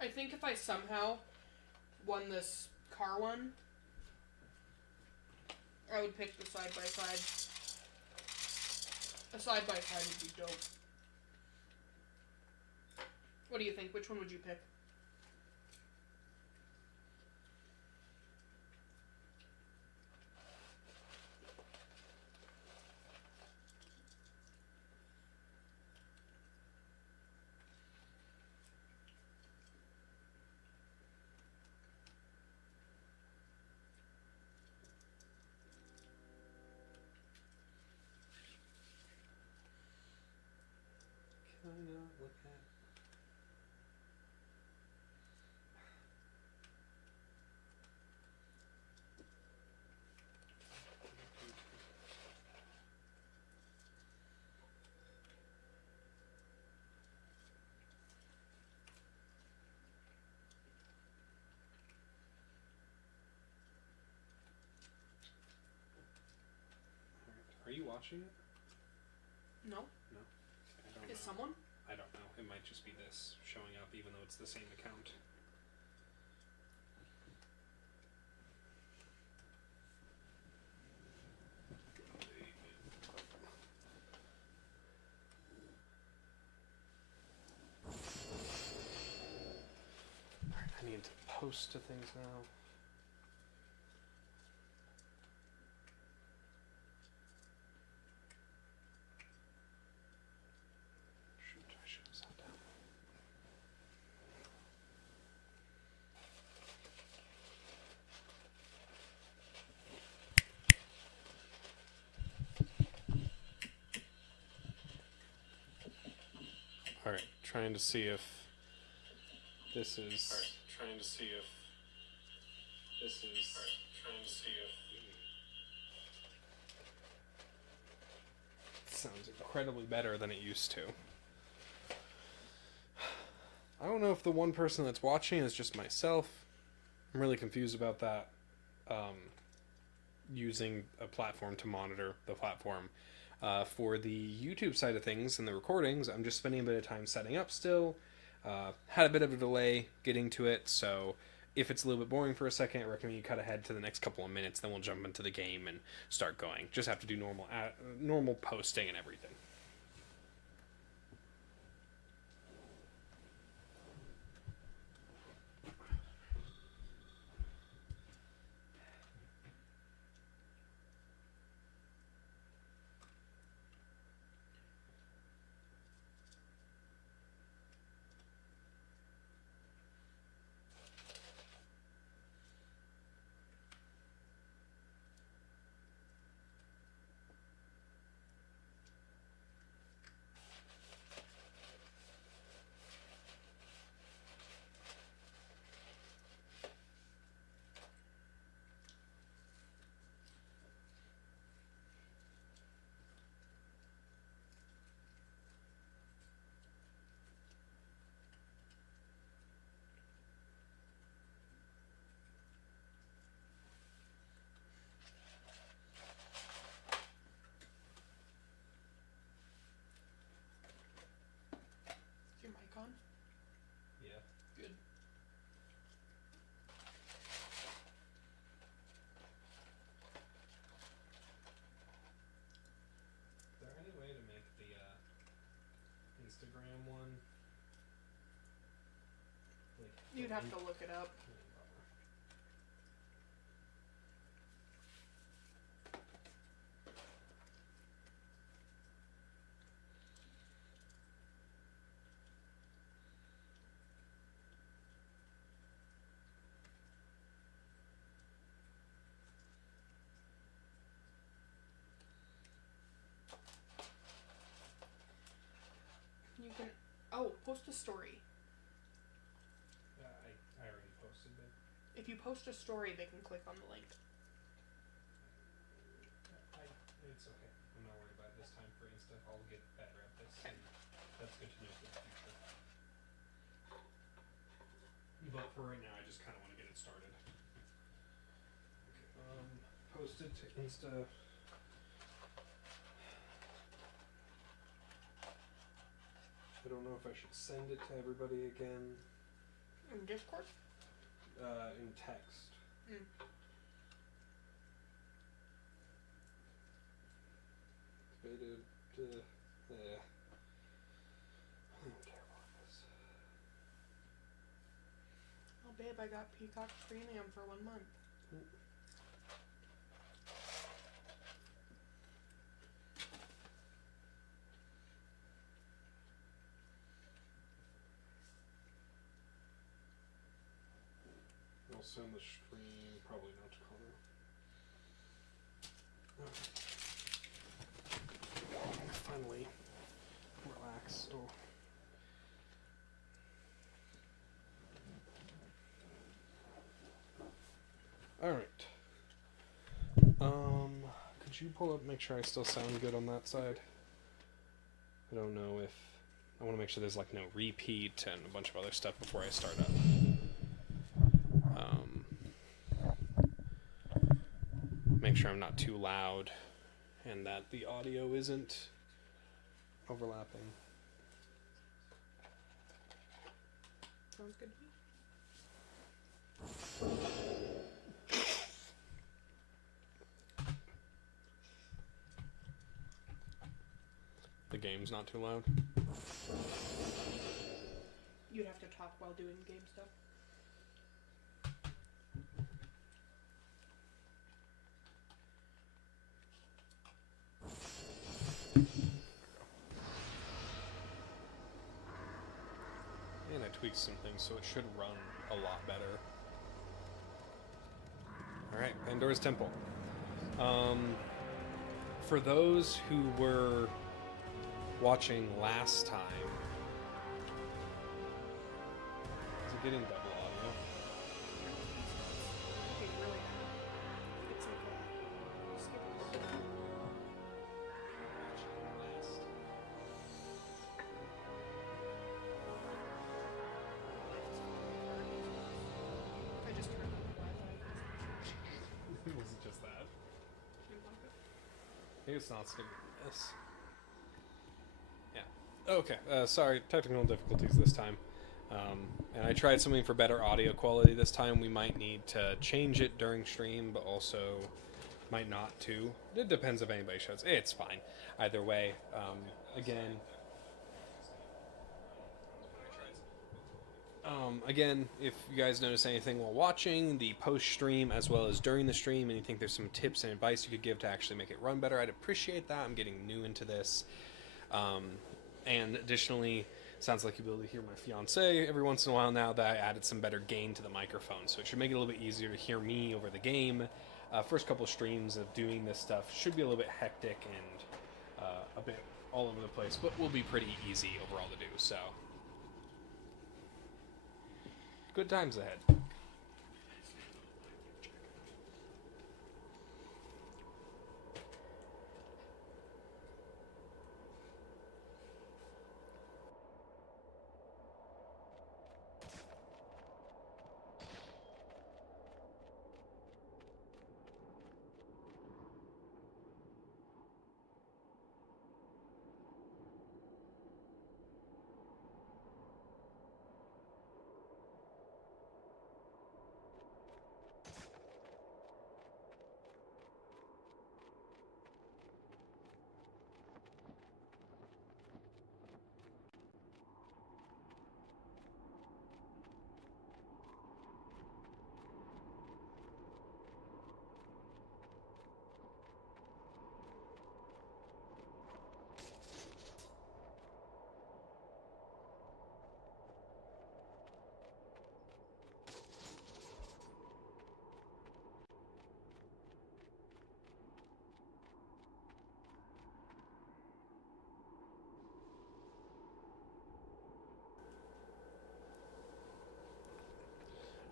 I think if I somehow won this car one, I would pick the side by side. A side by side would be dope. What do you think? Which one would you pick? Can I not look at? Are you watching it? No. No. I don't Is know. someone? I don't know. It might just be this showing up, even though it's the same account. Alright, I need to post to things now. Shoot, I should have sat down. Alright, trying to see if this is. Alright, trying to see if this is. Alright, trying to see if. Sounds incredibly better than it used to. I don't know if the one person that's watching is just myself. I'm really confused about that. Using a platform to monitor the platform. For the YouTube side of things and the recordings, I'm just spending a bit of time setting up still. Had a bit of a delay getting to it, so if it's a little bit boring for a second, I recommend you cut ahead to the next couple of minutes, then we'll jump into the game and start going. Just have to do normal posting and everything. Is your mic on? Yeah. Good. Is there any way to make the Instagram one? Like, You'd have to look it up. You can. Oh, post a story. I already posted it. If you post a story, they can click on the link. It's okay. I'm not worried about it this time for Insta. I'll get better at this. Okay. That's good to know for the future. But for right now, I just kind of want to get it started. Okay, posted to Insta. I don't know if I should send it to everybody again. In Discord? In text. Mm. Yeah. I don't care about this. Oh, babe, I got Peacock Premium for 1 month. I'll send the stream probably not to Connor. Finally, relax. Oh. All right. Could you pull up, make sure I still sound good on that side? I don't know if I want to make sure there's like no repeat and a bunch of other stuff before I start up. Make sure I'm not too loud and that the audio isn't overlapping. Sounds good to me. The game's not too loud. You'd have to talk while doing game stuff. And I tweaked some things so it should run a lot better. Alright, Pandora's Temple. For those who were watching last time, is it getting double audio? Okay, really bad. It's okay. Skip it. I just turned on the Wi-Fi. Was it just that? You want it? Maybe it's not skipping this. Yeah. Okay. Sorry, technical difficulties this time. And I tried something for better audio quality this time. We might need to change it during stream, but also might not too. It depends if anybody shows. It's fine. Either way, again, if you guys notice anything while watching the post stream as well as during the stream, and you think there's some tips and advice you could give to actually make it run better, I'd appreciate that. I'm getting new into this. And additionally, sounds like you'll be able to hear my fiance every once in a while now that I added some better gain to the microphone, so it should make it a little bit easier to hear me over the game. First couple streams of doing this stuff should be a little bit hectic and a bit all over the place, but will be pretty easy overall to do, so good times ahead.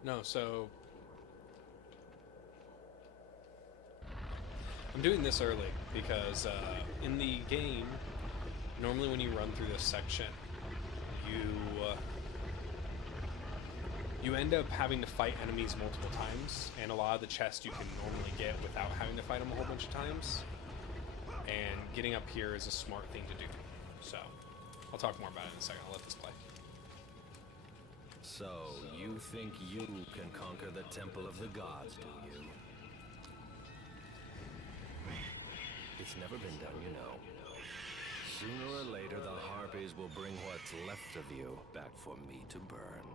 No, so I'm doing this early because in the game, normally when you run through this section, you end up having to fight enemies multiple times, and a lot of the chests you can normally get without having to fight them a whole bunch of times. And getting up here is a smart thing to do. So I'll talk more about it in a second. I'll let this play. So, you think you can conquer the Temple of the Gods, do you? It's never been done, you know. Sooner or later, the Harpies will bring what's left of you back for me to burn.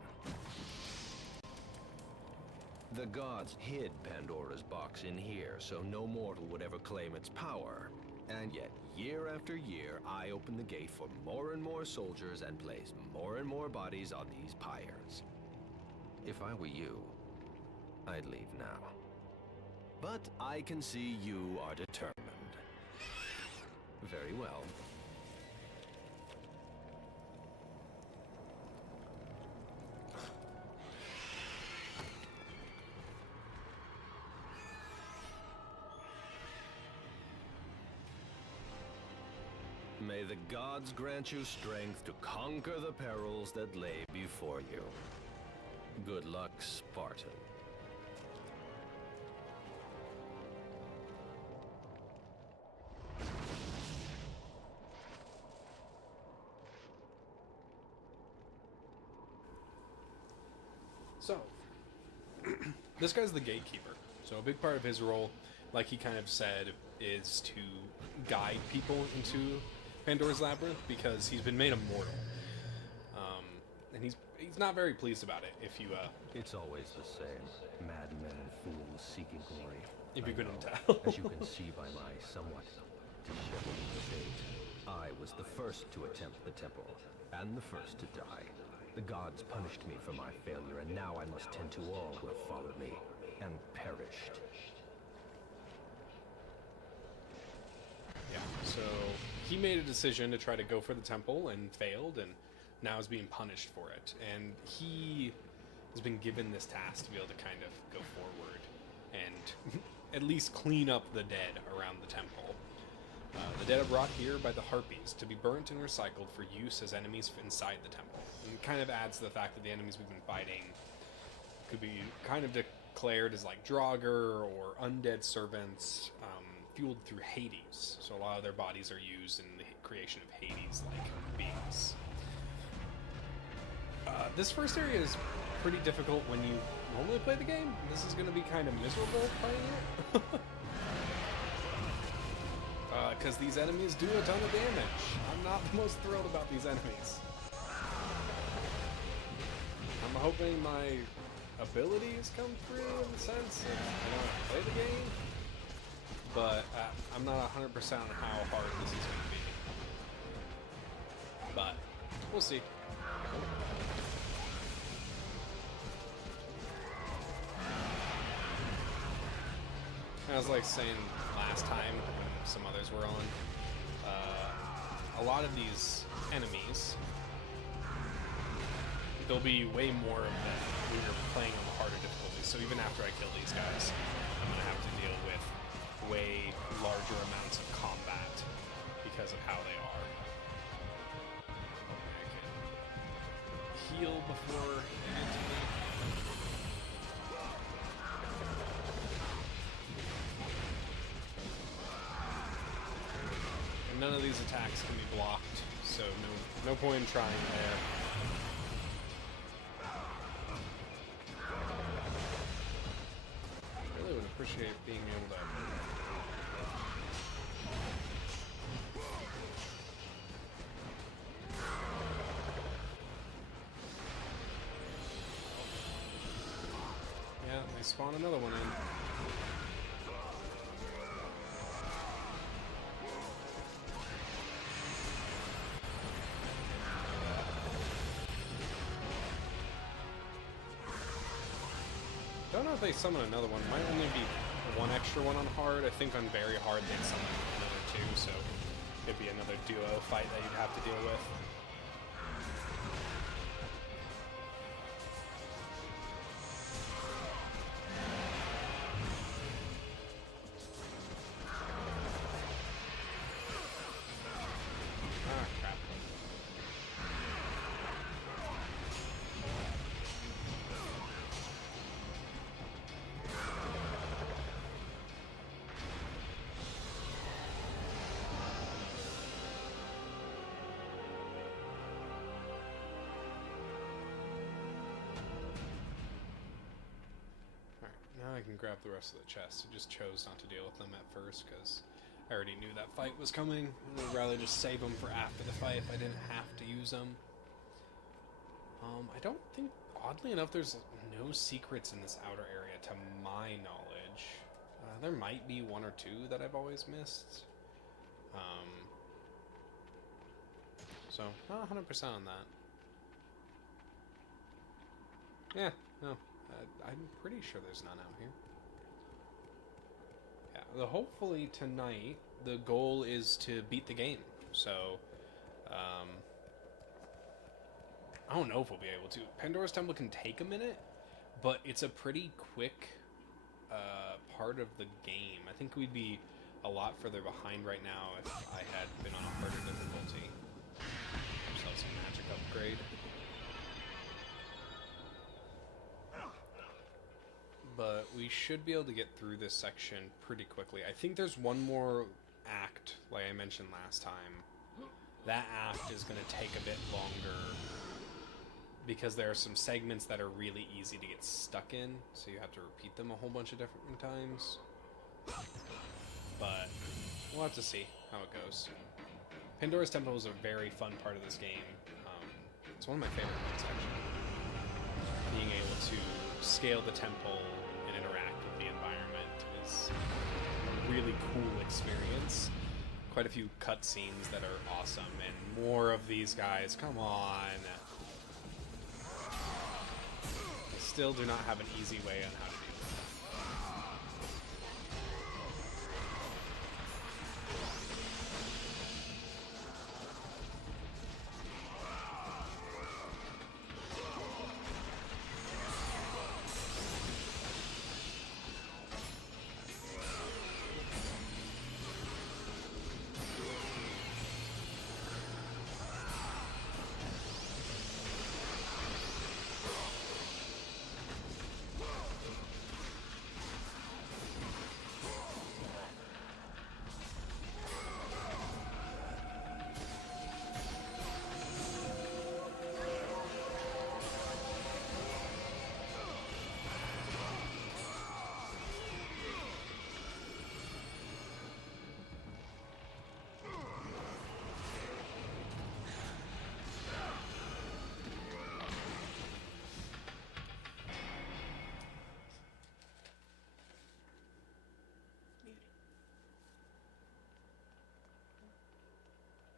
The gods hid Pandora's box in here, so no mortal would ever claim its power. And yet, year after year, I open the gate for more and more soldiers and place more and more bodies on these pyres. If I were you, I'd leave now. But I can see you are determined. Very well. May the gods grant you strength to conquer the perils that lay before you. Good luck, Spartan. So, this guy's the gatekeeper. So a big part of his role, like he kind of said, is to guide people into Pandora's Labyrinth because he's been made immortal. And he's not very pleased about it, if you, It's always the same. Madmen and fools seeking glory. if you I couldn't know. tell. As you can see by my somewhat disheveled fate, I was the first to attempt the temple, and the first to die. The gods punished me for my failure, and now I must tend to all who have followed me, and perished. Yeah, so he made a decision to try to go for the temple and failed, and now is being punished for it. And he has been given this task to be able to kind of go forward and at least clean up the dead around the temple. The dead are brought here by the Harpies to be burnt and recycled for use as enemies inside the temple. And it kind of adds to the fact that the enemies we've been fighting could be kind of declared as like Draugr or undead servants, fueled through Hades. So a lot of their bodies are used in the creation of Hades-like beings. This first area is pretty difficult when you normally play the game. This is going to be kind of miserable playing it. Because these enemies do a ton of damage. I'm not the most thrilled about these enemies. I'm hoping my abilities come through in the sense of I want to play the game. But I'm not 100% on how hard this is going to be. But we'll see. I was like saying last time when some others were on, a lot of these enemies, there'll be way more of them when you're playing on the harder difficulty. So even after I kill these guys, I'm going to have to deal with way larger amounts of combat because of how they are. Okay, I can heal before they get to me. None of these attacks can be blocked, so no point in trying there. I really would appreciate being able to... Yeah, they spawn another one in. I don't know if they summon another one. Might only be one extra one on hard. I think on very hard they'd summon another two, so it'd be another duo fight that you'd have to deal with. Ah, crap. I can grab the rest of the chest. I just chose not to deal with them at first because I already knew that fight was coming. I'd rather just save them for after the fight if I didn't have to use them. I don't think, oddly enough, there's no secrets in this outer area to my knowledge. There might be one or two that I've always missed. So, not 100% on that. Yeah, no. I'm pretty sure there's none out here. Yeah, hopefully tonight the goal is to beat the game. So, I don't know if we'll be able to. Pandora's Temple can take a minute, but it's a pretty quick part of the game. I think we'd be a lot further behind right now if I had been on a harder difficulty. Ourselves a magic upgrade. But we should be able to get through this section pretty quickly. I think there's one more act, like I mentioned last time. That act is going to take a bit longer because there are some segments that are really easy to get stuck in, so you have to repeat them a whole bunch of different times. But we'll have to see how it goes. Pandora's Temple is a very fun part of this game. It's one of my favorite ones, actually. Being able to scale the temple and interact with the environment is a really cool experience. Quite a few cutscenes that are awesome, and more of these guys. Come on. Still do not have an easy way on how to do that.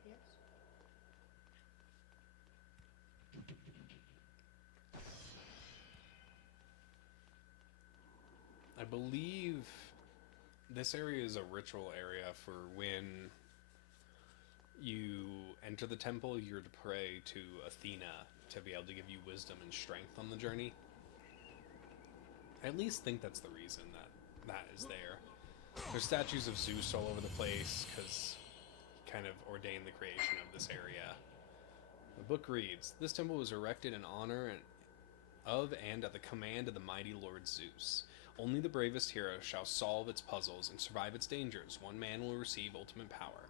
Yes. I believe this area is a ritual area for when you enter the temple, you're to pray to Athena to be able to give you wisdom and strength on the journey. I at least think that's the reason that is there. There's statues of Zeus all over the place because he kind of ordained the creation of this area. The book reads, "This temple was erected in honor of and at the command of the mighty Lord Zeus. Only the bravest hero shall solve its puzzles and survive its dangers. One man will receive ultimate power.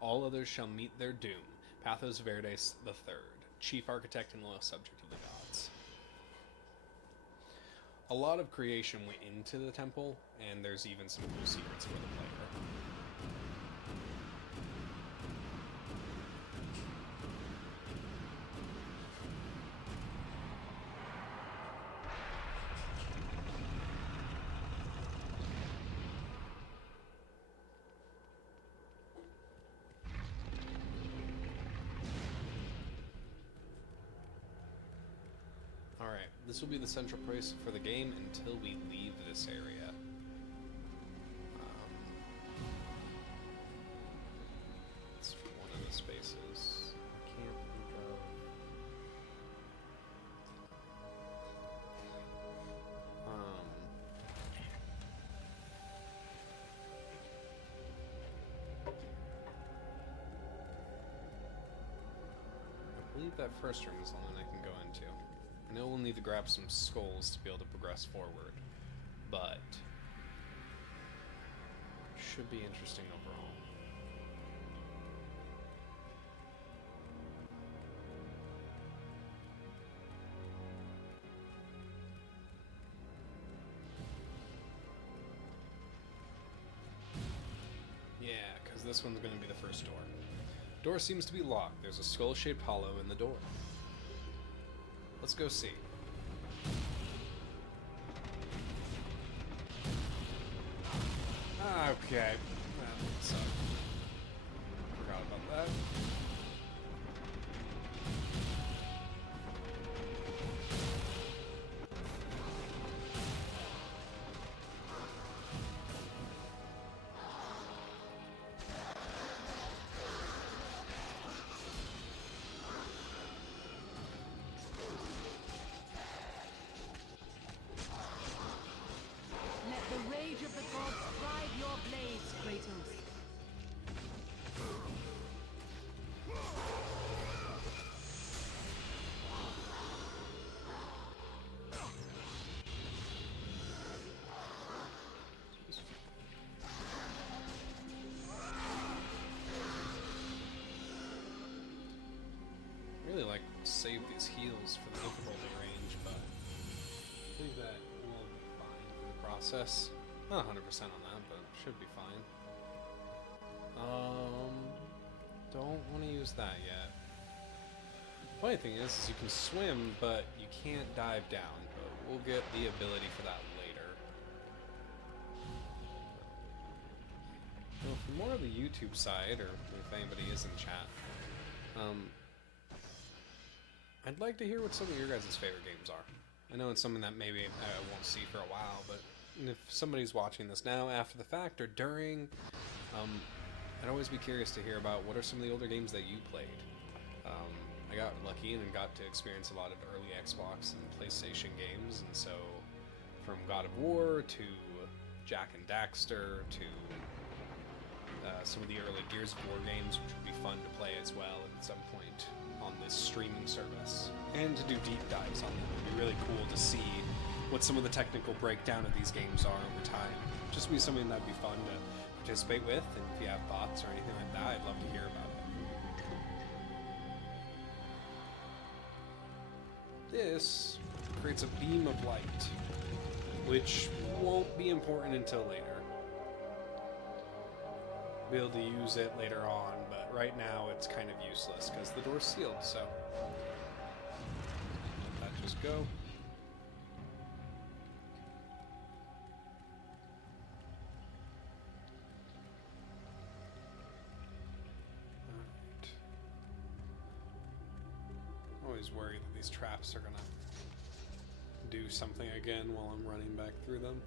All others shall meet their doom. Pathos Verdes III, chief architect and loyal subject of the gods." A lot of creation went into the temple, and there's even some cool secrets for the player. Alright, this will be the central place for the game until we leave this area. It's one of the spaces. I can't think of... I believe that first room is the one I can go into. I know we'll need to grab some skulls to be able to progress forward, but should be interesting overall. this one's going to be the first door. Door seems to be locked. There's a skull-shaped hollow in the door. Let's go see. Okay. That sucked. Forgot about that. Let the rage of the gods drive your blades, Kratos. Really like save these heals for the difficulty range, but I think that will be fine for the process. Not 100% on that, but should be fine. Don't want to use that yet. Funny thing is you can swim, but you can't dive down. But we'll get the ability for that later. Well, for more of the YouTube side, or if anybody is in chat, I'd like to hear what some of your guys' favorite games are. I know it's something that maybe I won't see for a while, but if somebody's watching this now after the fact or during, I'd always be curious to hear about what are some of the older games that you played. I got lucky and got to experience a lot of early Xbox and PlayStation games, and so from God of War to Jak and Daxter to some of the early Gears of War games, which would be fun to play as well at some point on this streaming service, and to do deep dives on them. It would be really cool to see what some of the technical breakdown of these games are over time. Just be something that'd be fun to participate with, and if you have thoughts or anything like that, I'd love to hear about it. This creates a beam of light, which won't be important until later. Be able to use it later on, but right now it's kind of useless because the door's sealed, so let that just go. Alright. I'm always worried that these traps are gonna do something again while I'm running back through them.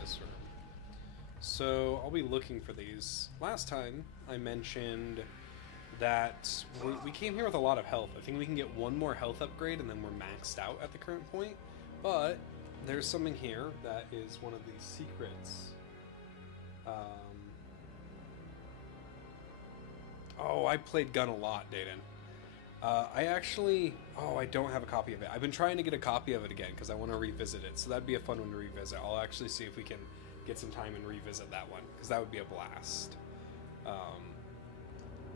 This room. So I'll be looking for these. Last time I mentioned that we came here with a lot of health. I think we can get one more health upgrade and then we're maxed out at the current point. But there's something here that is one of these secrets. Oh, I played Gun a lot, Dayton. I don't have a copy of it. I've been trying to get a copy of it again because I want to revisit it. So that'd be a fun one to revisit. I'll actually see if we can get some time and revisit that one because that would be a blast.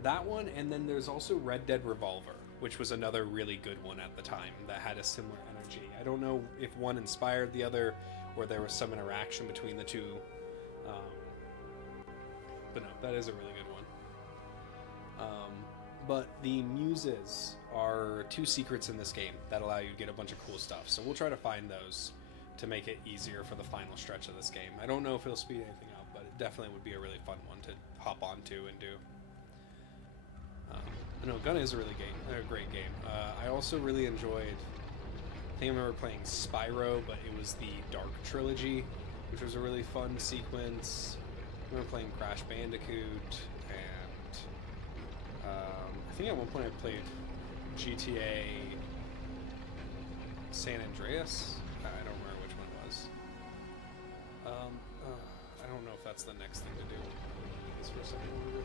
That one, and then there's also Red Dead Revolver, which was another really good one at the time that had a similar energy. I don't know if one inspired the other or there was some interaction between the two. But no, that is a really good one. But the muses are two secrets in this game that allow you to get a bunch of cool stuff. So we'll try to find those to make it easier for the final stretch of this game. I don't know if it'll speed anything up, but it definitely would be a really fun one to hop onto and do. No, Gun is a great game. I also really enjoyed, I think I remember playing Spyro, but it was the Dark Trilogy, which was a really fun sequence. I remember playing Crash Bandicoot, and I think at one point I played GTA San Andreas. I don't remember which one it was. that's the next thing to do. Is for a second over here.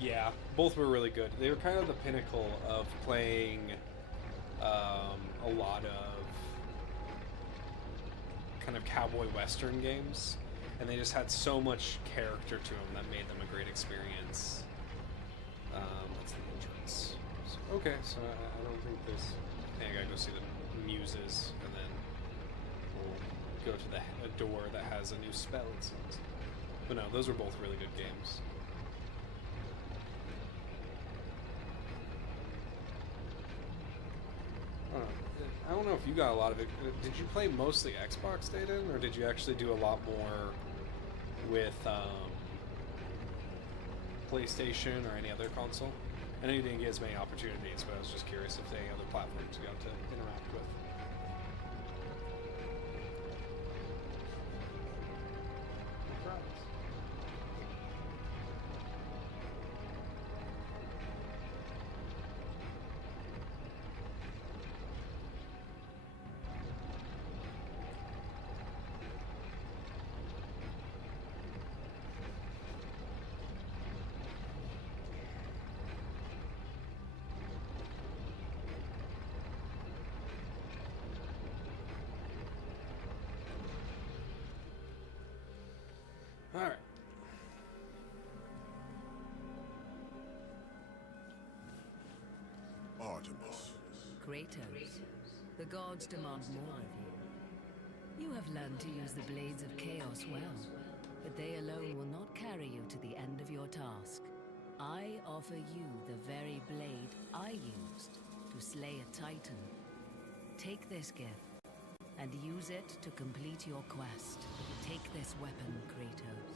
Yeah, both were really good. They were kind of the pinnacle of playing a lot of kind of cowboy western games, and they just had so much character to them that made them a great experience. That's the entrance. So, okay, so I don't think there's... I gotta go see the muses, and then we'll go to a door that has a new spell, it seems. But no, those were both really good games. I don't know if you got a lot of it. Did you play mostly Xbox, Dayton, or did you actually do a lot more with PlayStation or any other console? I know you didn't get as many opportunities, but I was just curious if there any other platforms you got to interact with. Alright. Artemis. Kratos, the gods demand more of you. You have learned to use the blades of chaos well, but they alone will not carry you to the end of your task. I offer you the very blade I used to slay a titan. Take this gift, and use it to complete your quest. Take this weapon, Kratos.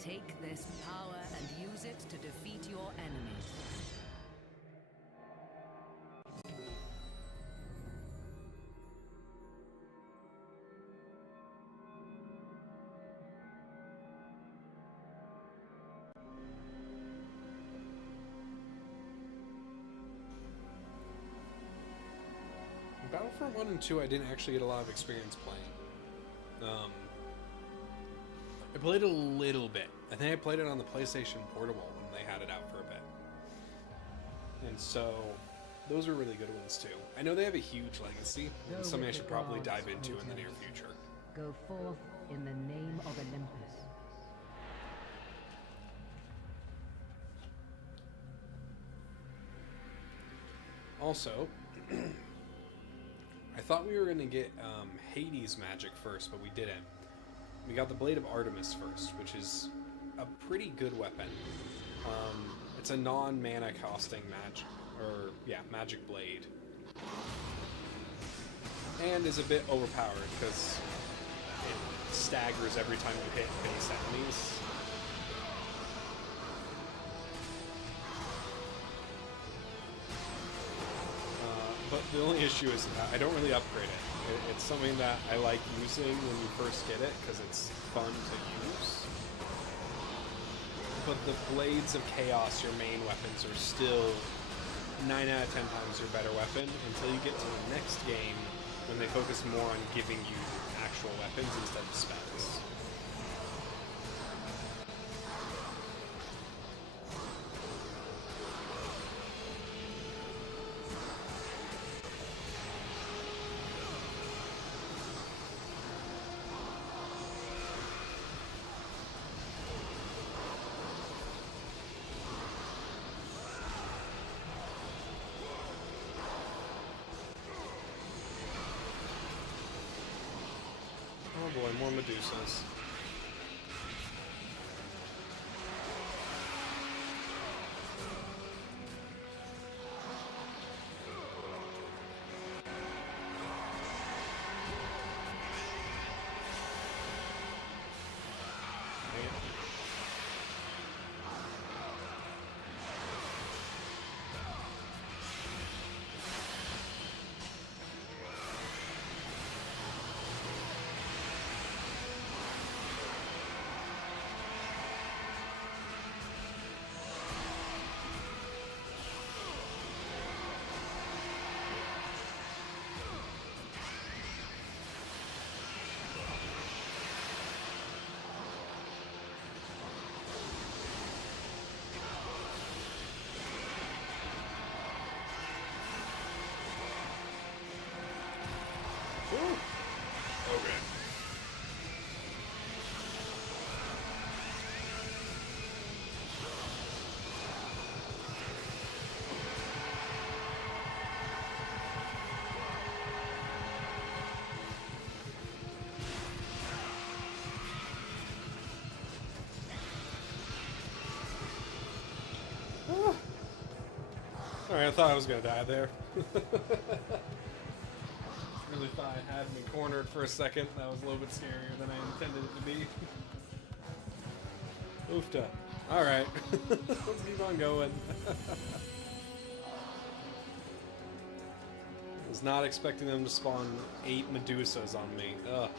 Take this power and use it to defeat your enemies. Battlefront 1 and 2 I didn't actually get a lot of experience playing. I played a little bit. I think I played it on the PlayStation Portable when they had it out for a bit. And so, those are really good ones too. I know they have a huge legacy, and something I should probably dive into in the near future. Go forth in the name of Olympus. Also, I thought we were going to get Hades magic first, but we didn't. We got the Blade of Artemis first, which is a pretty good weapon. It's a non-mana costing magic blade. And is a bit overpowered because it staggers every time you hit base enemies. But the only issue is I don't really upgrade it. It's something that I like using when you first get it because it's fun to use. But the Blades of Chaos, your main weapons, are still 9 out of 10 times your better weapon until you get to the next game when they focus more on giving you actual weapons instead of spells. Oh boy, more Medusas. Alright, I thought I was gonna die there. Really thought I had me cornered for a second. That was a little bit scarier than I intended it to be. Oofta. Alright. Let's keep on going. Was not expecting them to spawn 8 Medusas on me. Ugh.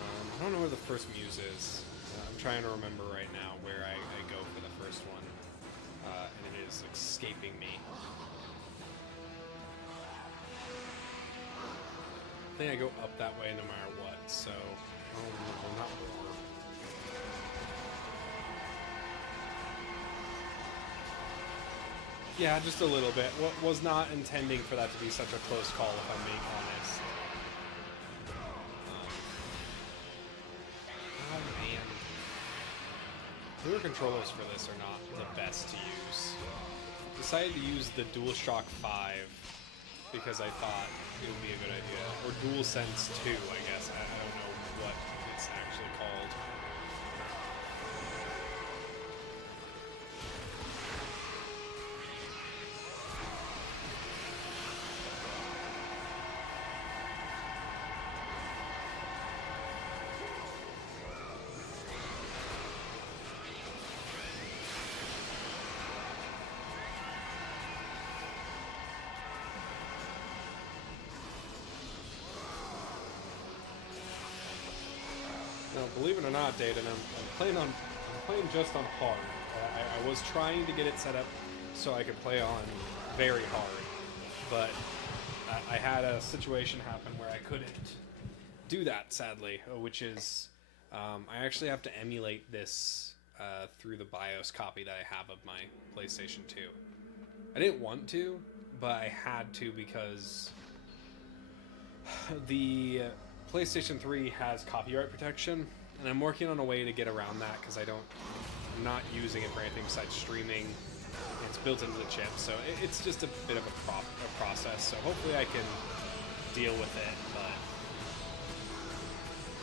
I don't know where the first muse is. I'm trying to remember right now where I go for the first one. And it is escaping me. I think I go up that way no matter what, so... Oh, no, not more. Yeah, just a little bit. Was not intending for that to be such a close call, if I'm being honest. Oh, man. Newer controllers for this are not the best to use. Decided to use the DualShock 5 because I thought it would be a good idea. Or DualSense 2, I guess. I don't know what it's actually called. No, believe it or not, Dayton, I'm playing just on hard. I was trying to get it set up so I could play on very hard, but I had a situation happen where I couldn't do that, sadly, which is I actually have to emulate this through the BIOS copy that I have of my PlayStation 2. I didn't want to, but I had to because the PlayStation 3 has copyright protection, and I'm working on a way to get around that because I'm not using it for anything besides streaming. It's built into the chip, so it's just a bit of a process. So hopefully I can deal with it, but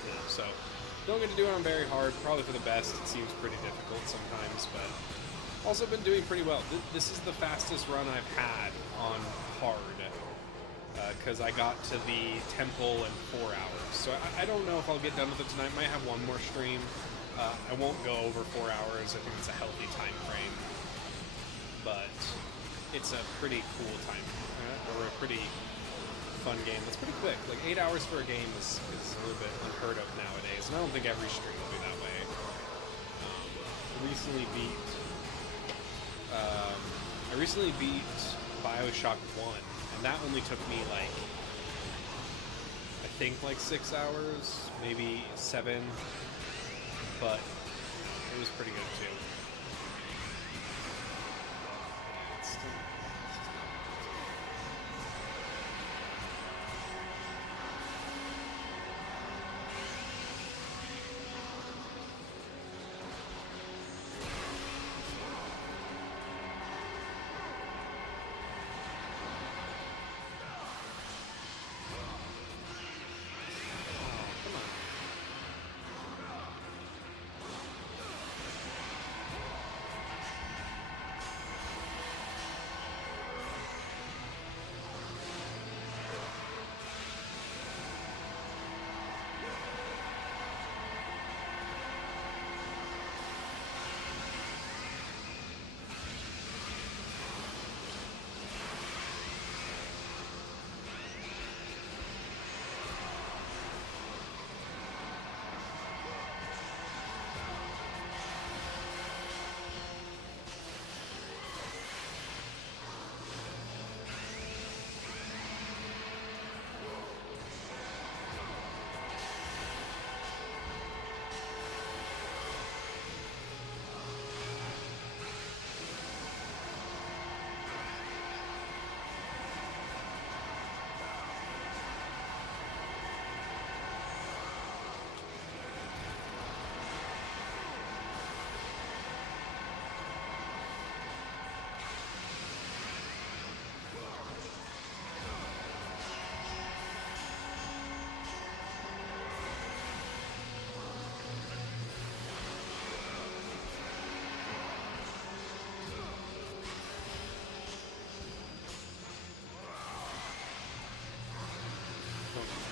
yeah, so don't get to do it on very hard. Probably for the best. It seems pretty difficult sometimes, but also been doing pretty well. This is the fastest run I've had on hard. Because I got to the temple in 4 hours. So I don't know if I'll get done with it tonight. Might have one more stream. I won't go over 4 hours. I think it's a healthy time frame. But it's a pretty cool time, or a pretty fun game. It's pretty quick. Like 8 hours for a game is a little bit unheard of nowadays. And I don't think every stream will be that way. I recently beat BioShock 1. And that only took me like, I think like 6 hours, maybe 7, but it was pretty good too.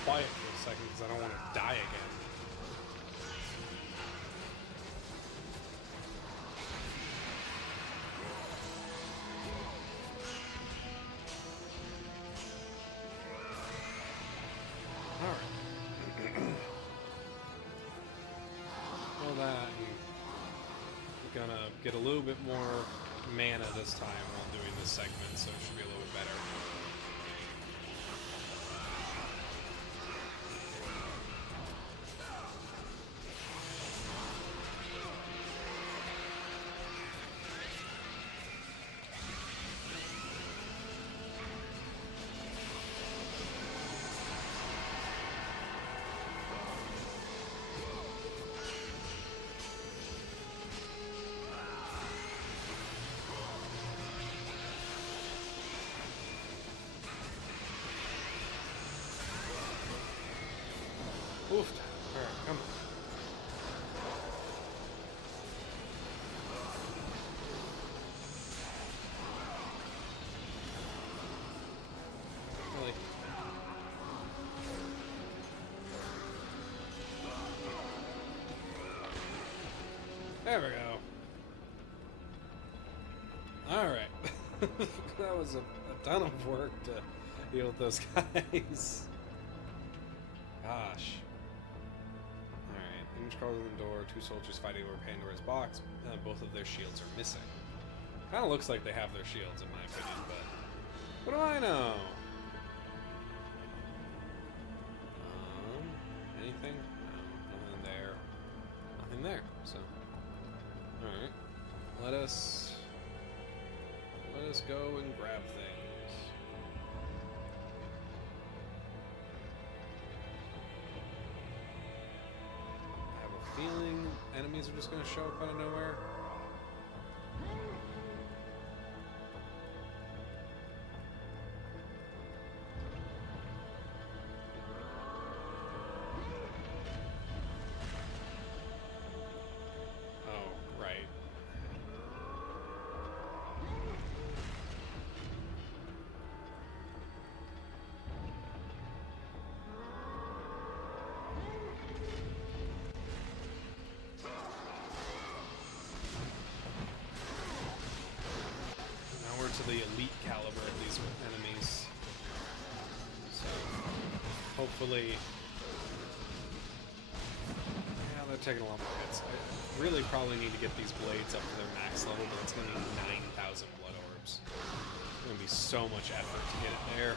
quiet for a second because I don't want to die again. Alright. Well, that, I'm gonna get a little bit more mana this time while doing this segment, so it should be a little bit better. Oof. Alright, come on. Really? There we go. Alright. That was a ton of work to deal with those guys. Gosh. Alright, image crawls in the door, two soldiers fighting over Pandora's box. Both of their shields are missing. Kinda looks like they have their shields in my opinion, but what do I know? Anything? No, nothing there. Nothing there, so. Alright. Let us go and grab things. I have a feeling enemies are just gonna show up out of nowhere. Oh, right. Now we're to the elite caliber of these enemies. So, hopefully... Yeah, they're taking a lot more hits. I really probably need to get these blades up to their max level, but it's going to need 9,000 blood orbs. It's going to be so much effort to get it there.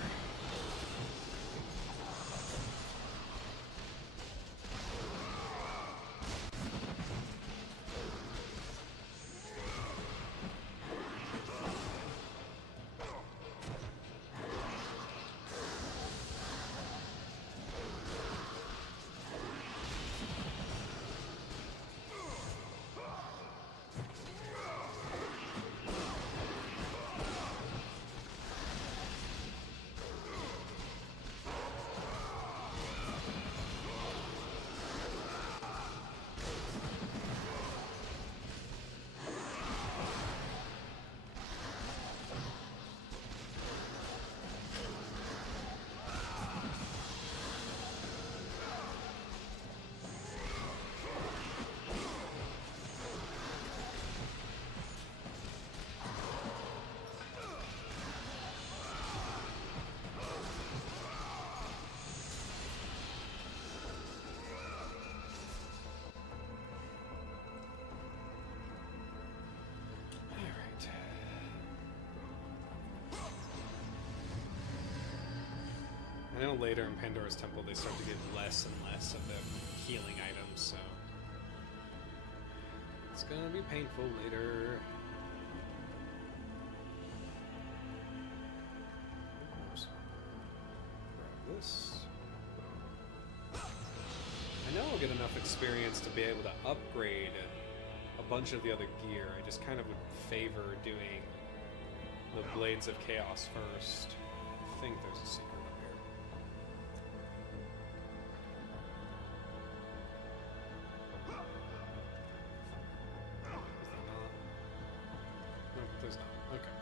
I know later in Pandora's Temple they start to get less and less of the healing items, so it's gonna be painful later. Oops. Grab this. I know I'll get enough experience to be able to upgrade a bunch of the other gear. I just kind of would favor doing the Blades of Chaos first. I think there's a secret up here. Is there not? No, there's not. Okay.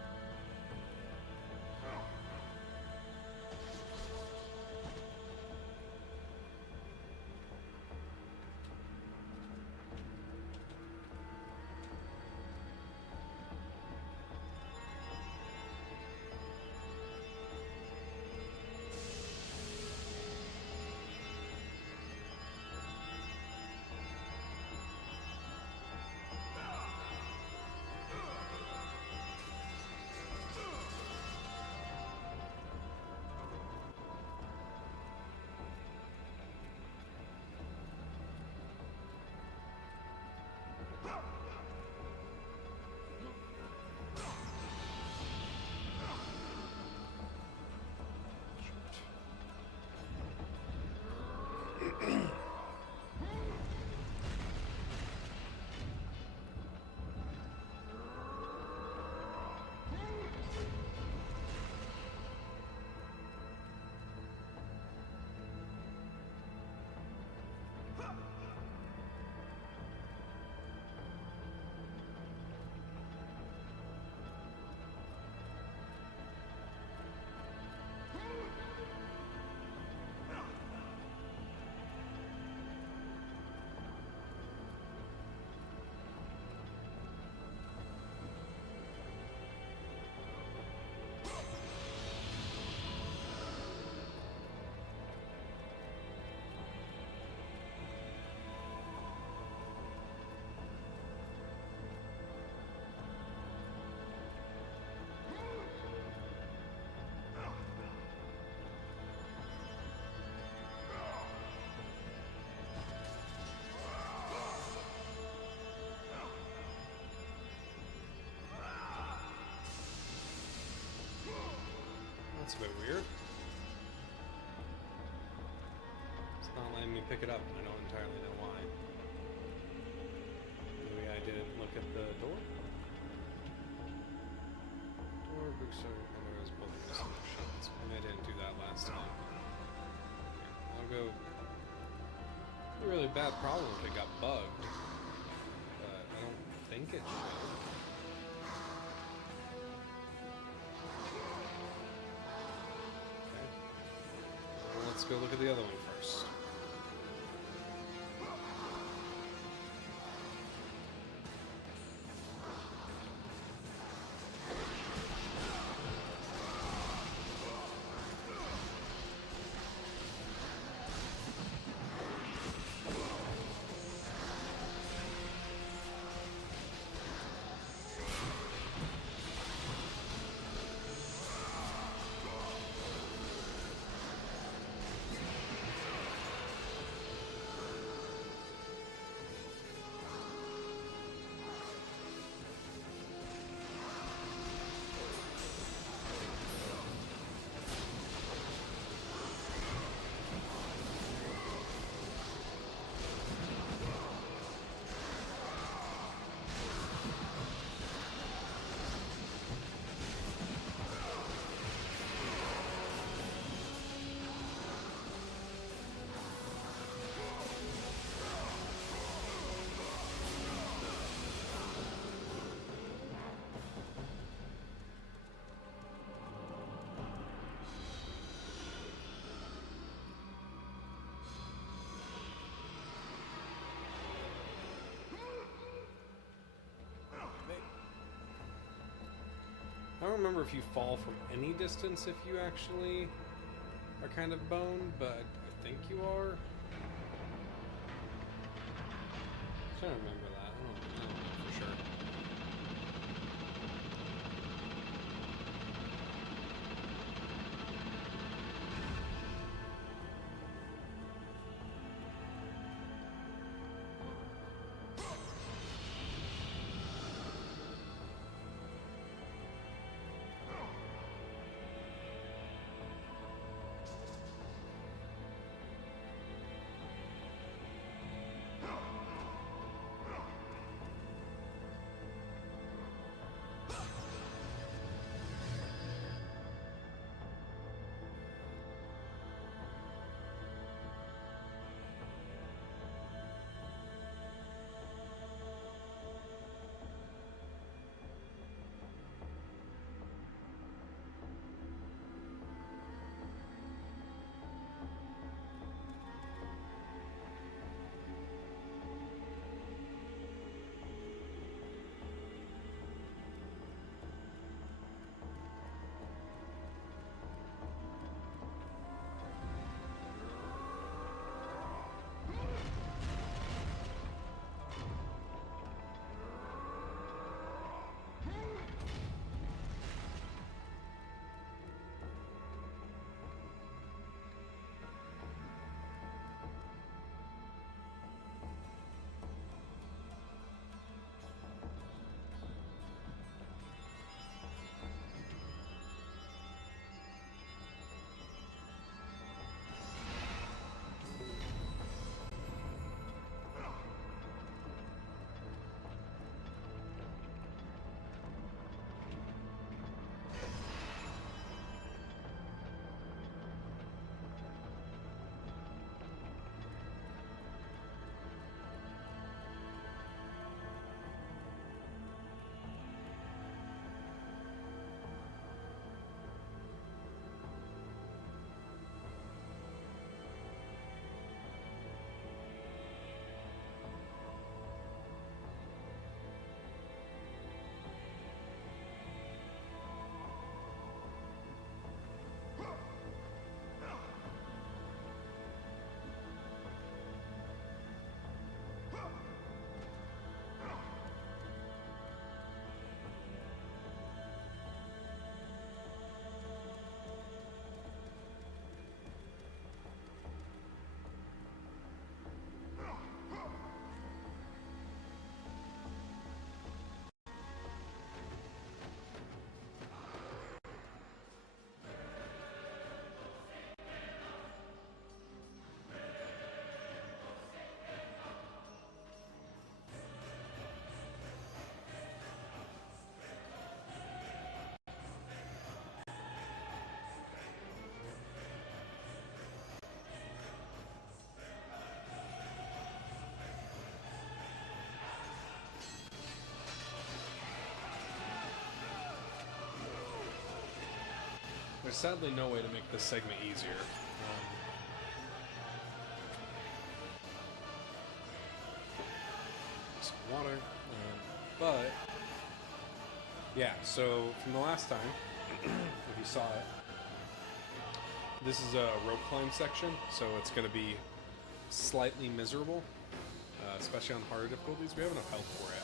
That's a bit weird. It's not letting me pick it up. I don't entirely know why. Maybe I didn't look at the door? Door, bookstore, and was building this in the shots. Maybe I didn't do that last time. Okay, I'll go. It's a really bad problem if it got bugged. But I don't think it should. Let's go look at the other one first. I don't remember if you fall from any distance if you actually are kind of boned, but I think you are. I'm trying to remember that. I don't know for sure. there's sadly no way to make this segment easier. Some water. But, yeah, so from the last time, if you saw it, this is a rope climb section, so it's going to be slightly miserable, especially on harder difficulties. We have enough health for it.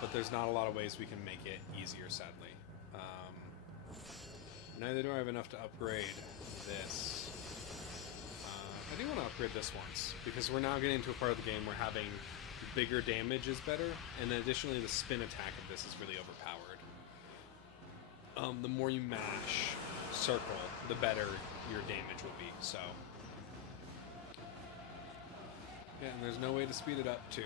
But there's not a lot of ways we can make it easier, sadly. Neither do I have enough to upgrade this. I do want to upgrade this once, because we're now getting to a part of the game where having bigger damage is better, and then additionally the spin attack of this is really overpowered. The more you mash circle, the better your damage will be, so... Yeah, and there's no way to speed it up, too.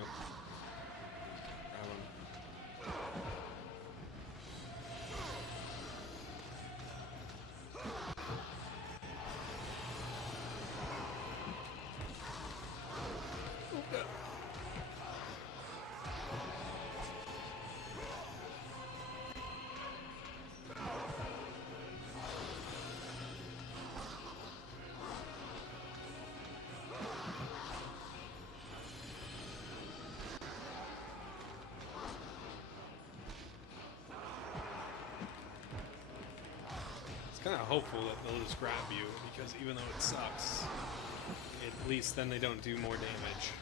Kind of hopeful that they'll just grab you, because even though it sucks, at least then they don't do more damage.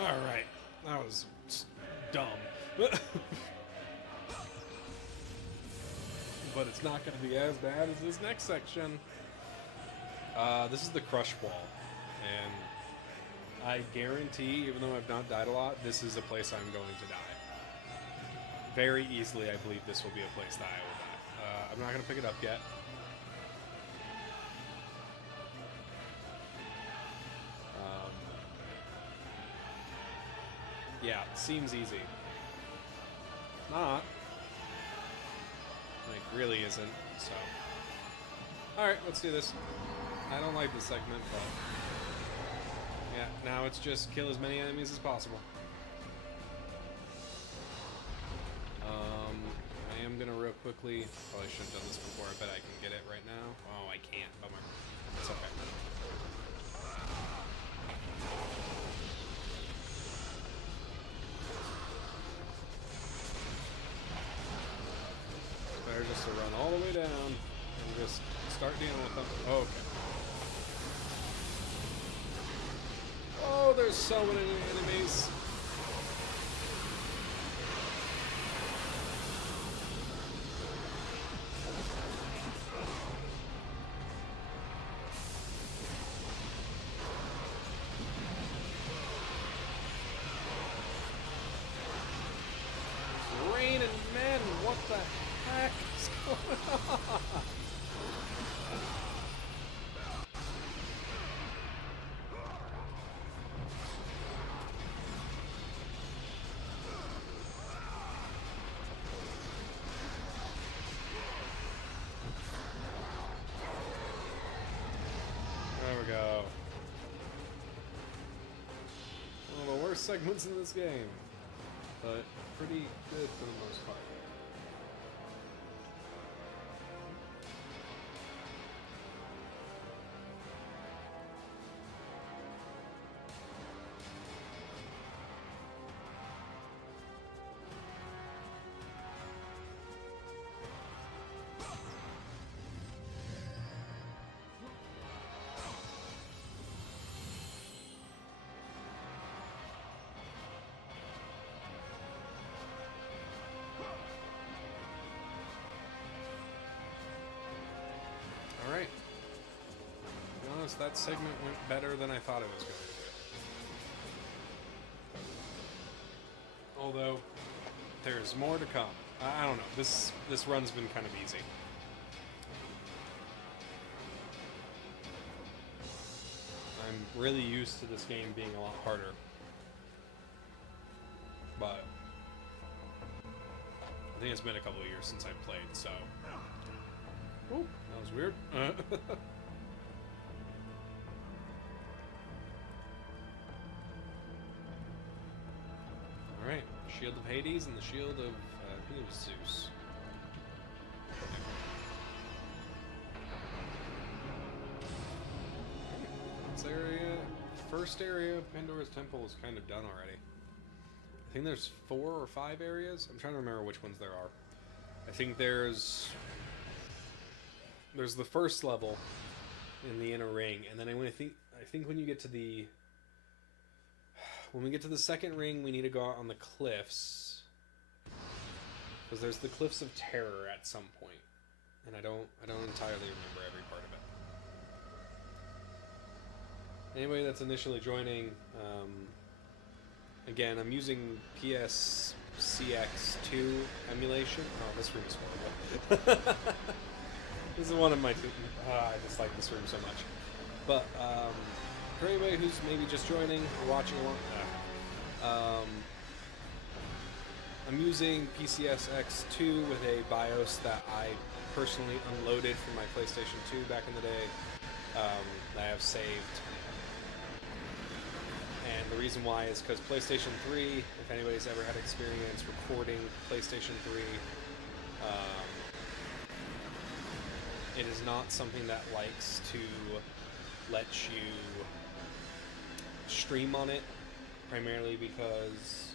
Alright, that was dumb. But it's not going to be as bad as this next section. This is the crush wall. And I guarantee, even though I've not died a lot, this is a place I'm going to die. Very easily, I believe this will be a place that I will die. I'm not going to pick it up yet. Yeah, it seems easy. Not. Like, really isn't, so. Alright, let's do this. I don't like this segment, but... yeah, now it's just kill as many enemies as possible. I am gonna real quickly... probably should have done this before, I bet I can get it right now. Oh, I can't, bummer. It's okay. Just to run all the way down and just start dealing with them. Oh, okay. Oh, there's so many enemies. It's raining men, what the heck? There we go. One of the worst segments in this game, but pretty good for the most part. that segment went better than I thought it was going to. Although, there's more to come. I don't know. This run's been kind of easy. I'm really used to this game being a lot harder. But I think it's been a couple of years since I played, so... Ooh, that was weird. Alright, Shield of Hades and the Shield of, I think it was Zeus. This area, first area of Pandora's Temple is kind of done already. I think there's 4 or 5 areas. I'm trying to remember which ones there are. I think there's the first level in the inner ring, and then I think when you get to the second ring, we need to go out on the cliffs, because there's the Cliffs of Terror at some point, and I don't entirely remember every part of it. Anybody that's initially joining, again, I'm using PSCX2 emulation. Oh, this room is horrible. This is one of my... I just like this room so much. But, for anybody who's maybe just joining or watching along, I'm using PCSX2 with a BIOS that I personally unloaded from my PlayStation 2 back in the day. I have saved. And the reason why is because PlayStation 3, if anybody's ever had experience recording PlayStation 3, it is not something that likes to let you stream on it, primarily because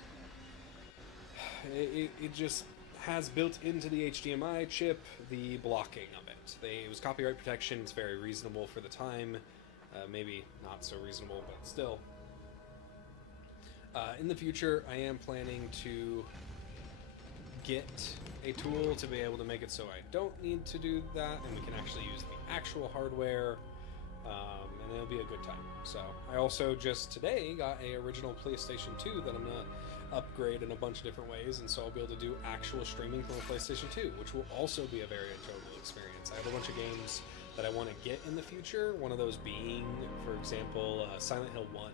it just has built into the HDMI chip the blocking of it. It was copyright protection, it's very reasonable for the time, maybe not so reasonable, but still. In the future, I am planning to get a tool to be able to make it so I don't need to do that, and we can actually use the actual hardware, and it'll be a good time. So, I also just today got a original PlayStation 2 that I'm going to upgrade in a bunch of different ways, and so I'll be able to do actual streaming from a PlayStation 2, which will also be a very enjoyable experience. I have a bunch of games that I want to get in the future, one of those being, for example, Silent Hill 1.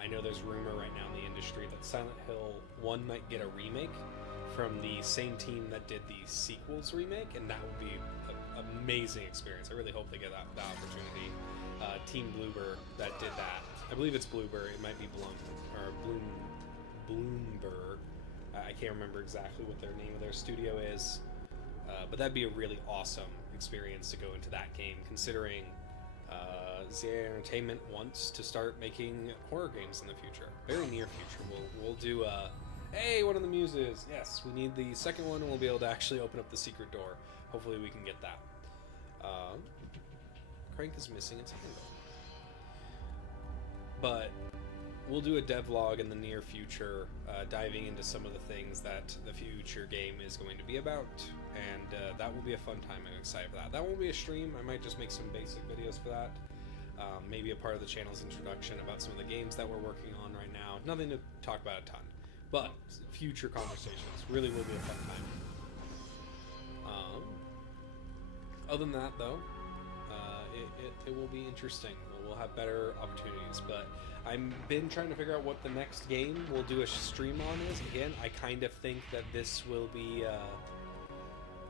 I know there's rumor right now in the industry that Silent Hill 1 might get a remake from the same team that did the sequels remake, and that would be an amazing experience. I really hope they get that opportunity. Team Bloober that did that. I believe it's Bloober. It might be Bloomberg. I can't remember exactly what their name of their studio is, but that'd be a really awesome experience to go into that game, considering ZA Entertainment wants to start making horror games in the future. Very near future. We'll do hey, one of the muses! Yes, we need the second one, and we'll be able to actually open up the secret door. Hopefully we can get that. Crank is missing its handle. But we'll do a devlog in the near future, diving into some of the things that the future game is going to be about, and that will be a fun time. I'm excited for that. That won't be a stream. I might just make some basic videos for that. Maybe a part of the channel's introduction about some of the games that we're working on right now. Nothing to talk about a ton, but future conversations really will be a fun time. Other than that, though, it will be interesting. We'll have better opportunities, but I've been trying to figure out what the next game we'll do a stream on is. Again, I kind of think that this will be,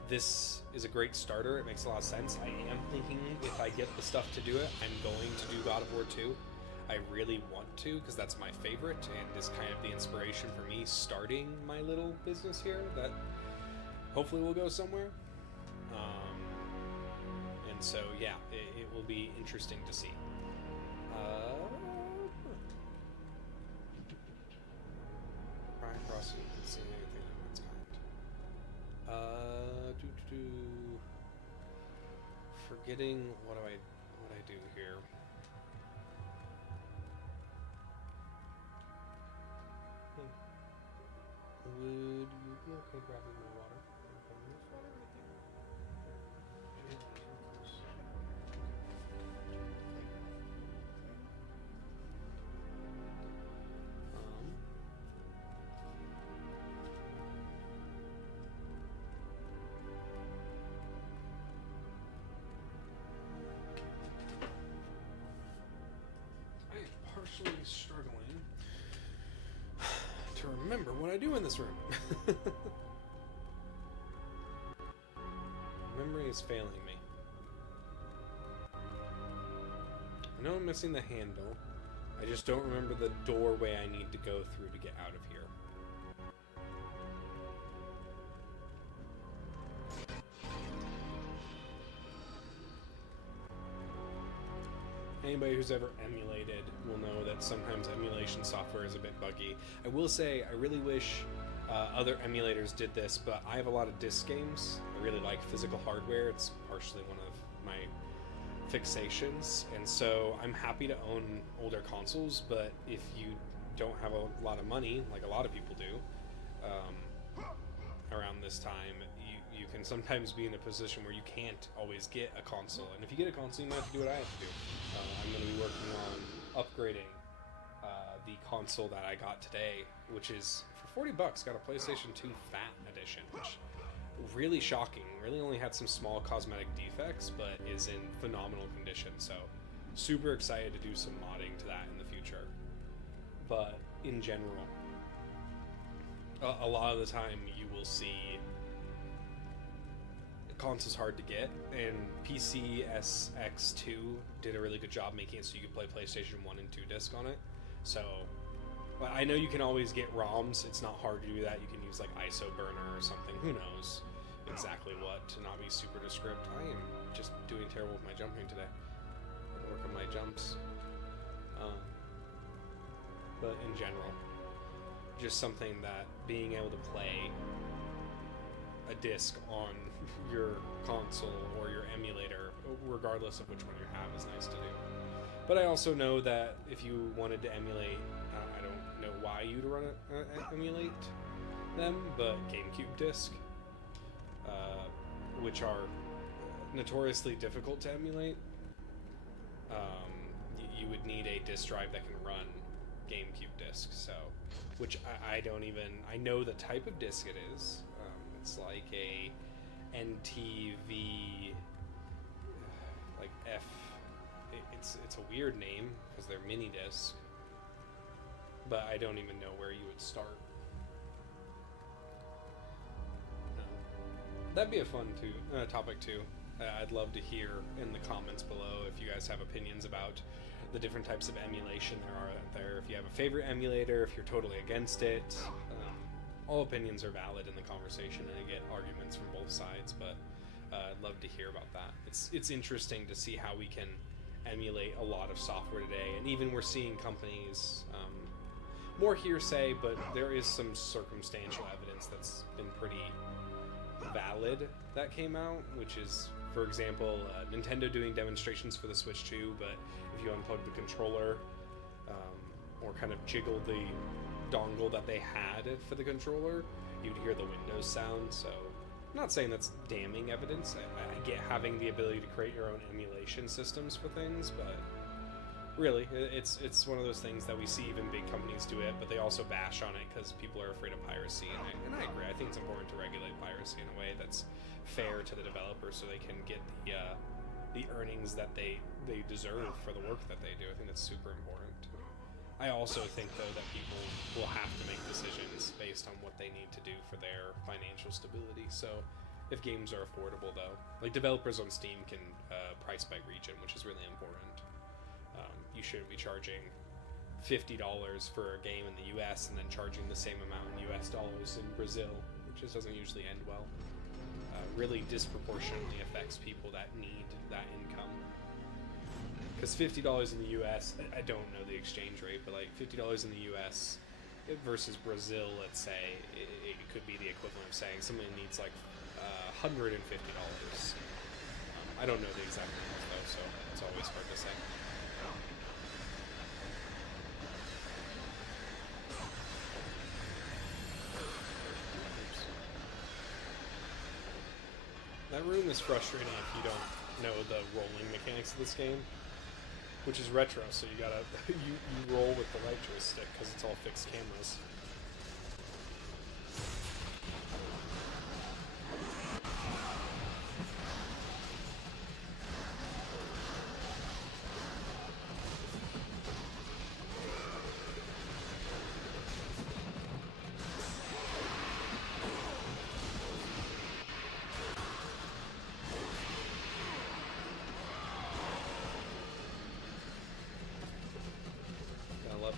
this is a great starter. It makes a lot of sense. I am thinking if I get the stuff to do it, I'm going to do God of War 2. I really want to, because that's my favorite, and is kind of the inspiration for me starting my little business here that hopefully will go somewhere. And so, yeah, it will be interesting to see. Brian Crossing, didn't see anything of its kind. Forgetting what I do here. Would you be okay grabbing my water? remember what I do in this room. Memory is failing me. I know I'm missing the handle. I just don't remember the doorway I need to go through to get out of here. Anybody who's ever emulated will know that sometimes emulation software is a bit buggy. I will say, I really wish other emulators did this, but I have a lot of disc games. I really like physical hardware. It's partially one of my fixations, and so I'm happy to own older consoles, but if you don't have a lot of money, like a lot of people do, around this time, you can sometimes be in a position where you can't always get a console, and if you get a console, you might have to do what I have to do. I'm going to be working on upgrading the console that I got today, which is, for $40, got a PlayStation 2 Fat Edition, which really shocking. Really only had some small cosmetic defects, but is in phenomenal condition, so super excited to do some modding to that in the future. But in general, a lot of the time you will see consoles hard to get, and PCSX2 did a really good job making it so you could play PlayStation 1 and 2 disc on it. So I know you can always get ROMs. It's not hard to do that. You can use like ISO Burner or something. Who knows exactly what, to not be super descript. I am just doing terrible with my jumping today. I'm work on my jumps. But in general, just something that being able to play a disc on your console or your emulator, regardless of which one you have, is nice to do. But I also know that if you wanted to emulate, I don't know why you'd run emulate them, but GameCube disc, which are notoriously difficult to emulate, you would need a disk drive that can run GameCube disc. So, which I don't even, I know the type of disc it is. It's like a NTV, like F. It's a weird name because they're mini disc, but I don't even know where you would start. That'd be a fun topic too. I'd love to hear in the comments below if you guys have opinions about the different types of emulation there are out there. If you have a favorite emulator, if you're totally against it. All opinions are valid in the conversation, and I get arguments from both sides, but I'd love to hear about that. It's interesting to see how we can emulate a lot of software today, and even we're seeing companies, more hearsay, but there is some circumstantial evidence that's been pretty valid that came out, which is, for example, Nintendo doing demonstrations for the Switch 2, but if you unplug the controller or kind of jiggle the dongle that they had for the controller, you'd hear the Windows sound. So I'm not saying that's damning evidence. I get having the ability to create your own emulation systems for things, but really it's one of those things that we see even big companies do it, but they also bash on it because people are afraid of piracy, and I agree. I think it's important to regulate piracy in a way that's fair to the developers so they can get the earnings that they deserve for the work that they do. I think that's super important. I also think, though, that people will have to make decisions based on what they need to do for their financial stability. So if games are affordable, though, like developers on Steam can price by region, which is really important. You shouldn't be charging $50 for a game in the US and then charging the same amount in US dollars in Brazil, which just doesn't usually end well. Really disproportionately affects people that need that income. Because $50 in the US, I don't know the exchange rate, but like $50 in the US versus Brazil, let's say, it could be the equivalent of saying someone needs like $150. I don't know the exact numbers though, so it's always hard to say. That room is frustrating if you don't know the rolling mechanics of this game, which is retro, so you gotta you roll with the right joystick because it's all fixed cameras.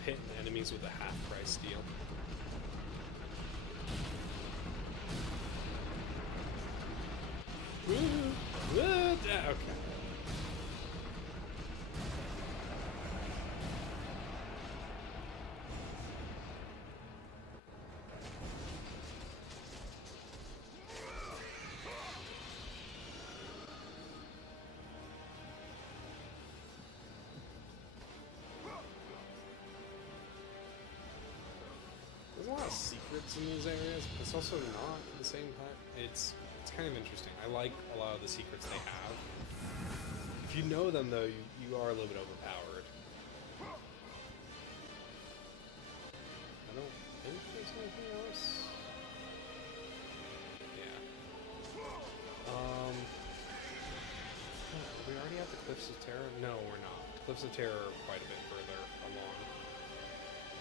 hitting the enemies with a half-price deal. Okay. There's a lot of secrets in these areas, but it's also not at the same time. It's kind of interesting. I like a lot of the secrets they have. If you know them, though, you are a little bit overpowered. I don't think there's anything else. Yeah. Are we already at the Cliffs of Terror? No, we're not. Cliffs of Terror are quite a bit further along.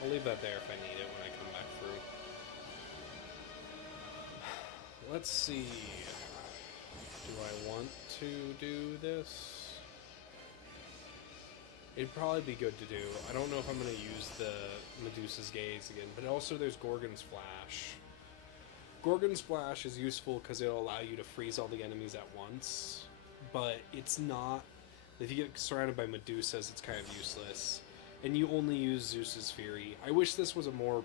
I'll leave that there if I need it when I come back through. Let's see. Do I want to do this? It'd probably be good to do. I don't know if I'm going to use the Medusa's Gaze again, but also there's Gorgon's Flash. Gorgon's Flash is useful because it'll allow you to freeze all the enemies at once, but it's not... If you get surrounded by Medusas, it's kind of useless. And you only use Zeus's Fury. I wish this was a more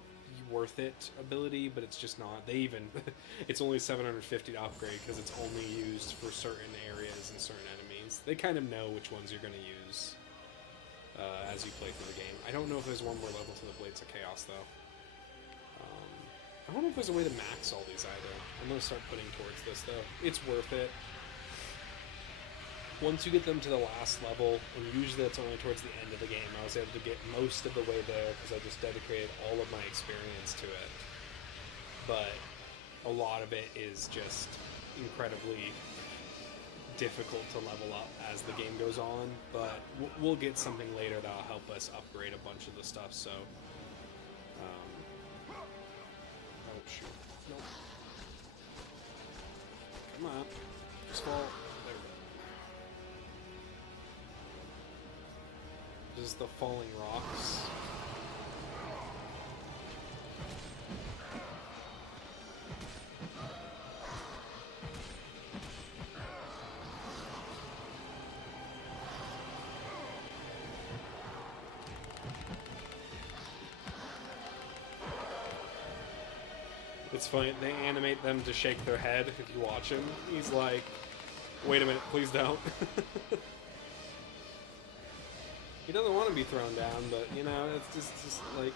worth it ability, but it's just not. They even... it's only 750 to upgrade because it's only used for certain areas and certain enemies. They kind of know which ones you're going to use as you play through the game. I don't know if there's one more level to the Blades of Chaos, though. I don't know if there's a way to max all these either. I'm going to start putting towards this, though. It's worth it. Once you get them to the last level, and usually that's only towards the end of the game, I was able to get most of the way there because I just dedicated all of my experience to it. But a lot of it is just incredibly difficult to level up as the game goes on, but we'll get something later that'll help us upgrade a bunch of the stuff, so... oh, shoot. Nope. Come on. Just fall. There we go. This is the falling rocks. It's funny, they animate them to shake their head if you watch him. He's like, wait a minute, please don't. He doesn't want to be thrown down, but, you know, it's just like...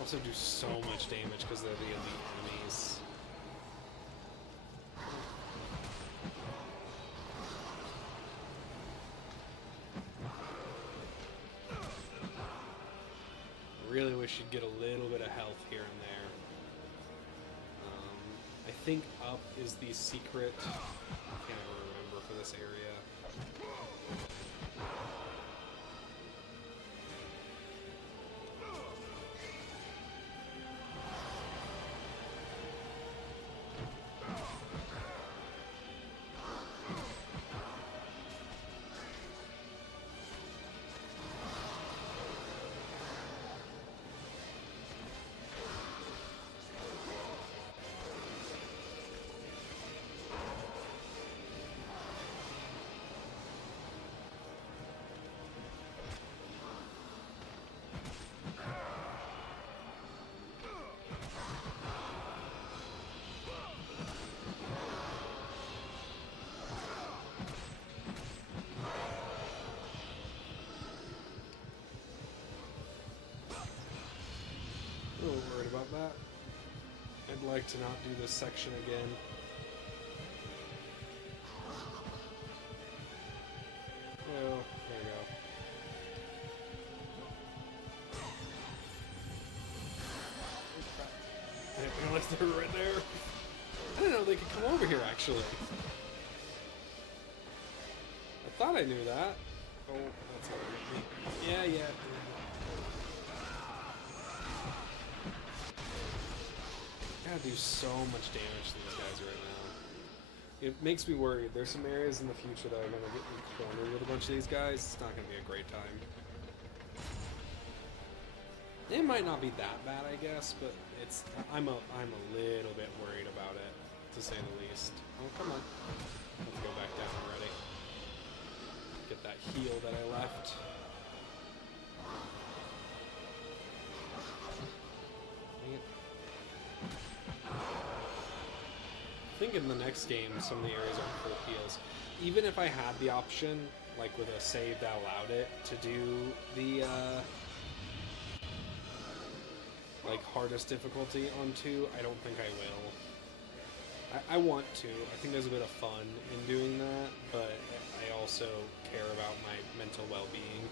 Also do so much damage because they're the elite enemies. Really wish you'd get a little bit of health here and there. I think up is the secret. I can't remember for this area. A little worried about that. I'd like to not do this section again. Oh, there we go. I didn't realize they were right there. I didn't know they could come over here, actually. I thought I knew that. Oh, that's how yeah. Gotta do so much damage to these guys right now. It makes me worried. There's some areas in the future that are gonna get me cornered with a bunch of these guys. It's not gonna be a great time. It might not be that bad, I guess, but it's I'm a little bit worried about it, to say the least. Oh, come on. Let's go back down already. Get that heal that I left. Dang it. I think in the next game, some of the areas aren't full heals. Even if I had the option, like with a save that allowed it to do the like hardest difficulty on 2, I don't think I will. I want to. I think there's a bit of fun in doing that, but I also care about my mental well-being.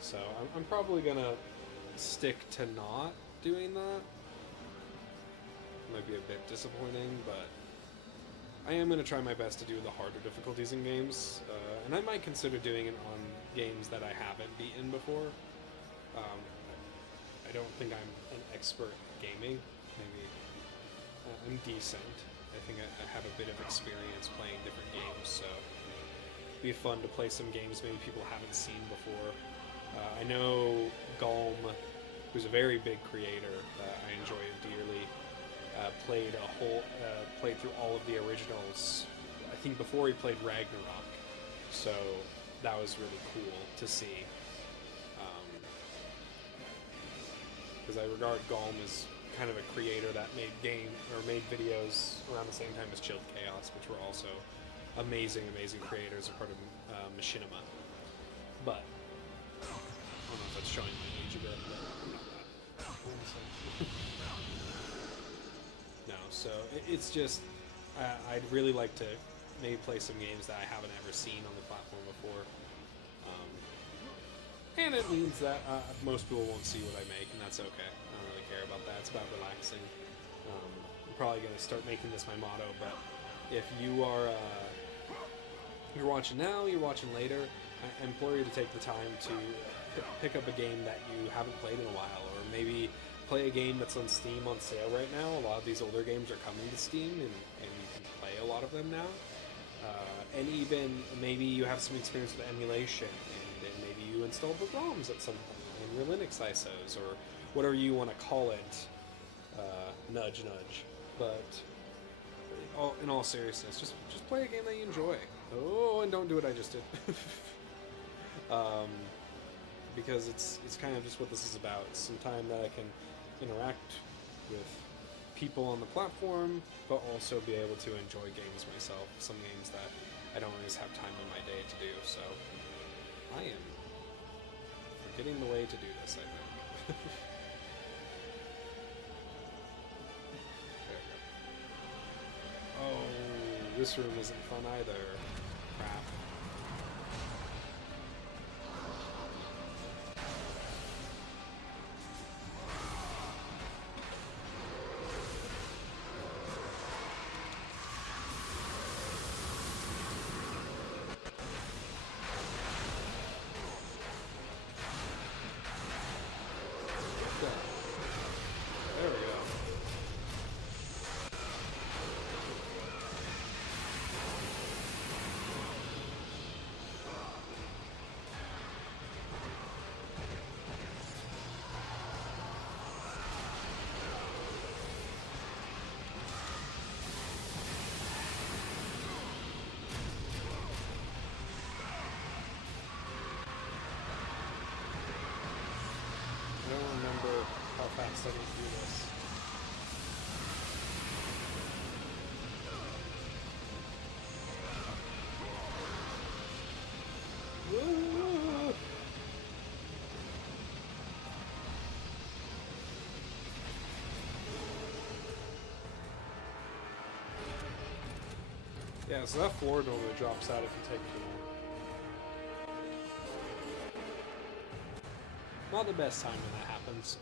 So I'm probably gonna stick to not doing that. Might be a bit disappointing, but I am gonna try my best to do the harder difficulties in games, and I might consider doing it on games that I haven't beaten before. I don't think I'm an expert at gaming. Maybe I'm decent. I think I have a bit of experience playing different games, so it'd be fun to play some games maybe people haven't seen before. I know Galm, who's a very big creator that I enjoy dearly, played through all of the originals, I think before he played Ragnarok, so that was really cool to see. Because I regard Galm as kind of a creator that made videos around the same time as Chilled Chaos, which were also amazing creators, a part of Machinima. But I don't know if that's showing my age a bit, but I'm not that. No, so it's just I'd really like to maybe play some games that I haven't ever seen on the platform before. And it means that most people won't see what I make, and that's okay. I don't really care about that. It's about relaxing. I'm probably going to start making this my motto, but if you are you're watching now, you're watching later, I implore you to take the time to pick up a game that you haven't played in a while, or maybe play a game that's on Steam on sale right now. A lot of these older games are coming to Steam, and you can play a lot of them now. And even maybe you have some experience with emulation, and maybe you installed the ROMs at some point in your Linux ISOs, or whatever you want to call it. Nudge, nudge. But in all seriousness, just play a game that you enjoy. Oh, and don't do what I just did. Because it's kind of just what this is about. It's some time that I can interact with people on the platform, but also be able to enjoy games myself. Some games that I don't always have time in my day to do, so I am forgetting the way to do this, I think. There we go. Oh, this room isn't fun either. Crap. There we go. I don't remember how fast I can do this. Woo! Yeah, so that floor normally drops out if you take too long. Not the best time when that happens.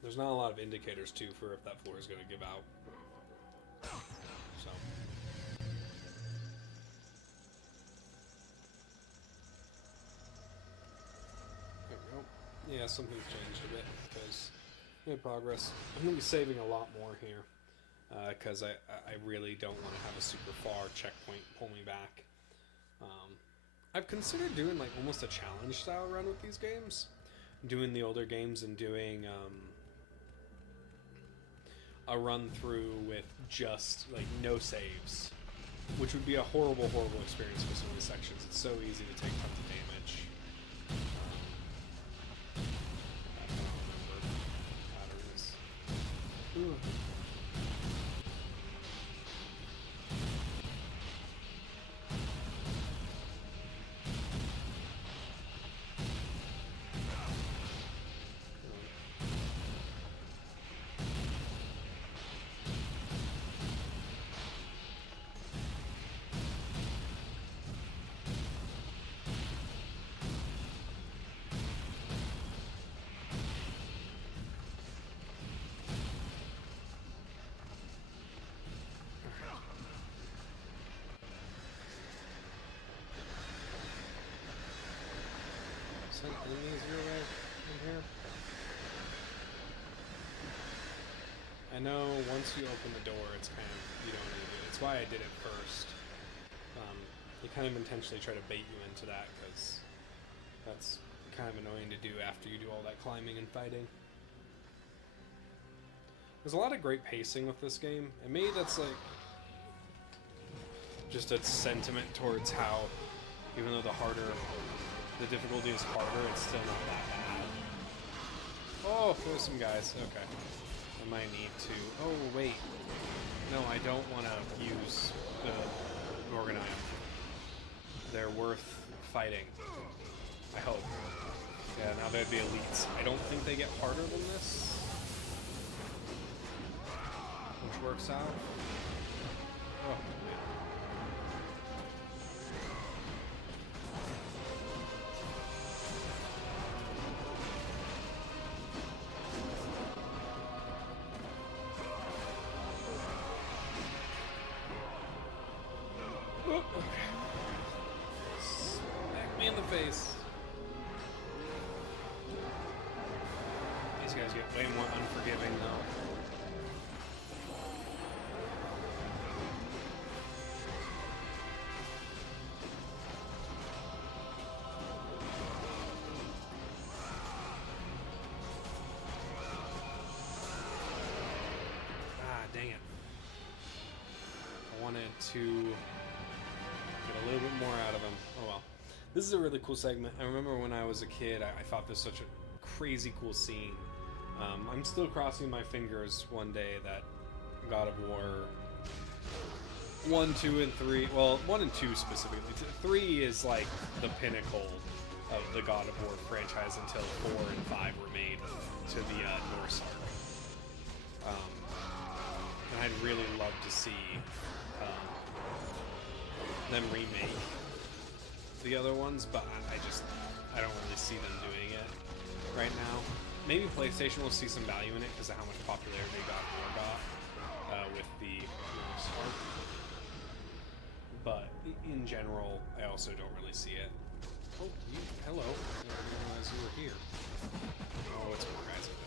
There's not a lot of indicators, too, for if that floor is going to give out. So. There we go. Yeah, something's changed a bit, because made progress. I'm going to be saving a lot more here. Because I really don't want to have a super far checkpoint pull me back. I've considered doing like almost a challenge style run with these games, doing the older games and doing a run through with just like no saves, which would be a horrible experience for some of the sections. It's so easy to take tons of damage. I don't remember patterns. Ooh. Some enemies your way in here. I know once you open the door, it's kind of, you don't need to do it. It's why I did it first. You kind of intentionally try to bait you into that, because that's kind of annoying to do after you do all that climbing and fighting. There's a lot of great pacing with this game, and maybe that's like just a sentiment towards how, even though the difficulty is harder, it's still not that bad. Oh, there's some guys. Okay. I might need to... Oh, wait. No, I don't want to use the Gorgonite. They're worth fighting. I hope. Yeah, now they'd be elites. I don't think they get harder than this. Which works out. Oh, man. Smack me in the face. These guys get way more unforgiving though. Ah, dang it. I wanted to get a little bit more out of him. Oh well. This is a really cool segment. I remember when I was a kid, I thought this was such a crazy cool scene. I'm still crossing my fingers one day that God of War 1, 2, and 3, well, 1 and 2 specifically. 3 is like the pinnacle of the God of War franchise until 4 and 5 were made to the Norse arc. And I'd really love to see them remake the other ones, but I don't really see them doing it right now. Maybe PlayStation will see some value in it because of how much popularity God of War got with the Norse arc. But in general, I also don't really see it. Oh, hello. I didn't realize you were here. Oh, it's more guys up there.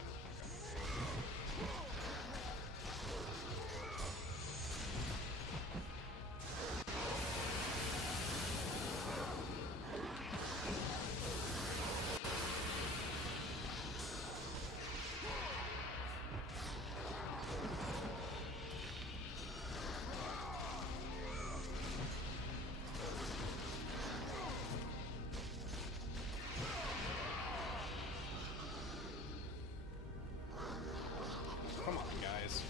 Come on, guys.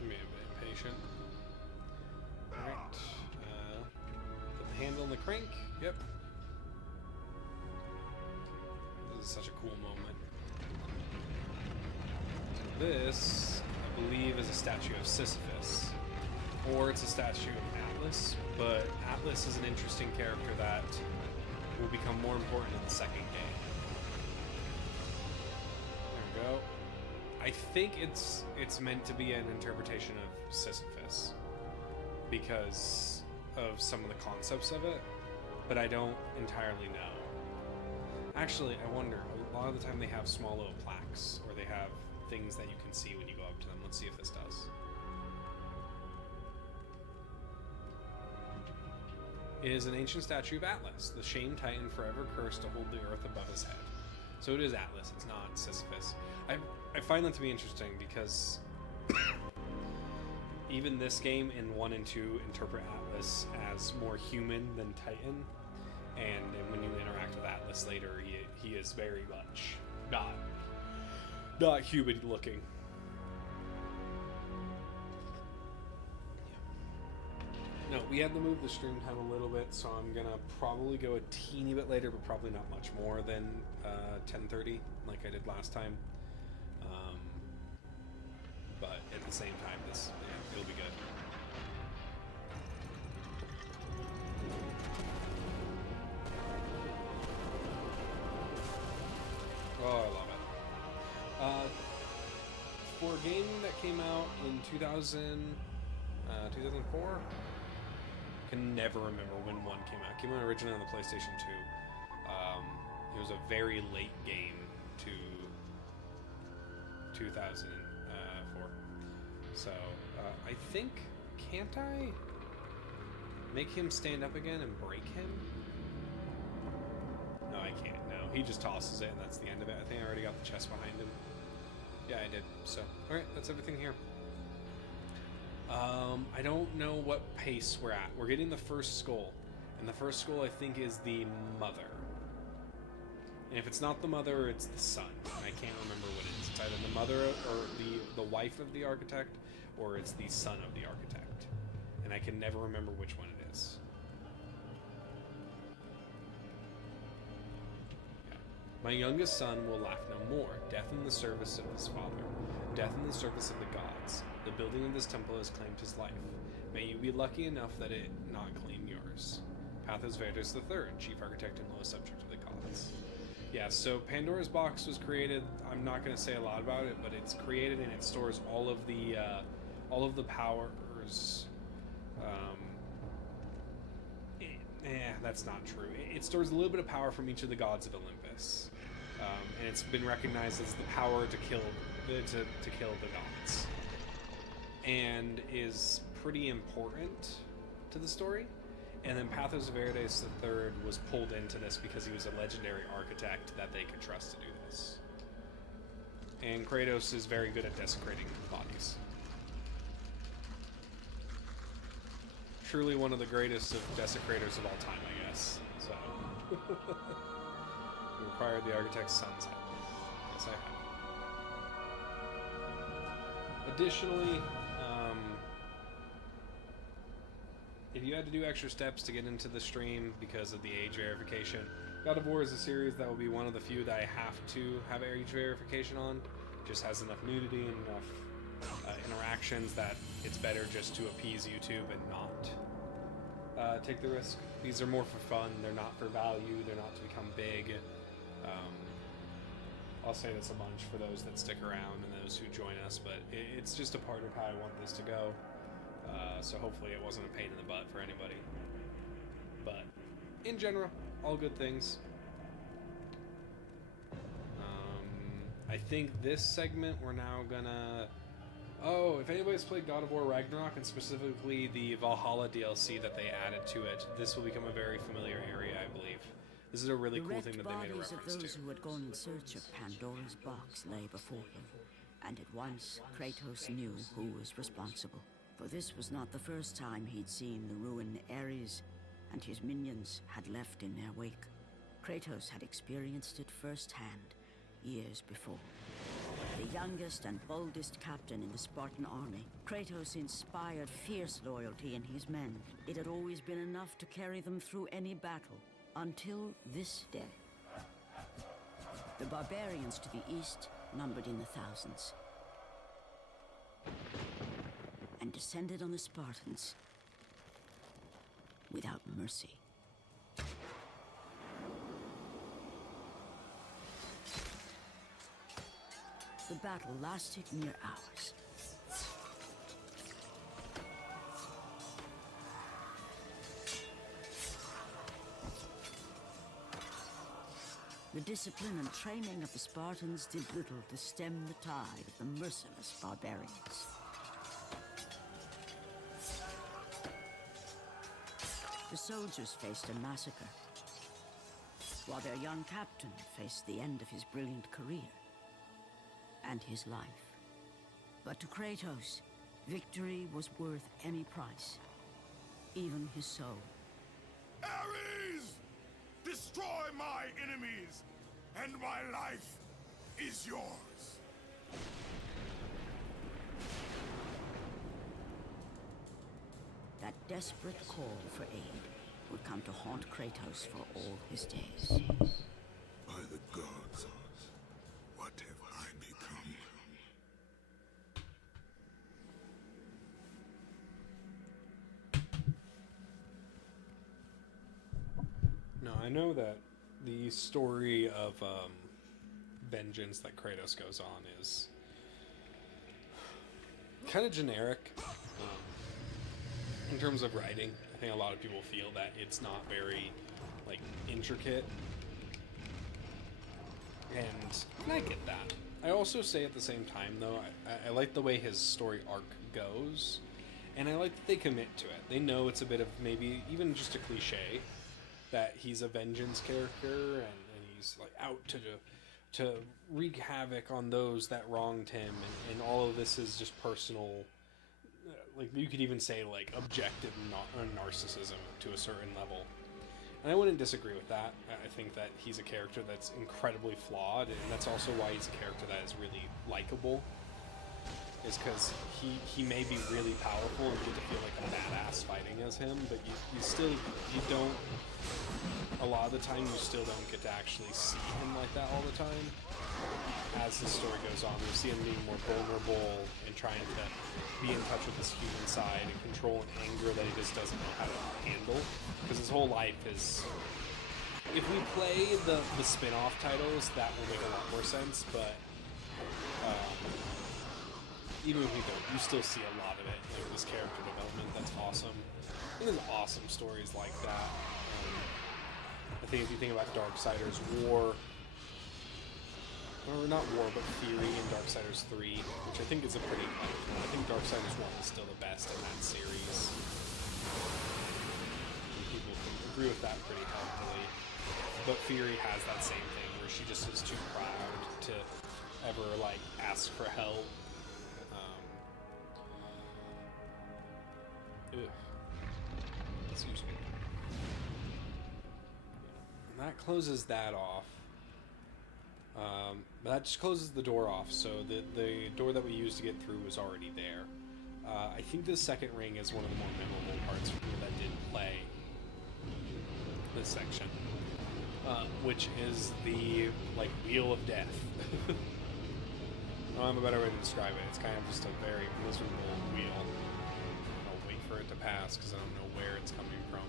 I'm a bit impatient. Alright. Put the handle on the crank. Yep. This is such a cool moment. This, I believe, is a statue of Sisyphus. Or it's a statue of Atlas, but Atlas is an interesting character that will become more important in the second game. There we go. I think it's meant to be an interpretation of Sisyphus because of some of the concepts of it, but I don't entirely know. Actually, I wonder, a lot of the time they have small little plaques, or they have things that you can see when you go up to them. Let's see if this does. It is an ancient statue of Atlas, the shamed titan forever cursed to hold the earth above his head. So it is Atlas, it's not Sisyphus. I find that to be interesting because even this game in 1 and 2 interpret Atlas as more human than Titan, and when you interact with Atlas later, he is very much not human looking. No, we had to move the stream time a little bit, so I'm gonna probably go a teeny bit later, but probably not much more than 10:30, like I did last time. But at the same time, it'll be good. Oh, I love it. For a game that came out in 2004. Can never remember when 1 came out. It came out originally on the PlayStation 2. It was a very late game to 2004. So, I think, can't I make him stand up again and break him? No, I can't. No, he just tosses it and that's the end of it. I think I already got the chest behind him. Yeah, I did. So, alright, that's everything here. I don't know what pace we're at. We're getting the first skull. And the first skull, I think, is the mother. And if it's not the mother, it's the son. And I can't remember what it is. It's either the mother or the wife of the architect, or it's the son of the architect. And I can never remember which one it is. Okay. My youngest son will laugh no more. Death in the service of his father. Death in the service of the gods. The building of this temple has claimed his life. May you be lucky enough that it not claim yours. Pathos Vertus III, chief architect and lowest subject of the gods. Yeah, so Pandora's Box was created. I'm not going to say a lot about it, but it's created and it stores all of the powers. That's not true. It stores a little bit of power from each of the gods of Olympus, and it's been recognized as the power to kill the gods, and is pretty important to the story. And then Pathos Verdes III was pulled into this because he was a legendary architect that they could trust to do this. And Kratos is very good at desecrating bodies. Truly one of the greatest of desecrators of all time, I guess. So, he required the architect's son's head. Yes, I have. Additionally, if you had to do extra steps to get into the stream because of the age verification, God of War is a series that will be one of the few that I have to have age verification on. It just has enough nudity and enough interactions that it's better just to appease YouTube and not take the risk. These are more for fun. They're not for value. They're not to become big. I'll say this a bunch for those that stick around and those who join us, but it's just a part of how I want this to go. So hopefully it wasn't a pain in the butt for anybody. But in general, all good things. I think this segment we're now gonna... Oh, if anybody's played God of War Ragnarok, and specifically the Valhalla DLC that they added to it, this will become a very familiar area, I believe. This is a really cool thing that they made a reference to. The bodies of those who had gone in search of Pandora's box lay before him, and at once Kratos knew who was responsible. For this was not the first time he'd seen the ruin Ares and his minions had left in their wake. Kratos had experienced it firsthand, years before. The youngest and boldest captain in the Spartan army, Kratos inspired fierce loyalty in his men. It had always been enough to carry them through any battle, until this day. The barbarians to the east numbered in the thousands, and descended on the Spartans without mercy. The battle lasted mere hours. The The discipline and training of the Spartans did little to stem the tide of the merciless barbarians. The soldiers faced a massacre, while their young captain faced the end of his brilliant career and his life. But to Kratos, victory was worth any price, even his soul. Ares! Destroy my enemies, and my life is yours. That desperate call for aid would come to haunt Kratos for all his days. By the gods, what have I become? No, I know that the story of vengeance that Kratos goes on is kind of generic in terms of writing. I think a lot of people feel that it's not very like intricate, and I get that. I also say at the same time, though, I like the way his story arc goes, and I like that they commit to it. They know it's a bit of maybe even just a cliche that he's a vengeance character and he's like out to wreak havoc on those that wronged him, and all of this is just personal. Like you could even say like objective narcissism to a certain level. And I wouldn't disagree with that. I think that he's a character that's incredibly flawed, and that's also why he's a character that is really likable. Is because he may be really powerful and you get to feel like a badass fighting as him, but you don't, a lot of the time you still don't get to actually see him like that all the time. As the story goes on, we see him being more vulnerable and trying to be in touch with his human side and control an anger that he just doesn't know how to handle. Because his whole life is... If we play the spin-off titles, that will make a lot more sense, but even if we don't, you still see a lot of it. Like this character development, that's awesome. And there's awesome stories like that. I think if you think about Darksiders War, or not War, but Fury in Darksiders 3, which I think is a pretty... I think Darksiders 1 is still the best in that series. And people can agree with that pretty healthily. But Fury has that same thing, where she just is too proud to ever, like, ask for help. Excuse me. And that closes that off. That just closes the door off, so the door that we used to get through was already there. I think the second ring is one of the more memorable parts for people that did play this section, which is the like Wheel of Death. I don't have a better way to describe it. It's kind of just a very miserable wheel. I'll wait for it to pass because I don't know where it's coming from.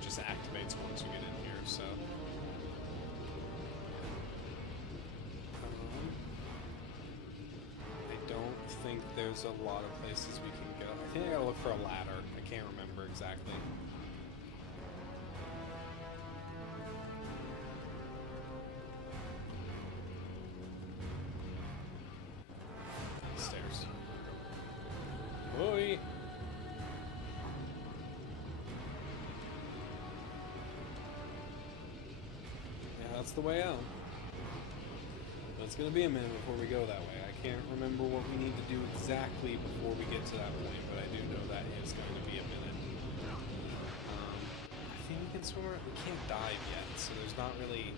Just activates once you get in here, so I don't think there's a lot of places we can go. I think I gotta look for a ladder. I can't remember exactly. Stairs. Boy. That's the way out. But it's going to be a minute before we go that way. I can't remember what we need to do exactly before we get to that point, but I do know that is going to be a minute. I think we can swim around. We can't dive yet, so there's not really...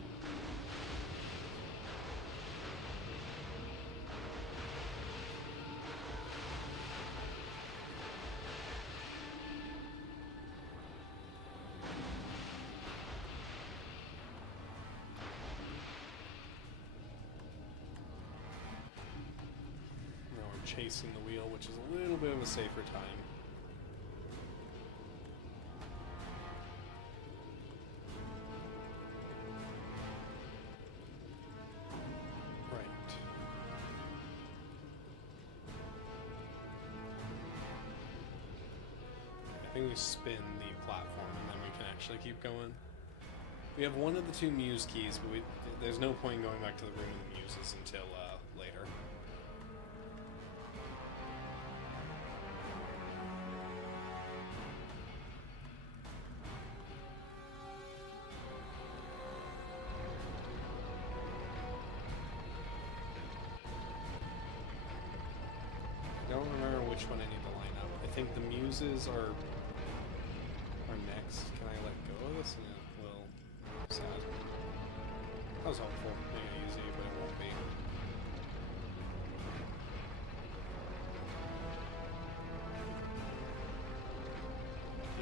chasing the wheel, which is a little bit of a safer time. Right. we spin the platform and then we can actually keep going. We have one of the two muse keys, but there's no point going back to the room of the muses until later. I don't remember which one I need to line up. I think the muses are next. Can I let go of this? And it will. Sad. That was helpful. Maybe easy, but it won't be.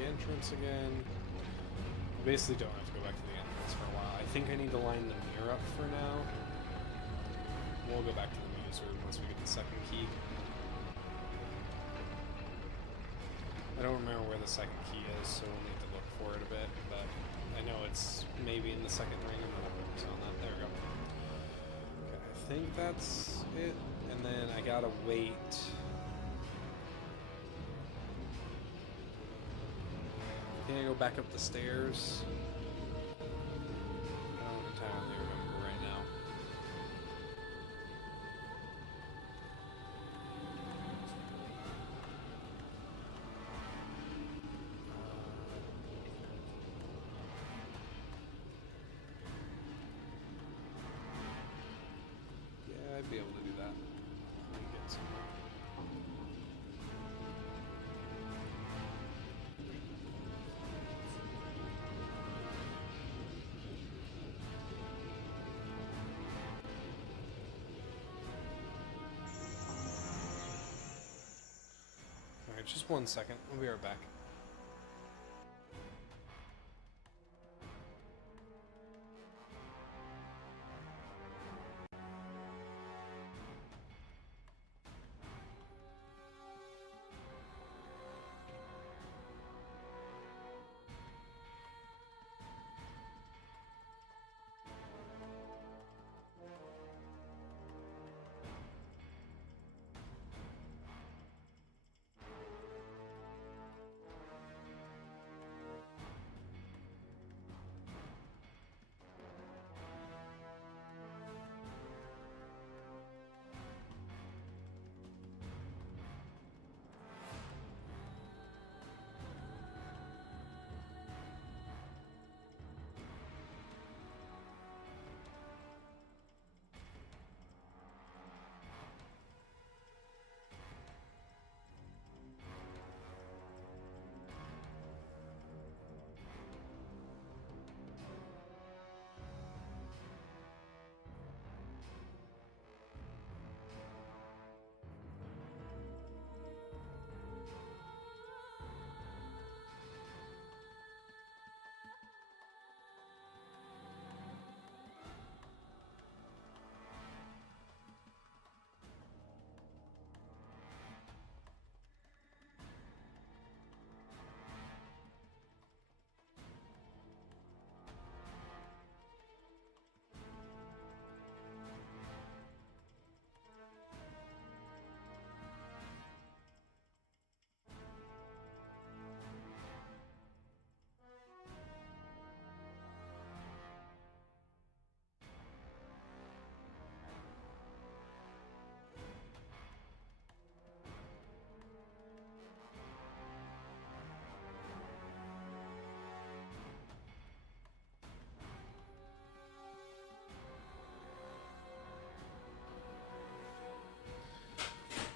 The entrance again. You basically don't have to go back to the entrance for a while. I think I need to line the mirror up for now. We'll go back to the muse room once we get the second key. I don't remember where the second key is, so we'll need to look for it a bit, but I know it's maybe in the second ring and the on that. There we go. Okay, I think that's it. And then I gotta wait. Can I go back up the stairs? I don't entirely remember right now. Yeah, I'd be able to do that. Let me get some. Alright, just 1 second. We'll be right back.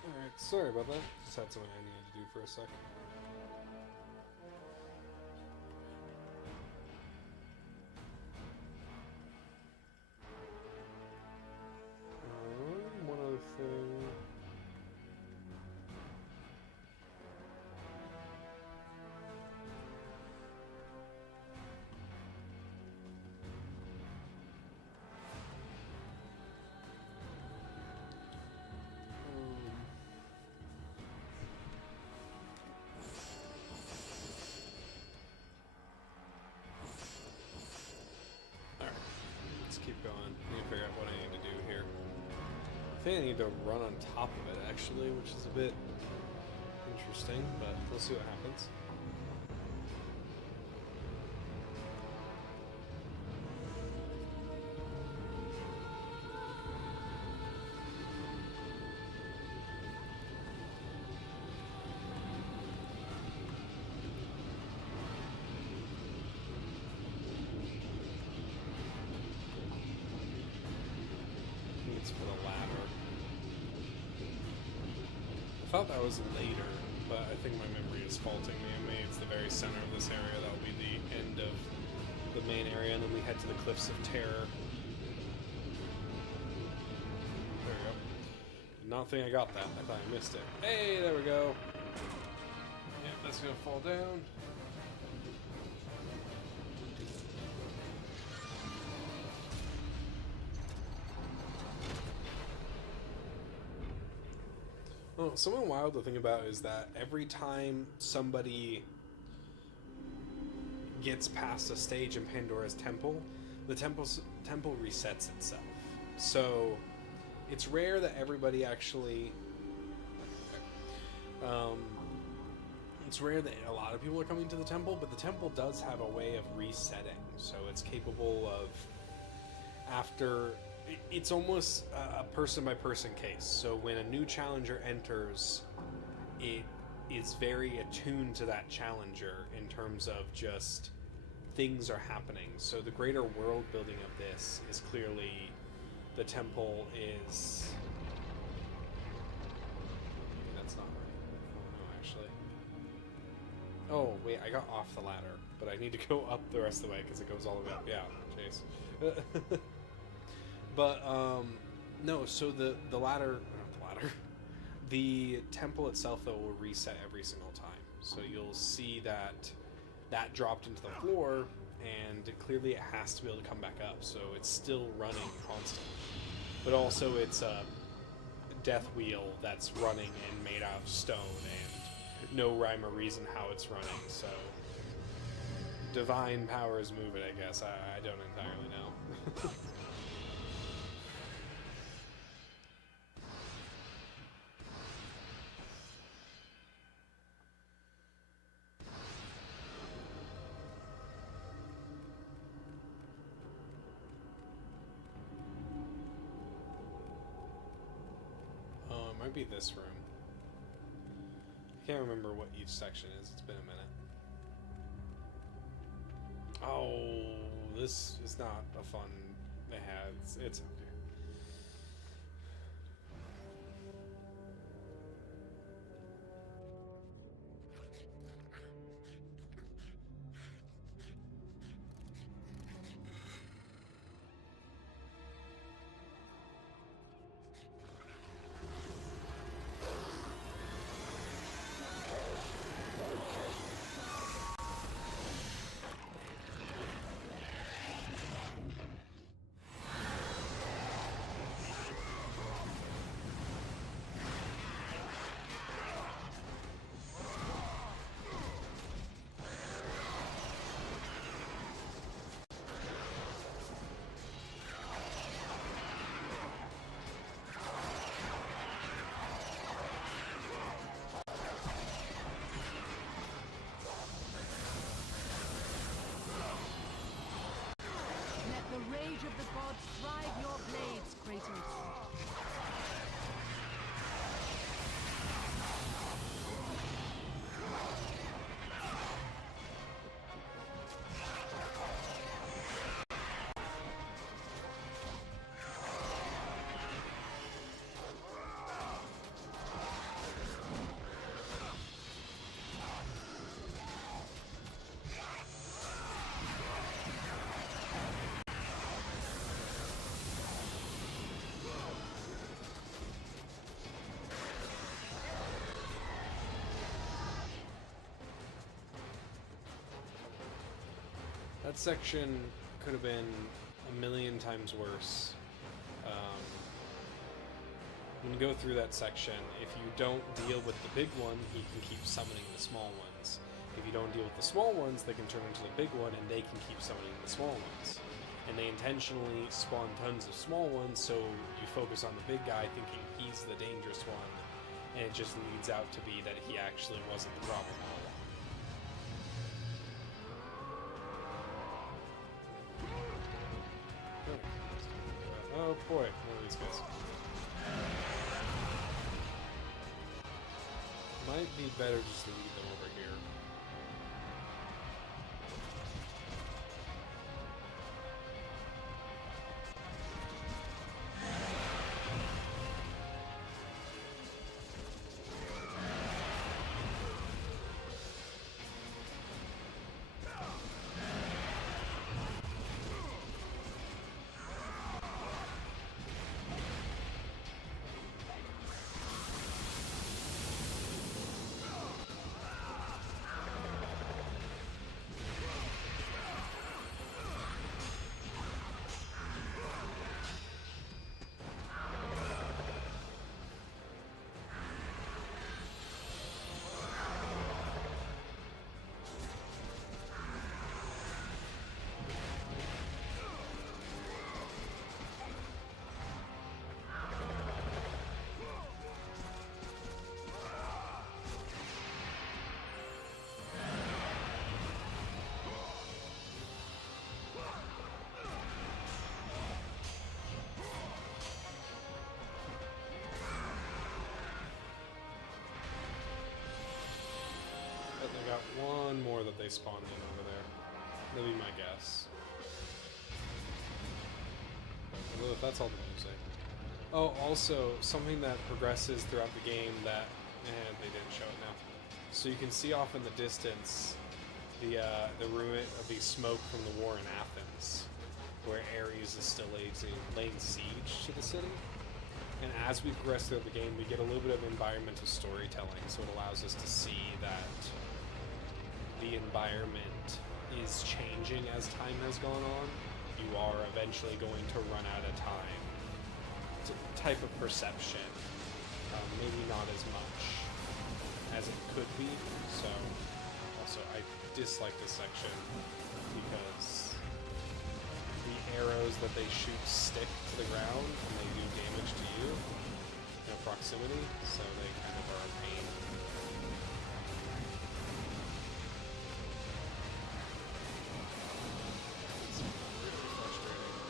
Alright, sorry about that. Just had something I needed to do for a sec. One other thing. Alright, let's keep going. I need to figure out what I need to do here. I think I need to run on top of it, actually, which is a bit interesting, but we'll see what happens. thought that was later, but I think my memory is faulting me. Maybe it's the very center of this area. That will be the end of the main area, and then we head to the Cliffs of Terror. There we go. Did not think I got that. I thought I missed it. Hey, there we go. Yep, that's gonna fall down. Oh, something wild to think about is that every time somebody gets past a stage in Pandora's Temple, the temple resets itself. So it's rare that everybody actually. It's rare that a lot of people are coming to the temple, but the temple does have a way of resetting. So it's capable of, after. It's almost a person-by-person case. So when a new challenger enters, it is very attuned to that challenger in terms of just things are happening. So the greater world building of this is clearly the temple is... That's not right. No, actually. Oh, wait, I got off the ladder, but I need to go up the rest of the way because it goes all the way up. Yeah, jeez. But, no, so the ladder, not the ladder, the temple itself, though, will reset every single time. So you'll see that dropped into the floor, and clearly it has to be able to come back up, so it's still running constantly. But also it's a death wheel that's running and made out of stone, and no rhyme or reason how it's running, so... Divine powers move it, I guess. I don't entirely know. Might be this room. I can't remember what each section is. It's been a minute. Oh, this is not a fun... It's okay. The rage of the gods drive your blades, Kratos. That section could have been a million times worse. When you go through that section, if you don't deal with the big one, he can keep summoning the small ones. If you don't deal with the small ones, they can turn into the big one, and they can keep summoning the small ones. And they intentionally spawn tons of small ones, so you focus on the big guy thinking he's the dangerous one, and it just leads out to be that he actually wasn't the problem. Oh boy, one of these guys. Might be better just to leave them over here. spawned in over there. That'd be my guess. Although if that's all the music. Oh, also, something that progresses throughout the game that... they didn't show it now. So you can see off in the distance the ruin of the smoke from the war in Athens, where Ares is still laying siege to the city. And as we progress through the game, we get a little bit of environmental storytelling, so it allows us to see that the environment is changing as time has gone on. You are eventually going to run out of time. Type of perception, maybe not as much as it could be. So, also, I dislike this section because the arrows that they shoot stick to the ground and they do damage to you in proximity, so they kind of are a pain. It's really frustrating.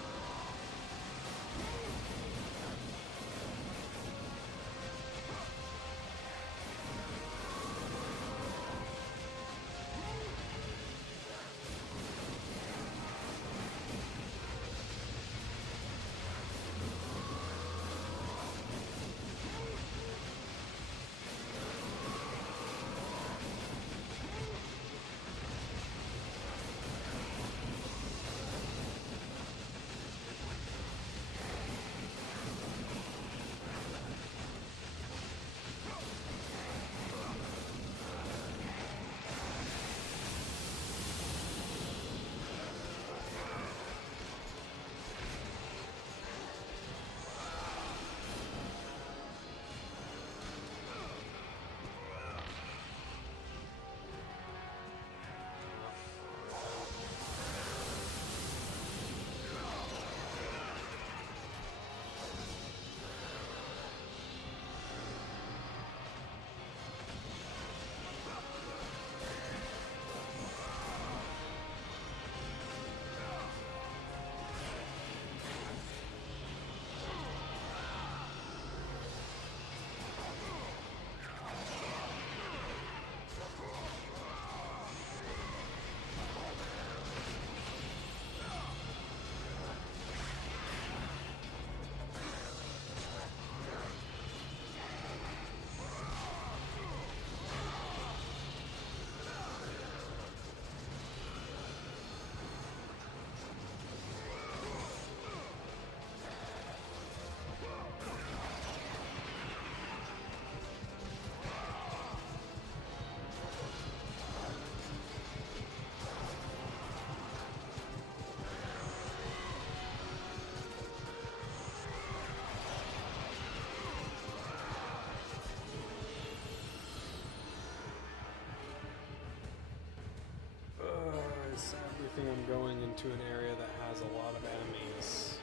Sadly, I'm going into an area that has a lot of enemies.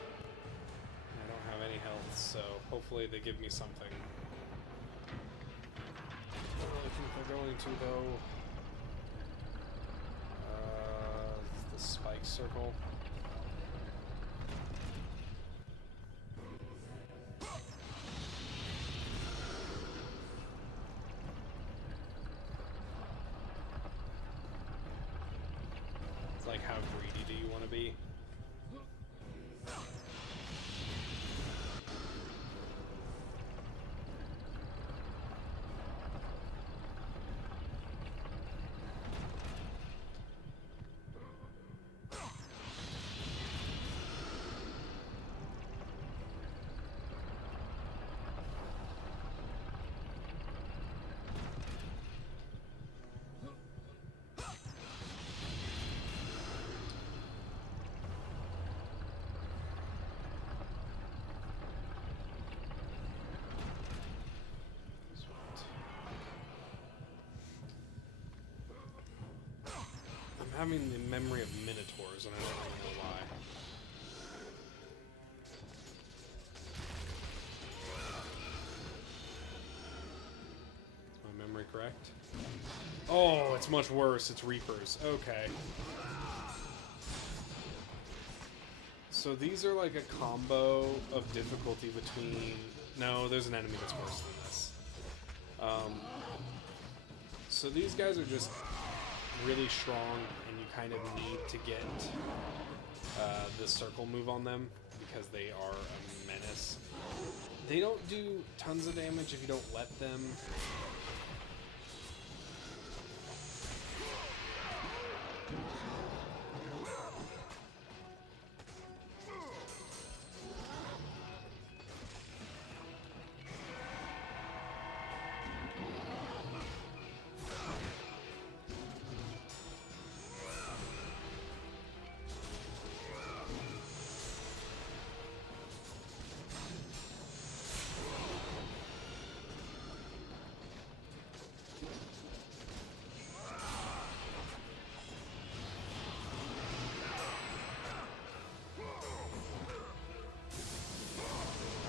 I don't have any health, so hopefully they give me something. I don't really think they're going to, though. The spike circle. Like, how greedy do you want to be? I'm having the memory of minotaurs, and I don't really know why. Is my memory correct? Oh, it's much worse. It's Reapers. Okay. So these are like a combo of difficulty between... No, there's an enemy that's worse than this. So these guys are just really strong, and you kind of need to get the circle move on them because they are a menace. They don't do tons of damage if you don't let them.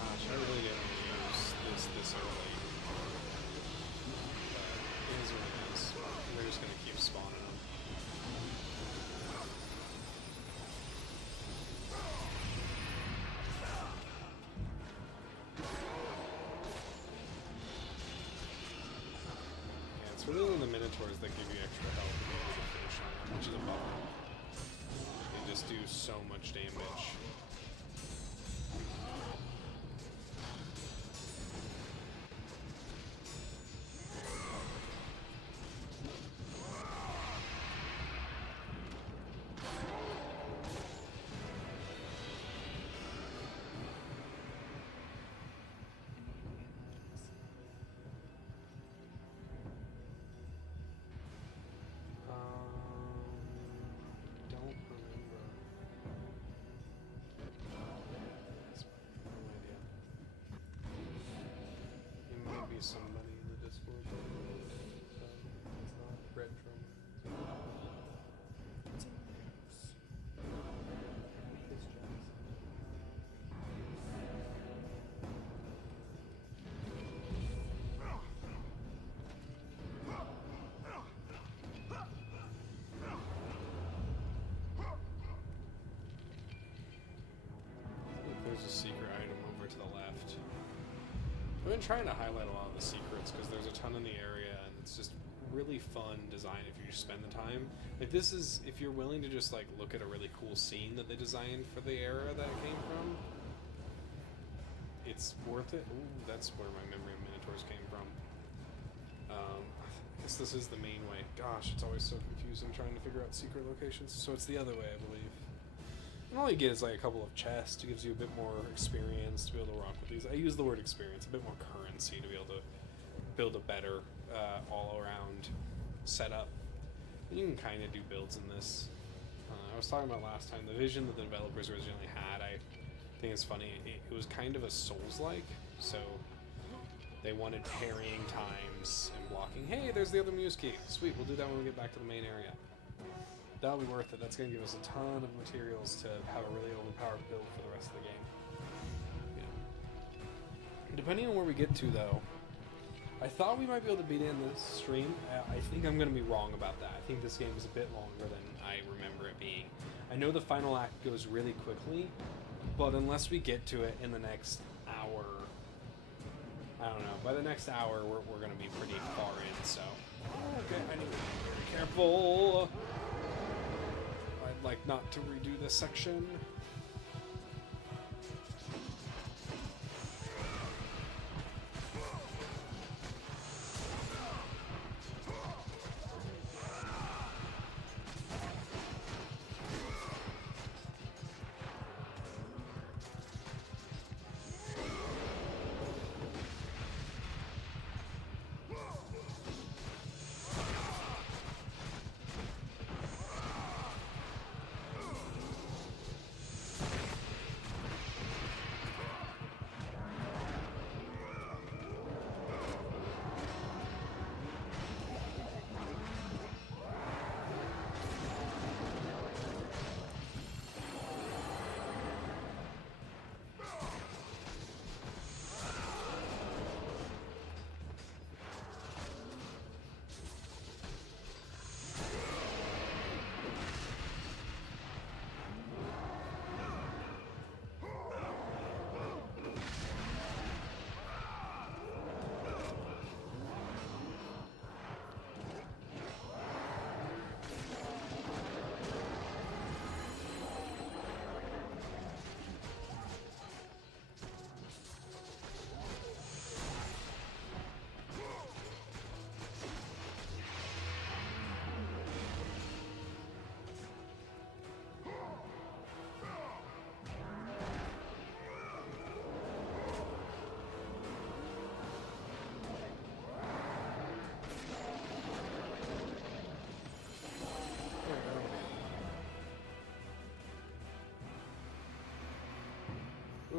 Gosh, I really didn't use this early. But it is what it is. They're just gonna keep spawning them. Yeah, it's really the Minotaurs that give you extra health to be able to finish on them, which is a bummer. They just do so much damage. Don't remember. No idea. It might be somebody in the Discord. So it's not retro. There's a secret item over to the left. I've been trying to highlight a lot of the secrets because there's a ton in the area and it's just really fun design if you just spend the time. Like this is, if you're willing to just like look at a really cool scene that they designed for the era that it came from, it's worth it. Ooh, that's where my memory of Minotaurs came from. I guess this is the main way. Gosh, it's always so confusing trying to figure out secret locations. So it's the other way, I believe. And all you get is like a couple of chests. It gives you a bit more experience to be able to rock with these. I use the word experience, a bit more currency to be able to build a better all-around setup. And you can kind of do builds in this. I was talking about last time, the vision that the developers originally had, I think it's funny, it was kind of a Souls-like, so they wanted parrying times and blocking. Hey, there's the other Muse Key. Sweet, we'll do that when we get back to the main area. That'll be worth it. That's going to give us a ton of materials to have a really overpowered build for the rest of the game. Yeah. Depending on where we get to, though, I thought we might be able to beat it in this stream. I think I'm going to be wrong about that. I think this game is a bit longer than I remember it being. I know the final act goes really quickly, but unless we get to it in the next hour, I don't know. By the next hour, we're going to be pretty far in, so... Okay, I need to be very careful. I'd like not to redo this section.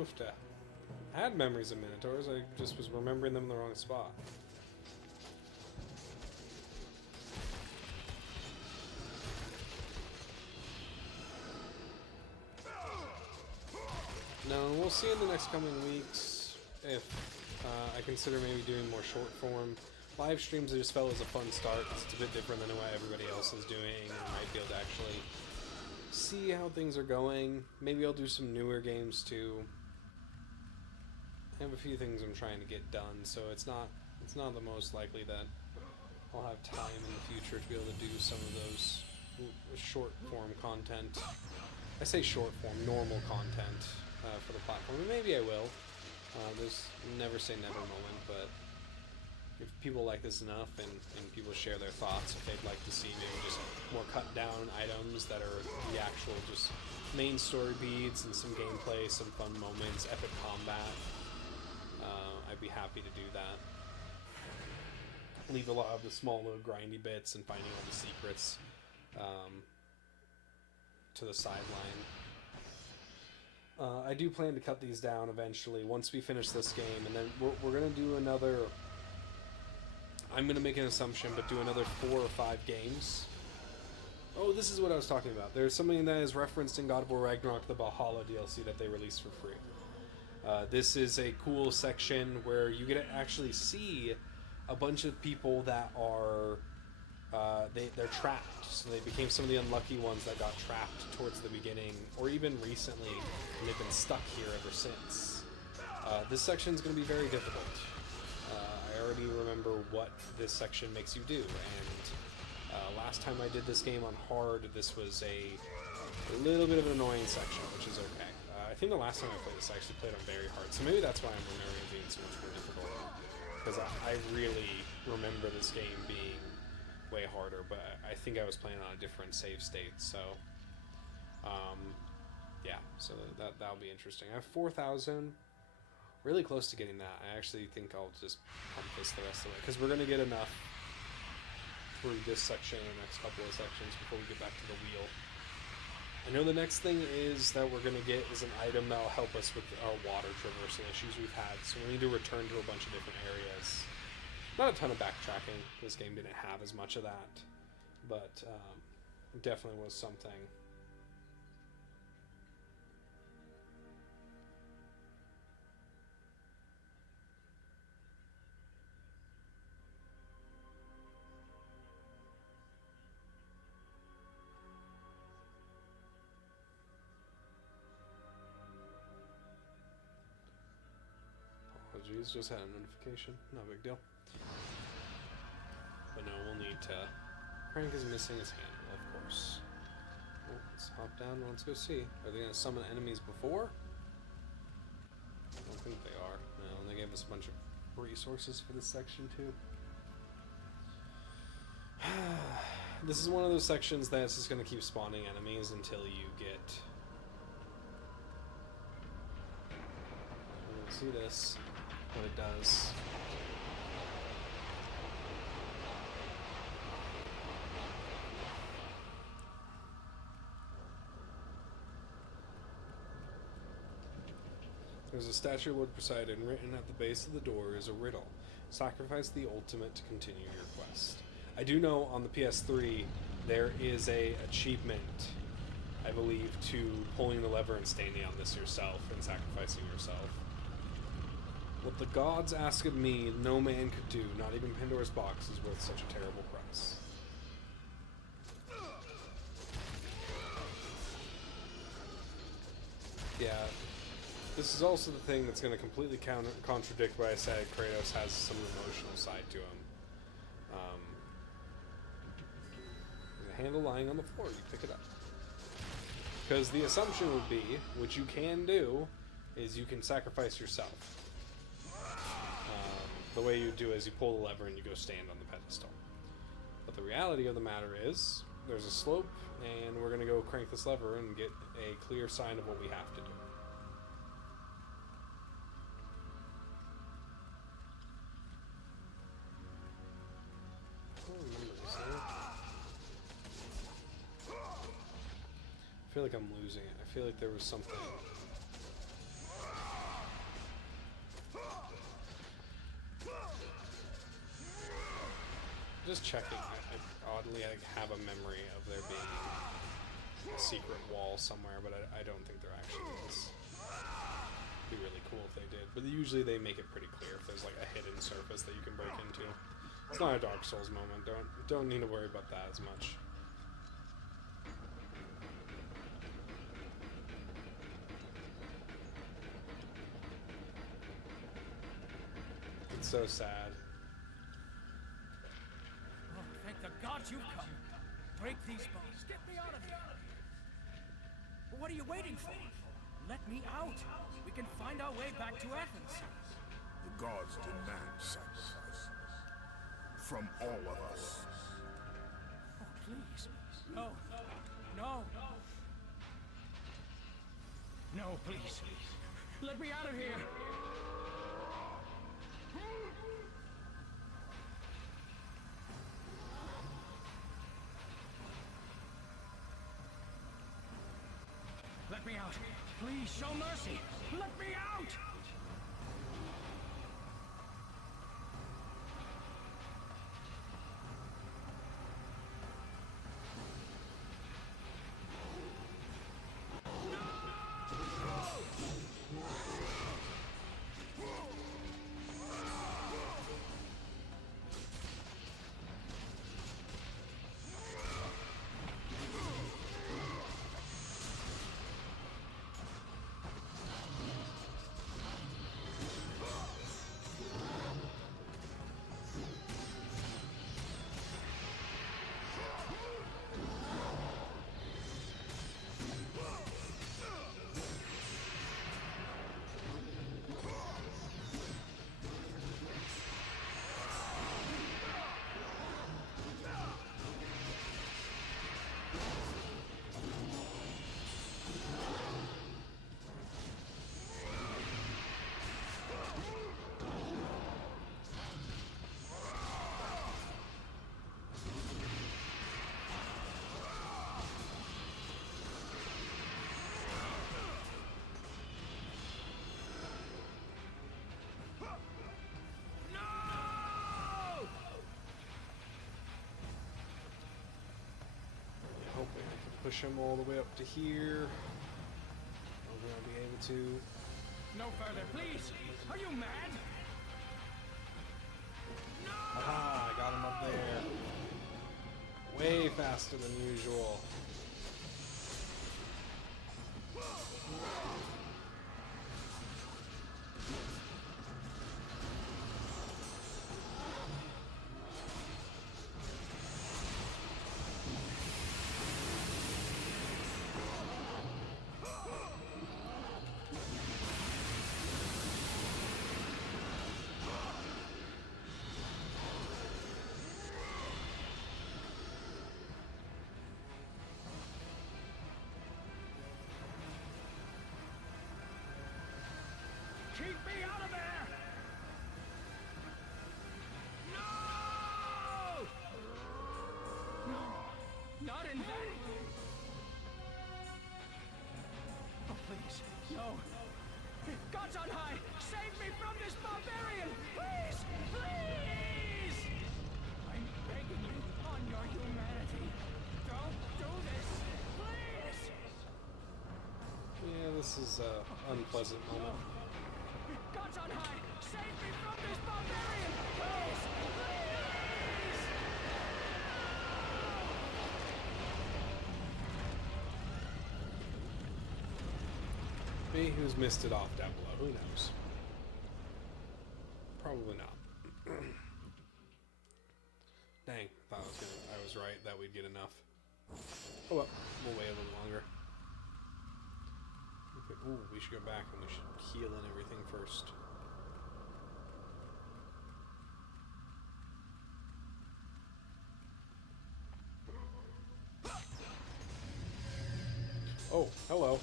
Oof, I had memories of Minotaurs, I just was remembering them in the wrong spot. No, we'll see in the next coming weeks if I consider maybe doing more short form. Live streams I just felt as a fun start. It's a bit different than what everybody else is doing. I might be able to actually see how things are going. Maybe I'll do some newer games too. I have a few things I'm trying to get done, so it's not the most likely that I'll have time in the future to be able to do some of those short form content. I say short form, normal content for the platform, and maybe I will. There's never say never moment, but if people like this enough and people share their thoughts, if they'd like to see maybe just more cut down items that are the actual just main story beats and some gameplay, some fun moments, epic combat, I'd be happy to do that. Leave a lot of the small little grindy bits and finding all the secrets to the sideline. I do plan to cut these down eventually once we finish this game, and then we're going to do another... I'm going to make an assumption, but do another 4 or 5 games. Oh, this is what I was talking about. There's something that is referenced in God of War Ragnarok, the Valhalla DLC that they released for free. This is a cool section where you get to actually see a bunch of people that are... they're trapped. So they became some of the unlucky ones that got trapped towards the beginning, or even recently, and they've been stuck here ever since. This section is going to be very difficult. I already remember what this section makes you do, and last time I did this game on hard, this was a little bit of an annoying section, which is okay. I think the last time I played this, I actually played on very hard, so maybe that's why I'm remembering it being so much more difficult, because I really remember this game being way harder, but I think I was playing on a different save state, so yeah, so that'll be interesting. I have 4,000, really close to getting that. I actually think I'll just pump this the rest of it, because we're going to get enough through this section and the next couple of sections before we get back to the wheel. I know the next thing is that we're going to get is an item that will help us with our water traversal issues we've had, so we need to return to a bunch of different areas. Not a ton of backtracking. This game didn't have as much of that, but definitely was something. Apologies, just had a notification. No big deal. But no, we'll need to... Crank is missing his handle, of course. Well, let's hop down and let's go see. Are they going to summon enemies before? I don't think they are. No, and they gave us a bunch of resources for this section, too. This is one of those sections that's just going to keep spawning enemies until you get... We'll see this, what it does. There's a statue of Lord Poseidon. Written at the base of the door is a riddle. Sacrifice the ultimate to continue your quest. I do know on the PS3 there is a achievement, I believe, to pulling the lever and standing on this yourself and sacrificing yourself. What the gods ask of me, no man could do. Not even Pandora's box is worth such a terrible price. Yeah. This is also the thing that's going to completely contradict what I said. Kratos has some emotional side to him. There's a handle lying on the floor. You pick it up. Because the assumption would be, which you can do, is you can sacrifice yourself. The way you do is you pull the lever and you go stand on the pedestal. But the reality of the matter is, there's a slope, and we're going to go crank this lever and get a clear sign of what we have to do. I feel like I'm losing it. I feel like there was something. Just checking. Oddly, I have a memory of there being a secret wall somewhere, but I don't think there actually is. It'd be really cool if they did, but usually they make it pretty clear if there's like a hidden surface that you can break into. It's not a Dark Souls moment. Don't need to worry about that as much. It's so sad. Oh, thank the gods you've come. Break these bones. Get me out of here. Well, what are you waiting for? Let me out. We can find our way back to Athens. The gods demand sacrifice. From all of us. Oh, please. No. No. No, please. Let me out of here. Let me out. Please, show mercy. Let me out! Hoping I can push him all the way up to here. I'm gonna be able to. No further, please! Are you mad? Aha! I got him up there. Way faster than usual. Keep me out of there! No! No! Not in there! Oh, please, no! Gods on high, save me from this barbarian! Please! Please! I'm begging you on your humanity. Don't do this! Please! Yeah, this is an unpleasant moment. Gods on high, save me from this barbarian! Please! Maybe who's missed it off down below, who knows? Probably not. Dang, I was right that we'd get enough. Oh well, we'll wait a little longer. Okay, ooh, we should go back and we should heal and everything first. Oh, hello.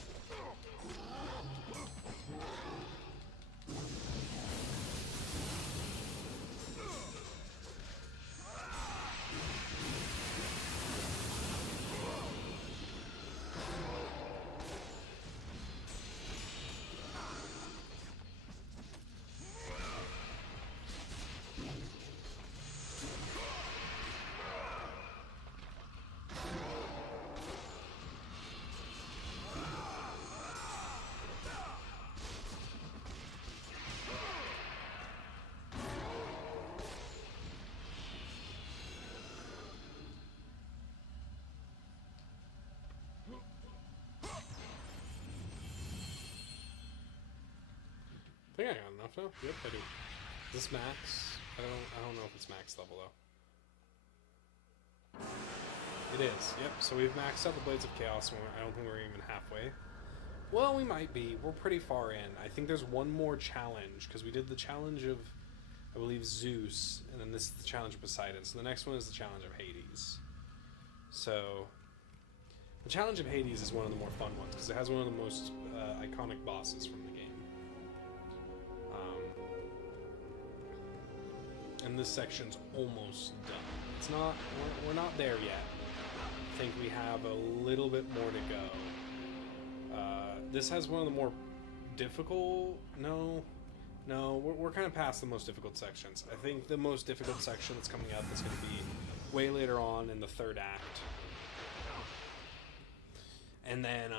think I got enough now. Yep, I do. Is this max? I don't know if it's max level though. It is. Yep. So we've maxed out the Blades of Chaos. And I don't think we're even halfway. Well, we might be. We're pretty far in. I think there's one more challenge because we did the challenge of, I believe, Zeus, and then this is the challenge of Poseidon. So the next one is the challenge of Hades. So the challenge of Hades is one of the more fun ones because it has one of the most iconic bosses from the game. And this section's almost done. It's not. We're not there yet. I think we have a little bit more to go. This has one of the more difficult. No, we're kind of past the most difficult sections. I think the most difficult section that's coming up is going to be way later on in the third act. And then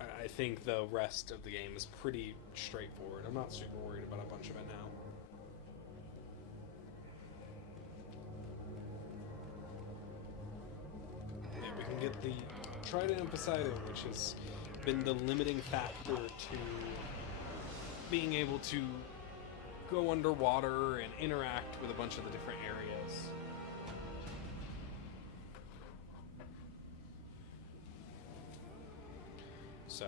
I think the rest of the game is pretty straightforward. I'm not super worried about a bunch of it now. Yeah, we can get the Trident of Poseidon, which has been the limiting factor to being able to go underwater and interact with a bunch of the different areas. So,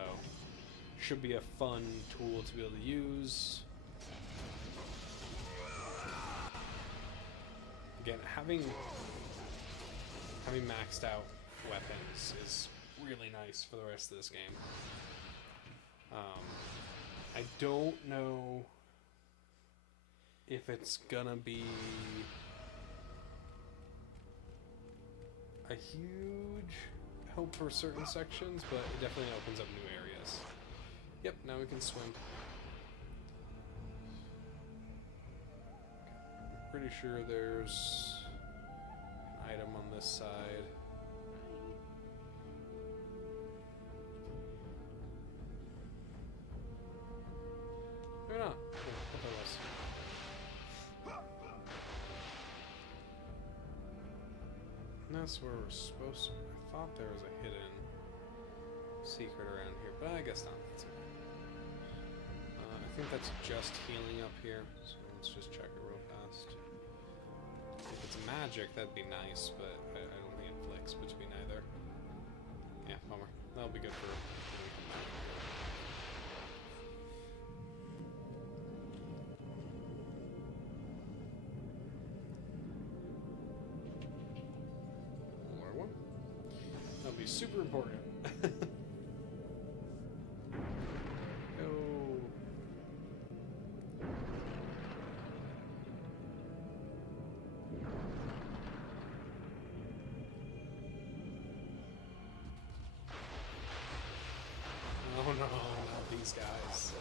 should be a fun tool to be able to use. Again, having maxed out weapons is really nice for the rest of this game. I don't know if it's gonna be a huge help for certain sections, but it definitely opens up new areas. Yep, now we can swim. I'm pretty sure there's an item on this side. Maybe not. What that was. And that's where we're supposed to. I thought there was a hidden secret around here, but I guess not. That's okay. I think that's just healing up here, so let's just check it real fast. If it's a magic, that'd be nice, but I don't think it flicks between either. Yeah, bummer. That'll be good for when we come back. That'll be super important. Oh. Oh no, not these guys.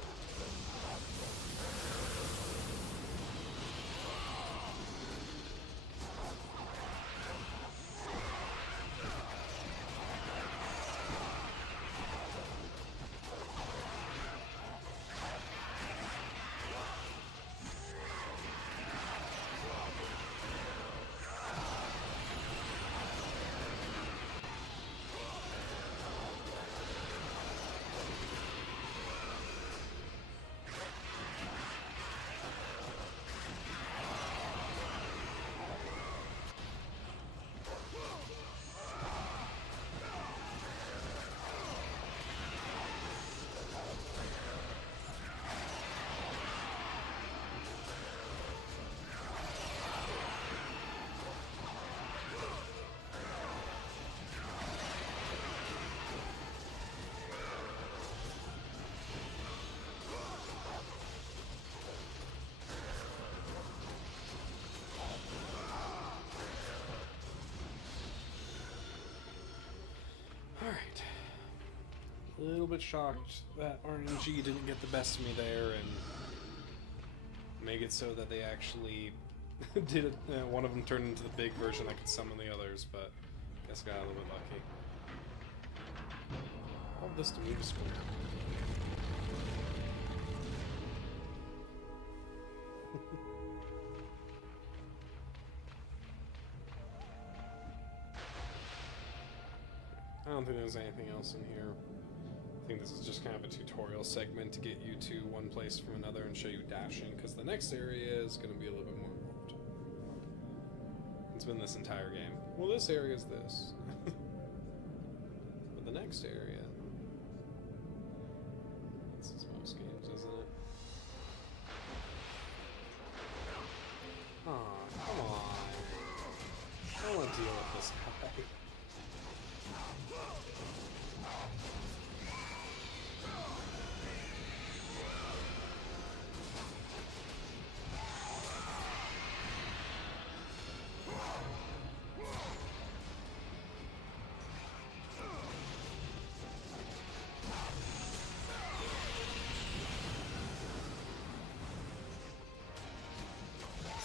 Alright. A little bit shocked that RNG didn't get the best of me there and make it so that they actually did it. One of them turned into the big version that could summon the others, but I guess I got a little bit lucky. All this to me is cool. I don't think there's anything else in here. I think think this is just kind of a tutorial segment to get you to one place from another and show you dashing, because the next area is going to be a little bit more involved. It's been this entire game. Well, this area is this. But the next area... This is most games, isn't it? Aw, come on. I don't want to deal with this guy.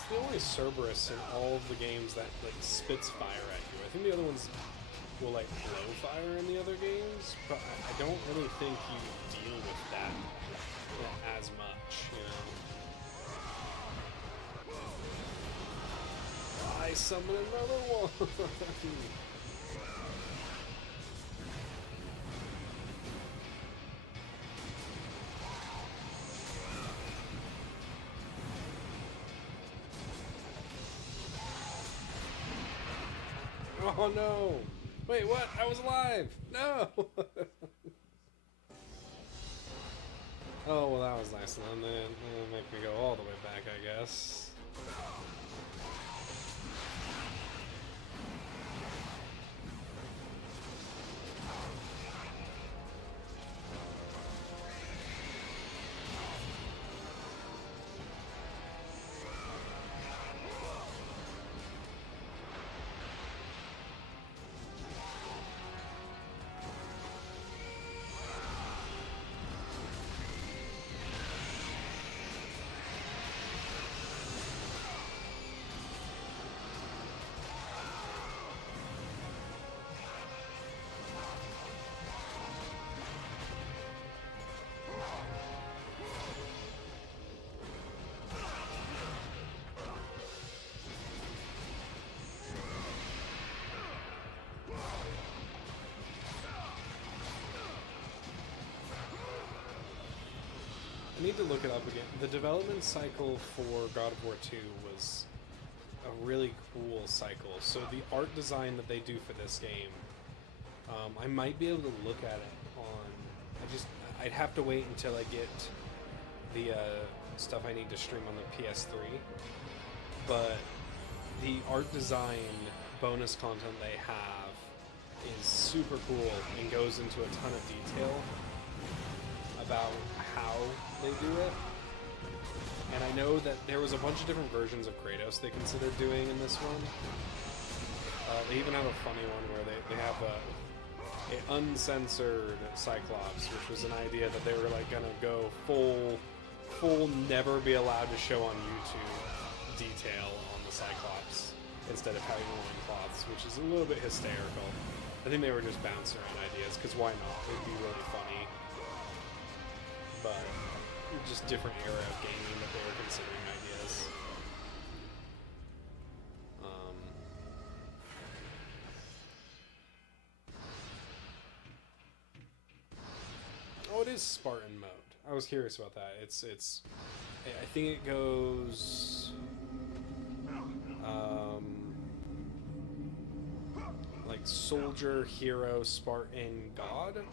The only Cerberus in all of the games that like spits fire at you. I think the other ones will like blow fire in the other games, but I don't really think you deal with that as much, you know. I summon another one. Oh no! Wait, what? I was alive! No! Oh, well, that was nice. And then it'll make me go all the way back, I guess. I need to look it up again. The development cycle for God of War 2 was a really cool cycle. So the art design that they do for this game, I might be able to look at it on... I'd have to wait until I get the stuff I need to stream on the PS3. But the art design bonus content they have is super cool and goes into a ton of detail about how they do it. And I know that there was a bunch of different versions of Kratos they considered doing in this one. They even have a funny one where they have a uncensored Cyclops, which was an idea that they were like gonna go full never be allowed to show on YouTube detail on the Cyclops instead of having loincloths, which is a little bit hysterical. I think they were just bouncing around ideas, because why not? It'd be really funny. But just different era of gaming that they were considering ideas. Oh, it is Spartan mode. I was curious about that. It's. I think it goes. Like soldier, hero, Spartan, god.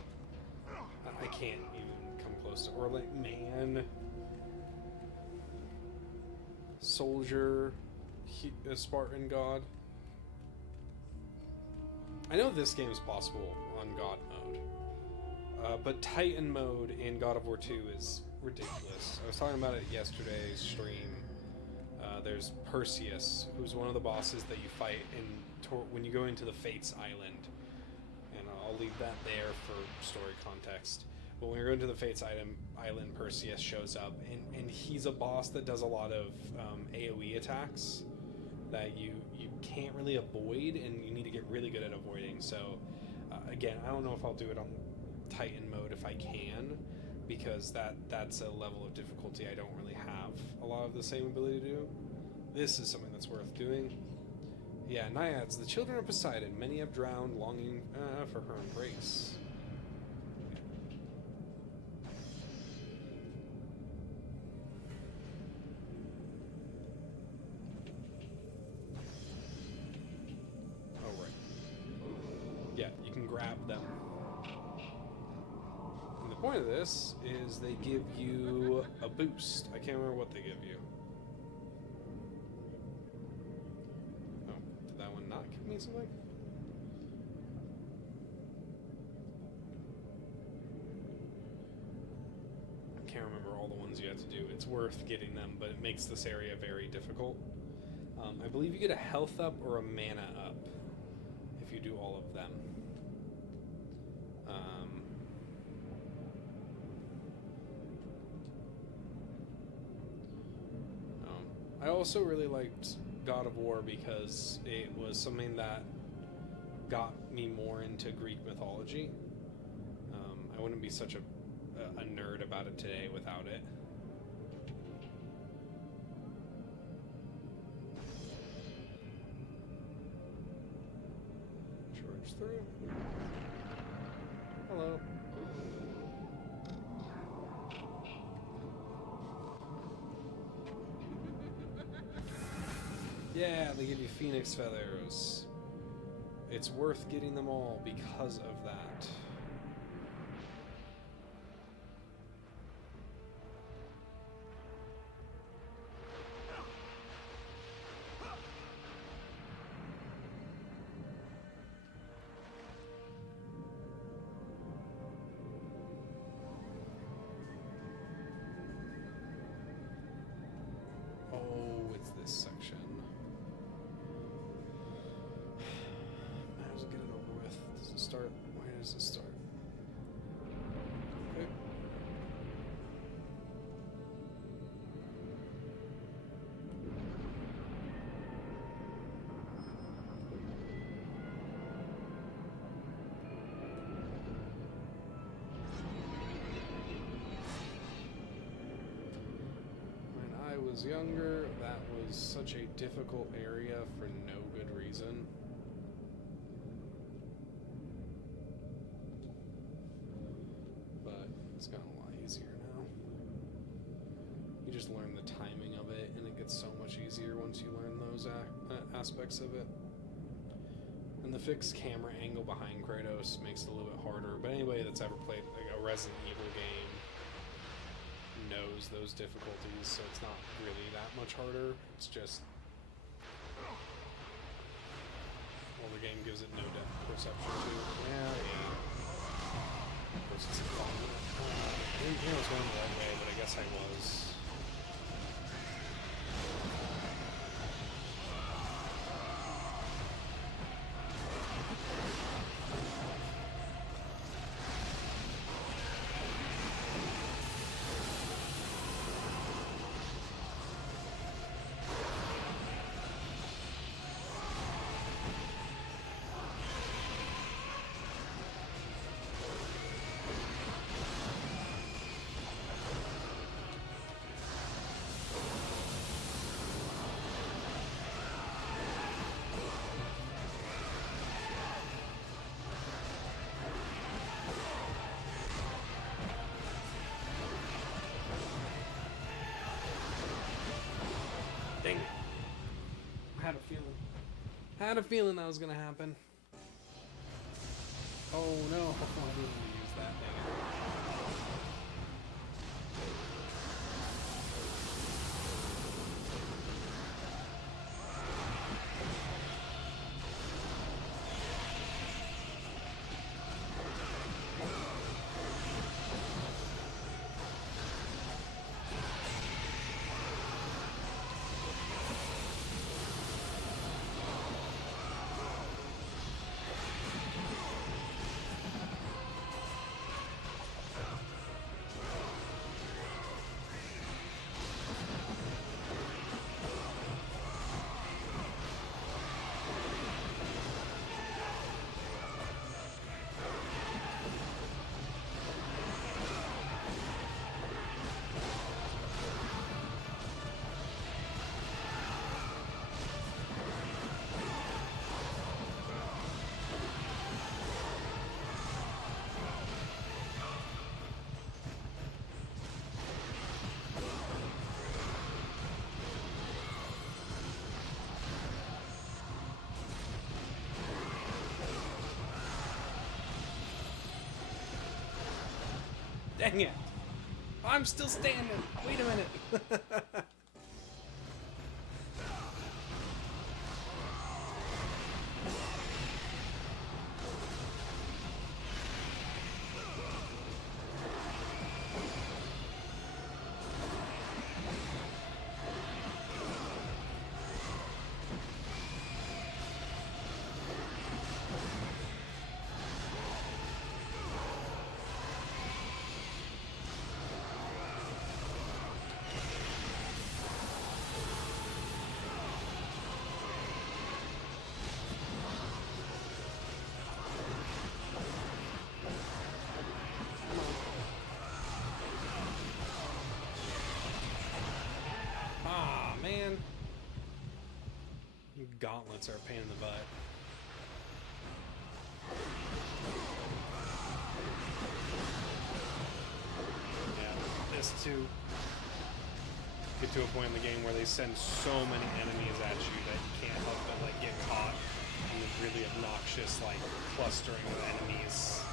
I can't even come close to, or like man, soldier, Spartan, god. I know this game is possible on god mode, but Titan mode in God of War 2 is ridiculous. I was talking about it yesterday's stream. There's Perseus, who's one of the bosses that you fight when you go into the Fates Island. And I'll leave that there for story context. But when you're going to the Fates Island, Perseus shows up, and he's a boss that does a lot of AoE attacks that you can't really avoid, and you need to get really good at avoiding. So, again, I don't know if I'll do it on Titan mode if I can, because that's a level of difficulty I don't really have a lot of the same ability to do. This is something that's worth doing. Yeah, Naiads, the children of Poseidon, many have drowned, longing for her embrace. point of this is they give you a boost. I can't remember what they give you. Oh, did that one not give me something? I can't remember all the ones you have to do. It's worth getting them, but it makes this area very difficult. I believe you get a health up or a mana up if you do all of them. I also really liked God of War because it was something that got me more into Greek mythology. I wouldn't be such a nerd about it today without it. Charge through. Hello. Yeah, they give you phoenix feathers. It's worth getting them all because of that. Oh, it's this section. Might as well get it over with. Does it start? Where does it start? Okay. When I was younger, that was such a difficult area for no good reason. But it's gotten a lot easier now. You just learn the timing of it, and it gets so much easier once you learn those aspects of it. And the fixed camera angle behind Kratos makes it a little bit harder. But anybody that's ever played like a Resident Evil game knows those difficulties, so it's not really that much harder. It's just, well, the game gives it no depth perception too. Yeah. Of course, it's wrong. I didn't think I was going the right way, but I guess I was. Dang it. I had a feeling that was gonna happen. Oh no, I didn't use that, dang it. Dang it. I'm still standing. Wait a minute. Man, gauntlets are a pain in the butt. Yeah, this too. Get to a point in the game where they send so many enemies at you that you can't help but like get caught in this really obnoxious like clustering of enemies.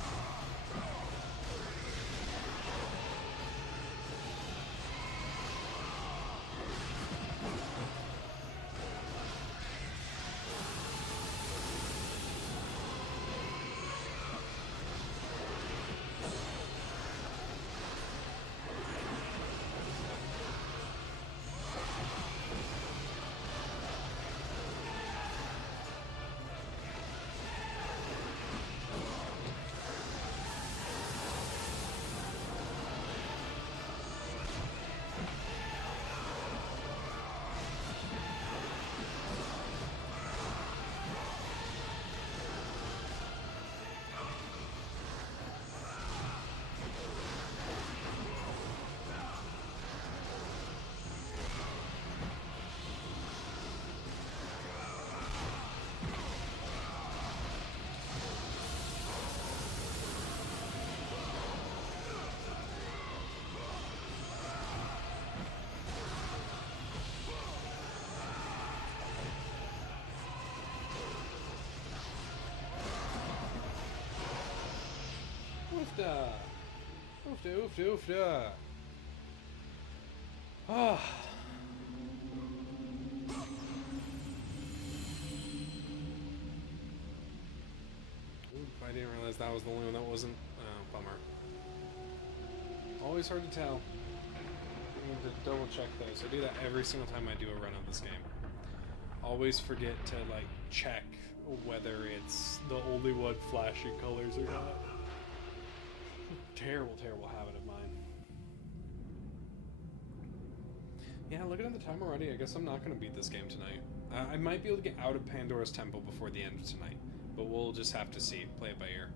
Oofda! Oofda, oofda, oofda! Ah! I didn't realize that was the only one that wasn't. Oh, bummer. Always hard to tell. I need to double check those. I do that every single time I do a run of this game. Always forget to, like, check whether it's the only one flashing colors or not. Terrible, terrible habit of mine. Yeah, looking at the time already, I guess I'm not going to beat this game tonight. I might be able to get out of Pandora's Temple before the end of tonight, but we'll just have to see. Play it by ear.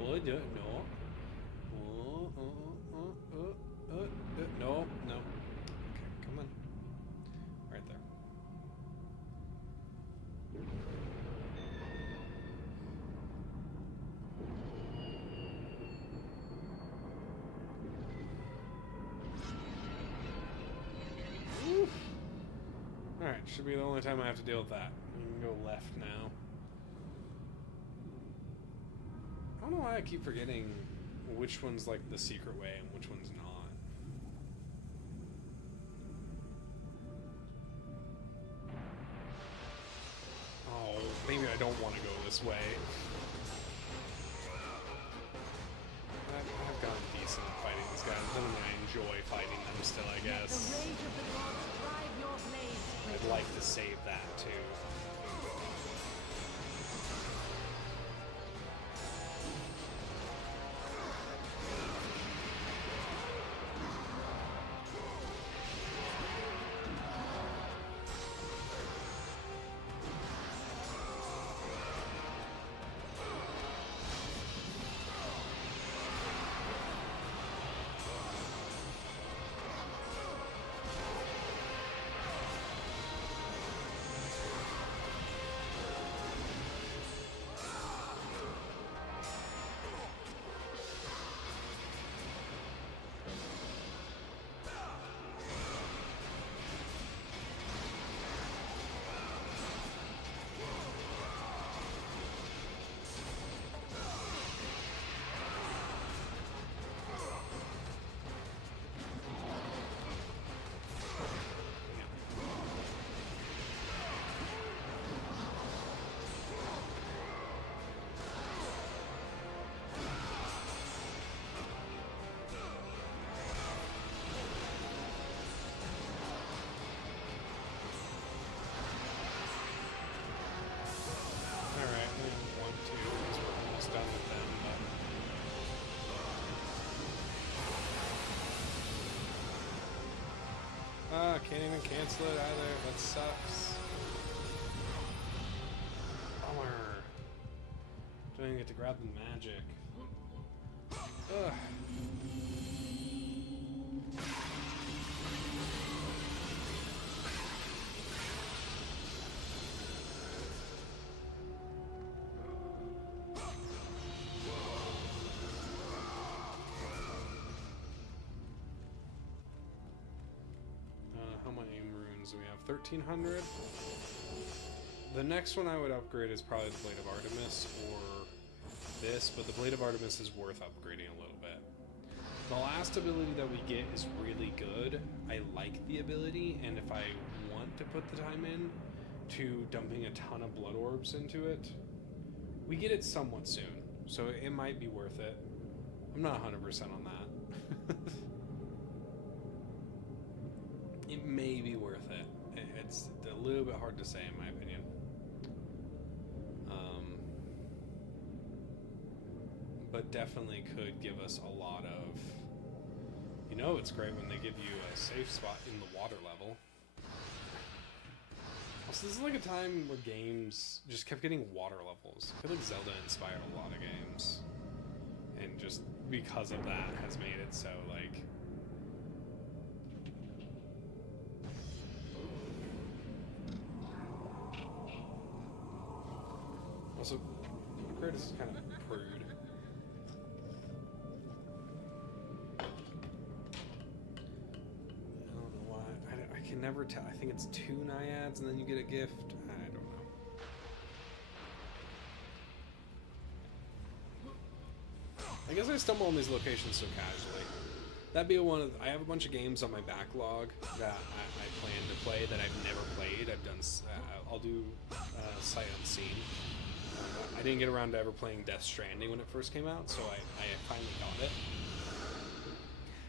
Oh, no. No, no. Okay, come on. Right there. Alright, should be the only time I have to deal with that. We can go left now. I don't know why I keep forgetting which one's like the secret way and which one's not. Oh, maybe I don't want to go this way. I've gotten decent at fighting these guys. I don't I enjoy fighting them still, I guess. I'd like to save that too. can't even cancel it either. That sucks. Bummer. Don't even get to grab the magic. Ugh. How many runes do we have? 1,300? The next one I would upgrade is probably the Blade of Artemis or this, but the Blade of Artemis is worth upgrading a little bit. The last ability that we get is really good. I like the ability, and if I want to put the time in to dumping a ton of blood orbs into it, we get it somewhat soon, so it might be worth it. I'm not 100% on that. It may be worth it. It's a little bit hard to say in my opinion. But definitely could give us a lot of... You know, it's great when they give you a safe spot in the water level. Also, this is like a time where games just kept getting water levels. I feel like Zelda inspired a lot of games. And just because of that has made it so, like... Also, Kratos is kind of prude. I don't know why. I can never tell. I think it's 2 naiads and then you get a gift. I don't know. I guess I stumble on these locations so casually. That'd be one of... I have a bunch of games on my backlog that I plan to play that I've never played. I've done... I'll do Sight Unseen. I didn't get around to ever playing Death Stranding when it first came out, so I finally got it.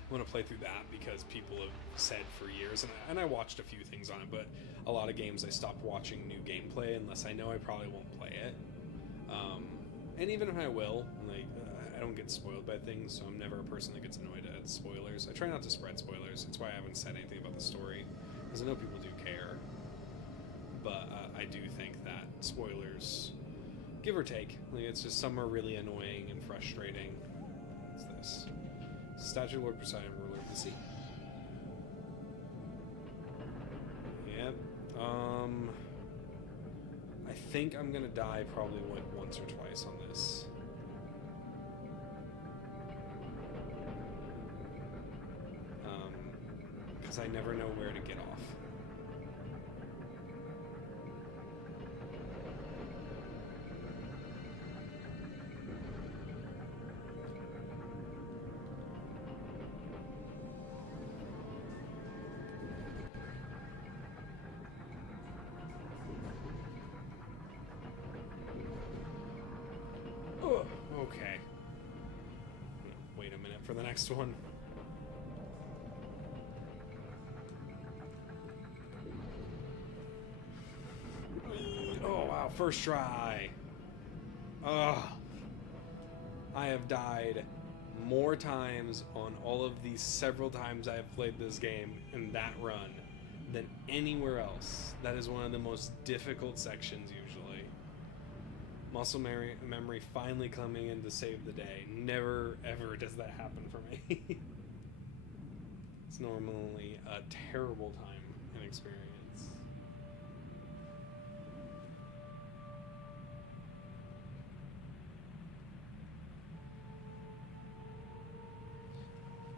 I want to play through that because people have said for years, and I watched a few things on it, but a lot of games I stopped watching new gameplay unless I know I probably won't play it. And even if I will, like, I don't get spoiled by things, so I'm never a person that gets annoyed at spoilers. I try not to spread spoilers. That's why I haven't said anything about the story, because I know people do care. But I do think that spoilers... Give or take. Like, it's just some are really annoying and frustrating. What's this? Statue of Lord Poseidon, ruler of the sea. Yep. I think I'm gonna die probably like once or twice on this. Because I never know where to get off. Okay. Wait a minute for the next one. Oh wow, first try. Ugh. I have died more times on all of these several times I have played this game in that run than anywhere else. That is one of the most difficult sections usually. Muscle memory finally coming in to save the day. Never ever does that happen for me. It's normally a terrible time and experience.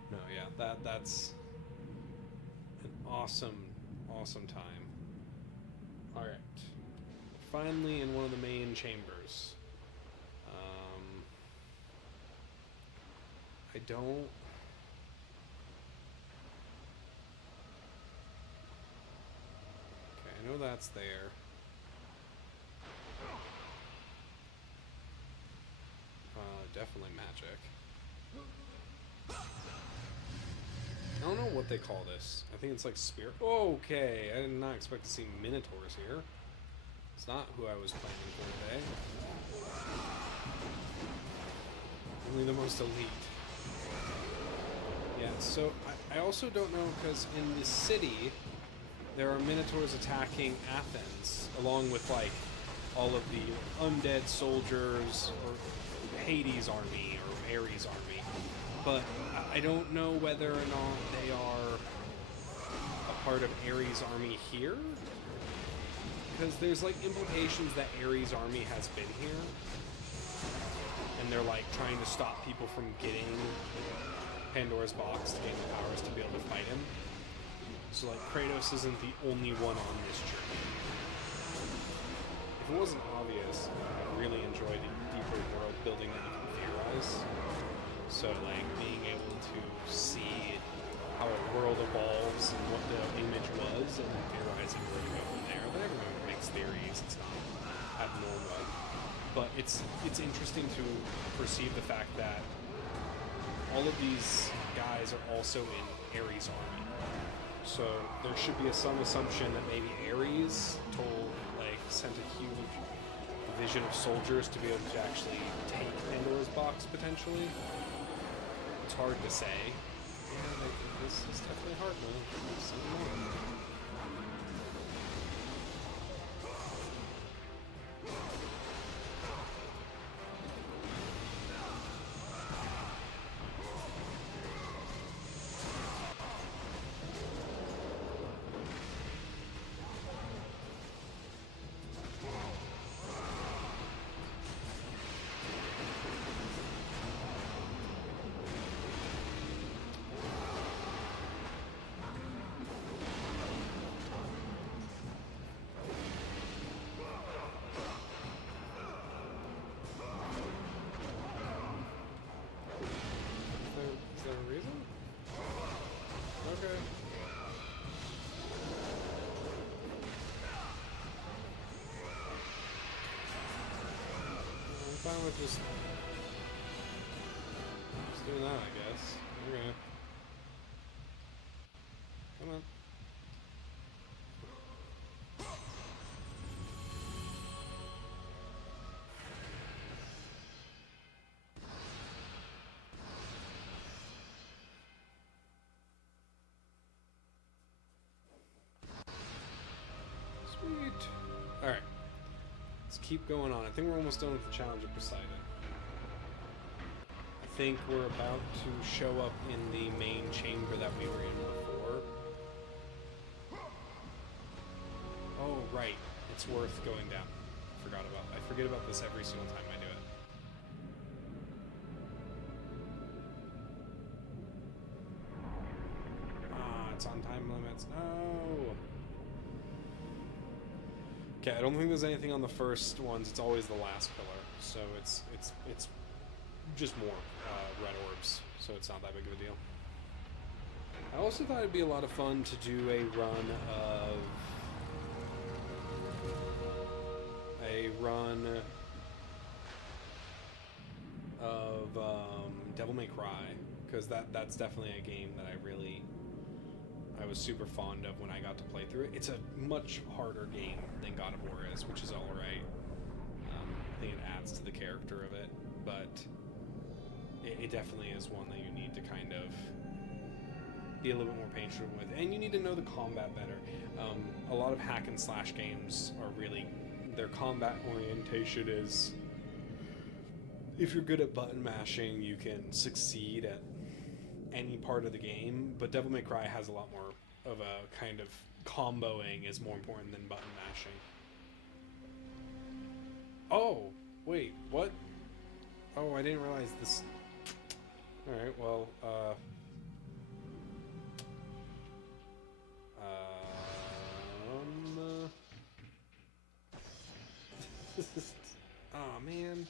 No, yeah, that's an awesome time. Alright. Finally in one of the main chambers. I don't... Okay, I know that's there. Definitely magic. I don't know what they call this. I think it's like spirit. Okay, I did not expect to see minotaurs here. It's not who I was planning for today. Only the most elite. Yeah, so I also don't know, because in the city, there are Minotaurs attacking Athens, along with like all of the undead soldiers or Hades army or Ares army. But I don't know whether or not they are a part of Ares army here, because there's like implications that Ares army has been here, and they're like trying to stop people from getting Pandora's box to gain the powers to be able to fight him. So like Kratos isn't the only one on this journey. If it wasn't obvious, I really enjoyed the deeper world building that you can theorize. So like being able to see how a world evolves and what the image was, and then theorizing where to go from there. But everyone makes theories, it's not abnormal. But it's interesting to perceive the fact that all of these guys are also in Ares' army. So there should be some assumption that maybe Ares sent a huge division of soldiers to be able to actually take Pandora's box, potentially. It's hard to say. Yeah, this is definitely hard, man. Fine with just doing that, I guess. Okay. Come on. Sweet. Alright. Let's keep going on. I think we're almost done with the Challenge of Poseidon. I think we're about to show up in the main chamber that we were in before. Oh, right. It's worth going down. I forget about this every single time I do it. Ah, it's on time limits. No! Okay, I don't think there's anything on the first ones. It's always the last pillar, so it's just more red orbs, so it's not that big of a deal. I also thought it'd be a lot of fun to do a run of Devil May Cry, because that's definitely a game that I was super fond of when I got to play through it. It's a much harder game than God of War is, which is alright. I think it adds to the character of it, but it definitely is one that you need to kind of be a little bit more patient with, and you need to know the combat better. A lot of hack and slash games are really, their combat orientation is, if you're good at button mashing, you can succeed at any part of the game, but Devil May Cry has a lot more of a kind of comboing is more important than button mashing. Oh, wait, what? Oh, I didn't realize this. Alright, well, oh man.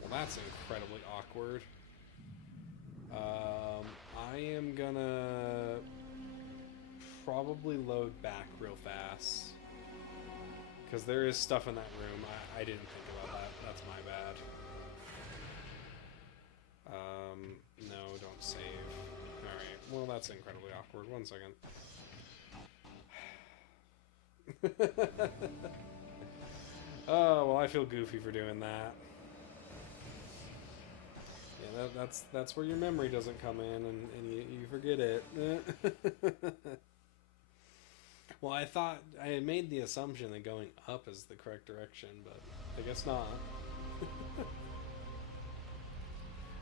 Well, that's incredibly awkward. I am gonna probably load back real fast, because there is stuff in that room. I didn't think about that. That's my bad. No, don't save. Alright, well that's incredibly awkward. 1 second. Oh, well I feel goofy for doing that. Yeah, that's where your memory doesn't come in and you forget it. Well, I thought I had made the assumption that going up is the correct direction, but I guess not.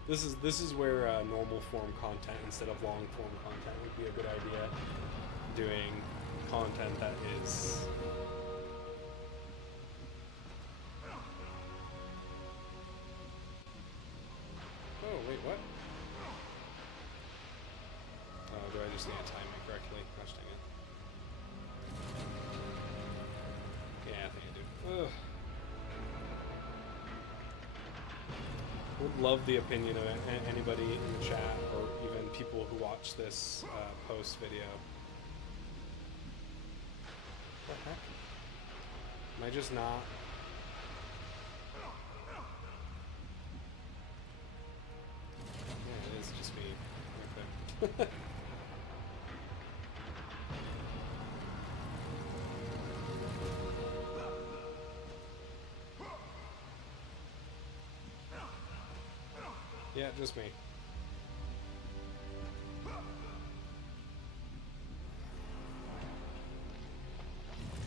This is where normal form content instead of long form content would be a good idea. Doing content that is. Oh wait, what? Oh, do I just need to time it correctly? Gosh dang it. Yeah, I think I do. Ugh. Would love the opinion of anybody in the chat, or even people who watch this post video. What the heck? Am I just not? Yeah, it is just me. Okay. Yeah, just me.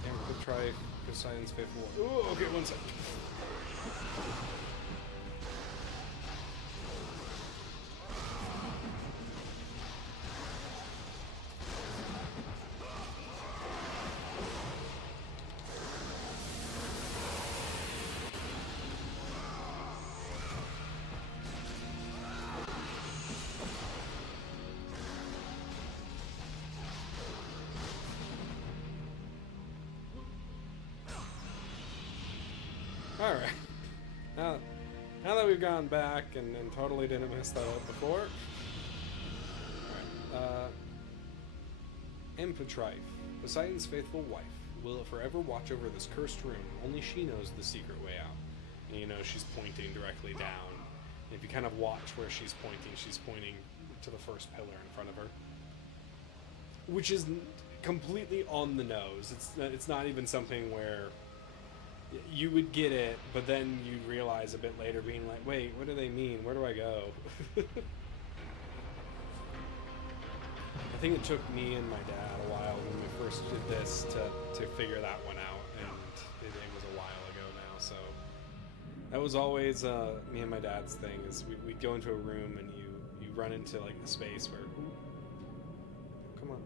Yeah, we could try Poseidon's Faithful. Oh, okay, one sec. Alright. Now that we've gone back and totally didn't mess that up before. Alright. Amphitrite, Poseidon's faithful wife, will forever watch over this cursed room. Only she knows the secret way out. And you know, she's pointing directly down. And if you kind of watch where she's pointing to the first pillar in front of her. Which is completely on the nose. It's not even something where you would get it, but then you'd realize a bit later, being like, wait, what do they mean? Where do I go? I think it took me and my dad a while when we first did this to figure that one out, and it was a while ago now, so that was always me and my dad's thing, is we'd go into a room and you run into like the space where, come on.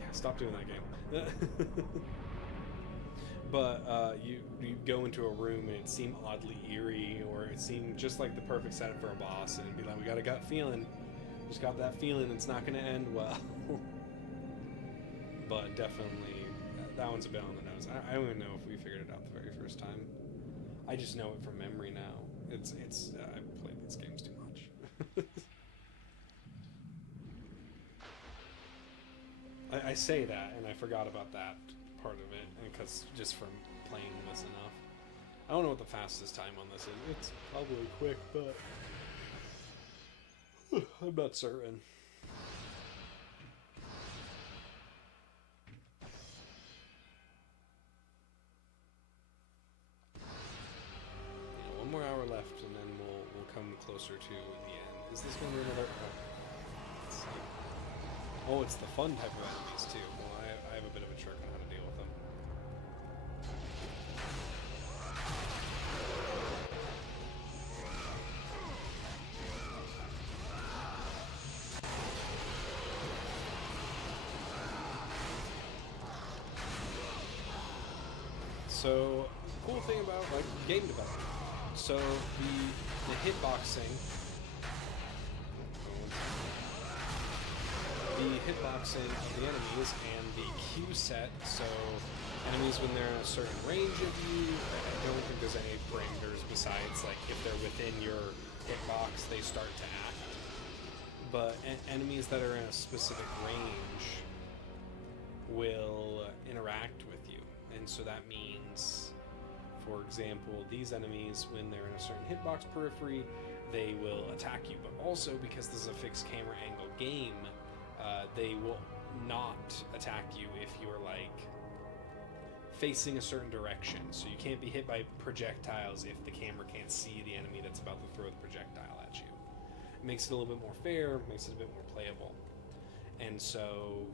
Yeah, stop doing that game. But you go into a room and it seemed oddly eerie, or it seemed just like the perfect setup for a boss, and it'd be like, we got a gut feeling. Just got that feeling it's not going to end well. But definitely, that one's a bit on the nose. I don't even know if we figured it out the very first time. I just know it from memory now. It's I've played these games too much. I say that, and I forgot about that part of it, because just from playing this enough. I don't know what the fastest time on this is. It's probably quick, but I'm not certain. Yeah, one more hour left, and then we'll come closer to the end. Is this going to be another? Let's see. Oh, it's the fun type of enemies too. Well, I have a bit of a trick on how to deal with them. So, cool thing about like game development. So the hitboxing. The hitboxing of the enemies and the Q set, so enemies when they're in a certain range of you, I don't think there's any parameters besides like if they're within your hitbox they start to act. But enemies that are in a specific range will interact with you, and so that means, for example, these enemies when they're in a certain hitbox periphery, they will attack you, but also because this is a fixed camera angle game, they will not attack you if you're like facing a certain direction. So you can't be hit by projectiles if the camera can't see the enemy that's about to throw the projectile at you. It makes it a little bit more fair, makes it a bit more playable. And so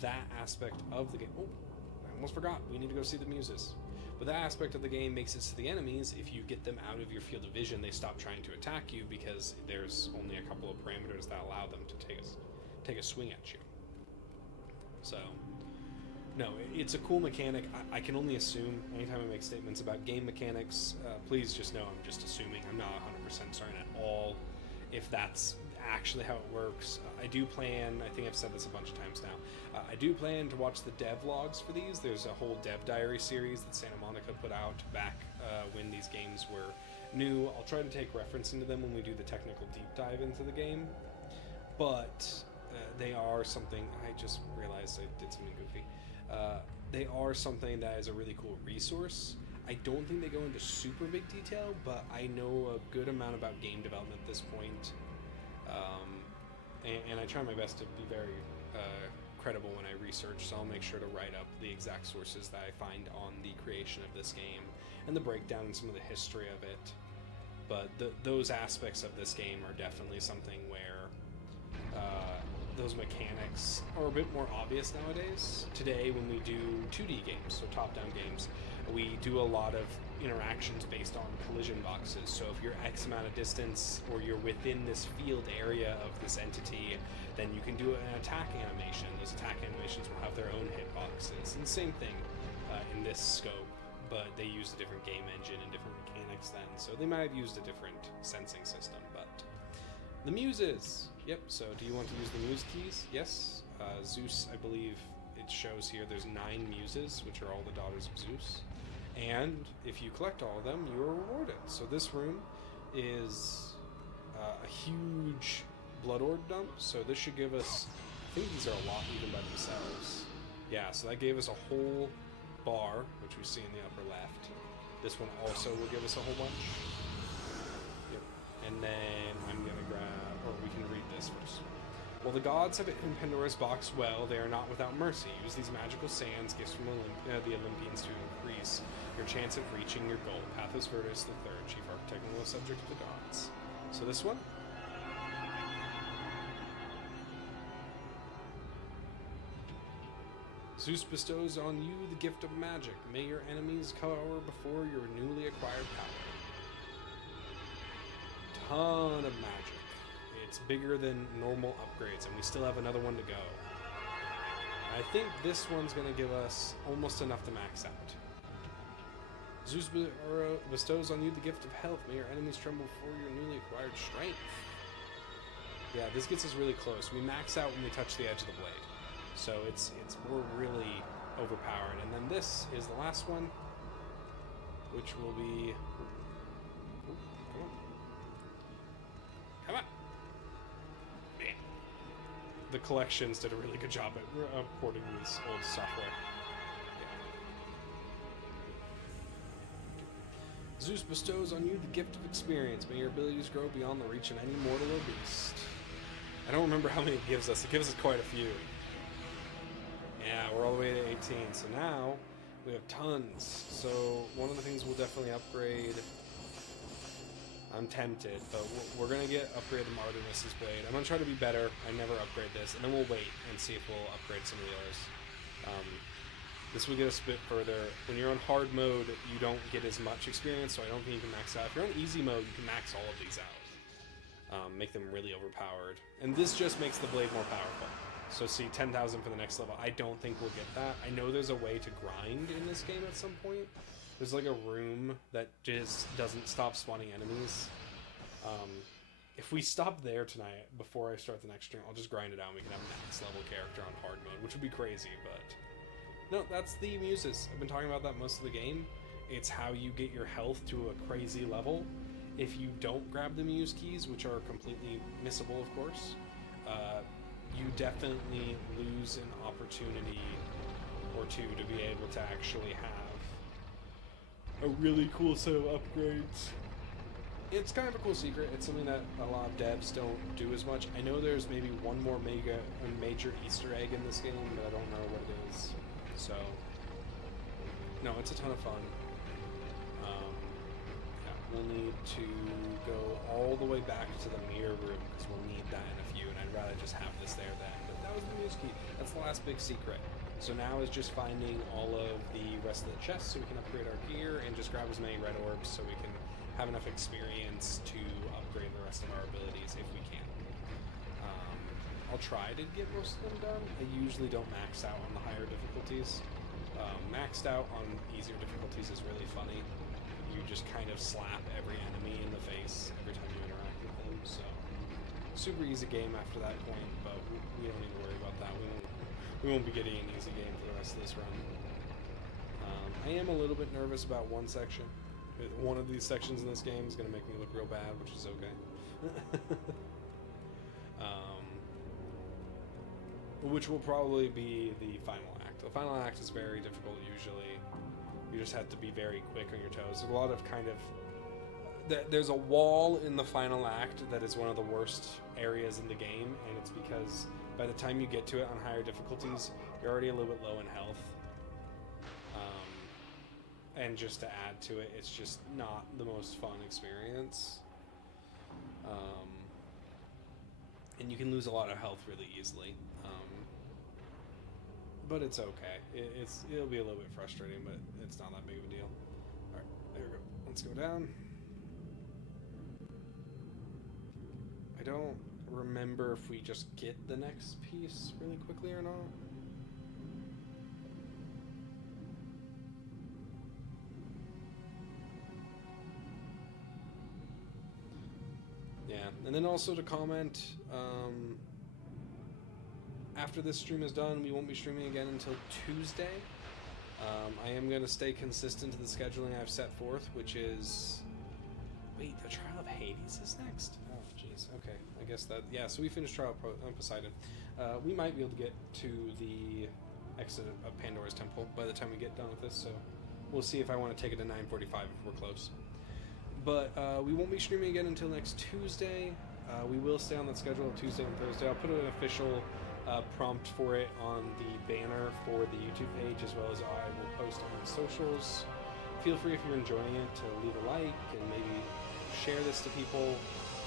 that aspect of the game. Oh, I almost forgot. We need to go see the muses. But that aspect of the game makes it so the enemies, if you get them out of your field of vision, they stop trying to attack you because there's only a couple of parameters that allow them to take a swing at you. So, no, it's a cool mechanic. I can only assume anytime I make statements about game mechanics, please just know I'm just assuming. I'm not 100% certain at all if that's actually how it works. I do plan, I think I've said this a bunch of times now, I do plan to watch the dev logs for these. There's a whole dev diary series that Santa Monica put out back when these games were new. I'll try to take reference into them when we do the technical deep dive into the game, but they are something, I just realized I did something goofy. They are something that is a really cool resource. I don't think they go into super big detail, but I know a good amount about game development at this point. And I try my best to be very credible when I research, so I'll make sure to write up the exact sources that I find on the creation of this game and the breakdown and some of the history of it. But those aspects of this game are definitely something where those mechanics are a bit more obvious nowadays. Today, when we do 2D games, so top-down games, we do a lot of interactions based on collision boxes. So if you're X amount of distance or you're within this field area of this entity, then you can do an attack animation. Those attack animations will have their own hitboxes. And same thing in this scope, but they use a different game engine and different mechanics then. So they might have used a different sensing system, but the muses. Yep, so do you want to use the muse keys? Yes. Zeus, I believe it shows here, there's 9 muses, which are all the daughters of Zeus. And if you collect all of them, you are rewarded. So this room is a huge blood orb dump, so this should give us, I think these are a lot even by themselves. Yeah, so that gave us a whole bar, which we see in the upper left. This one also will give us a whole bunch. Yep. And then I'm gonna grab, or we can read this first. While the gods have hidden Pandora's box well, they are not without mercy. Use these magical sands, gifts from the Olympians, to increase your chance of reaching your goal. Pathos Virtus III, chief architect and most subject of the gods. So this one? Zeus bestows on you the gift of magic. May your enemies cower before your newly acquired power. Ton of magic. It's bigger than normal upgrades, and we still have another one to go. I think this one's going to give us almost enough to max out. Zeus bestows on you the gift of health. May your enemies tremble before your newly acquired strength. Yeah, this gets us really close. We max out when we touch the edge of the blade. So we're really overpowered. And then this is the last one, which will be... Ooh, come on. Come on. Man. The collections did a really good job at porting these old software. Yeah. Zeus bestows on you the gift of experience. May your abilities grow beyond the reach of any mortal or beast. I don't remember how many it gives us. It gives us quite a few. Yeah, we're all the way to 18, so now we have tons. So one of the things we'll definitely upgrade, I'm tempted, but we're going to get upgrade the Artemis's blade. I'm going to try to be better. I never upgrade this, and then we'll wait and see if we'll upgrade some of the others. This will get us a bit further. When you're on hard mode, you don't get as much experience, so I don't think you can max out. If you're on easy mode, you can max all of these out. Make them really overpowered. And this just makes the blade more powerful. So see, 10,000 for the next level. I don't think we'll get that. I know there's a way to grind in this game at some point. There's like a room that just doesn't stop spawning enemies. If we stop there tonight, before I start the next stream, I'll just grind it out and we can have a max level character on hard mode, which would be crazy, but... No, that's the muses. I've been talking about that most of the game. It's how you get your health to a crazy level. If you don't grab the muse keys, which are completely missable, of course, you definitely lose an opportunity or two to be able to actually have a really cool set of upgrades. It's kind of a cool secret. It's something that a lot of devs don't do as much. I know there's maybe one more major Easter egg in this game, but I don't know what it is. So, no, it's a ton of fun. Yeah. we'll need to go all the way back to the mirror room because we'll need that in a few, and I'd rather just have this there then. But that was the Muse Key. That's the last big secret. So now is just finding all of the rest of the chests so we can upgrade our gear and just grab as many red orbs so we can have enough experience to upgrade the rest of our abilities if we can. I'll try to get most of them done. I usually don't max out on the higher difficulties. Maxed out on easier difficulties is really funny. You just kind of slap every enemy in the face every time you interact with them. So super easy game after that point, but we don't need to worry about that. We won't be getting an easy game for the rest of this run. I am a little bit nervous about one section. One of these sections in this game is going to make me look real bad, which is okay. Which will probably be the final act. The final act is very difficult usually. You just have to be very quick on your toes. There's a lot of kind of... There's a wall in the final act that is one of the worst areas in the game, and it's because by the time you get to it on higher difficulties, you're already a little bit low in health. And just to add to it, it's just not the most fun experience. And you can lose a lot of health really easily. But it's okay. It'll be a little bit frustrating, but it's not that big of a deal. Alright, there we go. Let's go down. I don't remember if we just get the next piece really quickly or not. Yeah, and then also to comment, after this stream is done, we won't be streaming again until Tuesday. I am going to stay consistent to the scheduling I've set forth, which is... Wait, the Trial of Hades is next? Oh, jeez. Okay, I guess that... Yeah, so we finished Trial of Poseidon. We might be able to get to the exit of Pandora's Temple by the time we get done with this, so we'll see if I want to take it to 9:45 if we're close. But we won't be streaming again until next Tuesday. We will stay on that schedule of Tuesday and Thursday. I'll put an official prompt for it on the banner for the YouTube page, as well as I will post on my socials. Feel free, if you're enjoying it, to leave a like and maybe share this to people.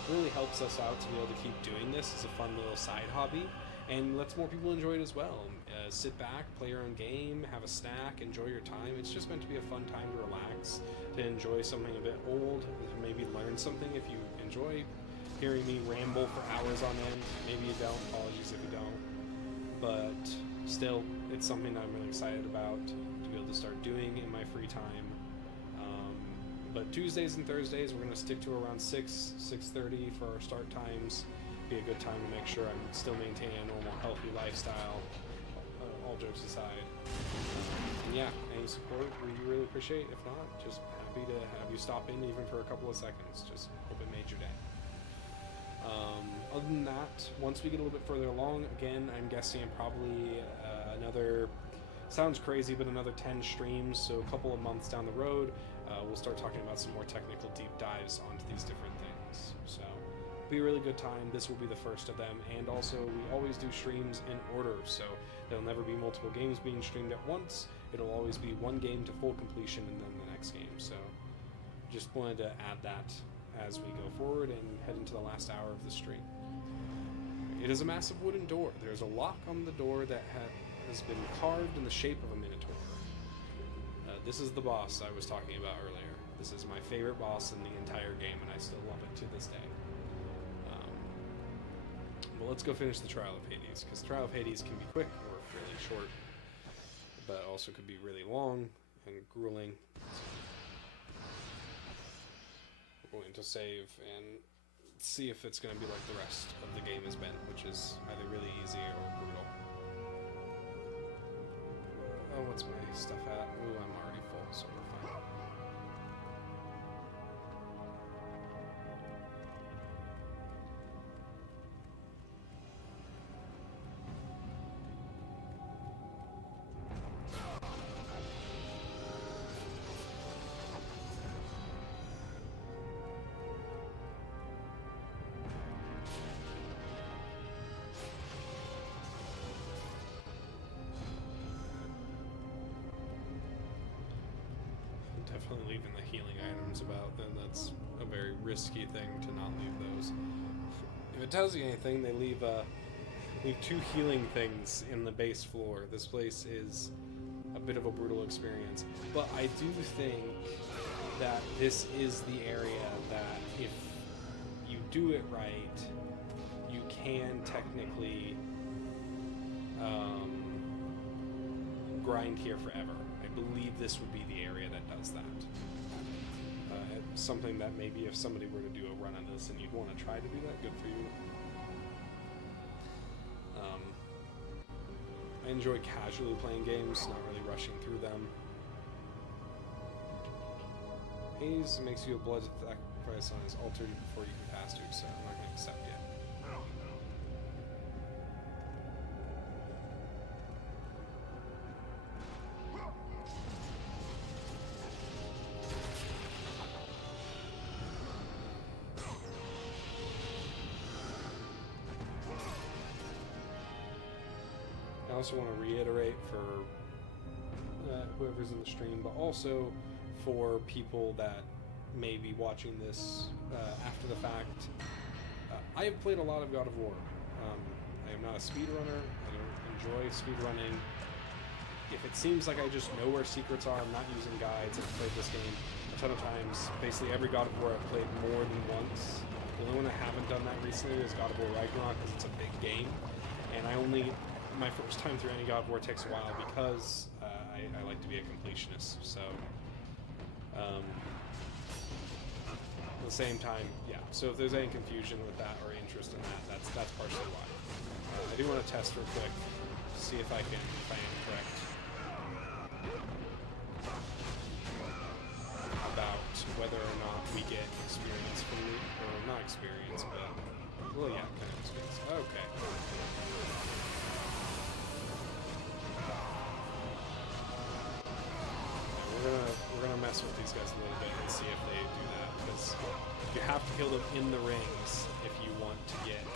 It really helps us out to be able to keep doing this as a fun little side hobby, and lets more people enjoy it as well. Sit back, play your own game, have a snack, enjoy your time. It's just meant to be a fun time to relax, to enjoy something a bit old, to maybe learn something if you enjoy hearing me ramble for hours on end. Maybe you don't, apologies if you don't. But still, it's something I'm really excited about to be able to start doing in my free time. But Tuesdays and Thursdays, we're going to stick to around 6:30 for our start times. Be a good time to make sure I'm still maintaining a normal, healthy lifestyle, all jokes aside. And yeah, any support we really appreciate. If not, just happy to have you stop in even for a couple of seconds. Just hope it made your day. Other than that, once we get a little bit further along, again, I'm guessing probably another, sounds crazy, but another 10 streams, so a couple of months down the road, we'll start talking about some more technical deep dives onto these different things. So, it'll be a really good time. This will be the first of them, and also we always do streams in order, so there'll never be multiple games being streamed at once. It'll always be one game to full completion and then the next game, so just wanted to add that as we go forward and head into the last hour of the stream. It is a massive wooden door. There's a lock on the door that has been carved in the shape of a minotaur. This is the boss I was talking about earlier. This is my favorite boss in the entire game, and I still love it to this day. Well, let's go finish the Trial of Hades, because Trial of Hades can be quick or really short, but also could be really long and grueling. We're going to save and see if it's going to be like the rest of the game has been, which is either really easy or brutal. Oh, what's my stuff at? Ooh, I'm already full, so we're fine. Definitely leaving the healing items about, then that's very risky thing to not leave those. If it tells you anything, they leave 2 healing things in the base floor. This place is a bit of a brutal experience, but I do think that this is the area that if you do it right, you can technically grind here forever. I believe this would be the area that does that. Something that maybe if somebody were to do a run on this and you'd want to try to do that, good for you. I enjoy casually playing games, not really rushing through them. Haze makes you a blood sacrifice on his altar before you can pass to, so I'm not going to accept yet. I also want to reiterate for whoever's in the stream, but also for people that may be watching this after the fact. I have played a lot of God of War. I am not a speedrunner. I don't enjoy speedrunning. If it seems like I just know where secrets are, I'm not using guides. I've played this game a ton of times. Basically every God of War I've played more than once. The only one I haven't done that recently is God of War Ragnarok because it's a big game. And my first time through any God of War takes a while because I like to be a completionist. So, at the same time, yeah. So if there's any confusion with that or interest in that, that's partially why. I do want to test real quick, see if I am correct about whether or not we get experience from the, or not experience, but well, yeah, kind of experience. Okay. We're gonna mess with these guys a little bit and see if they do that, because you have to kill them in the rings if you want to get.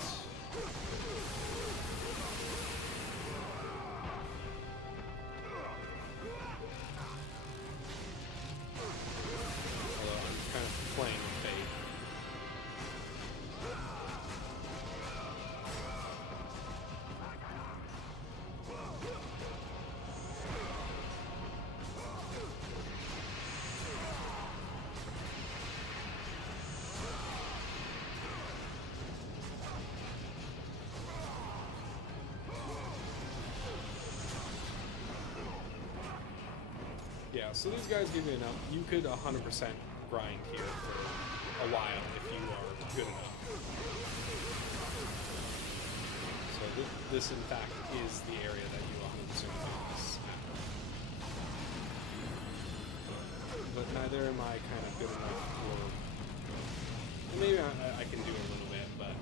Although I'm kind of playing with fate. Yeah, so these guys give you enough. You could 100% grind here for a while if you are good enough. So this in fact is the area that you 100% do this at. But neither am I kind of good enough for... Maybe I can do a little bit, but...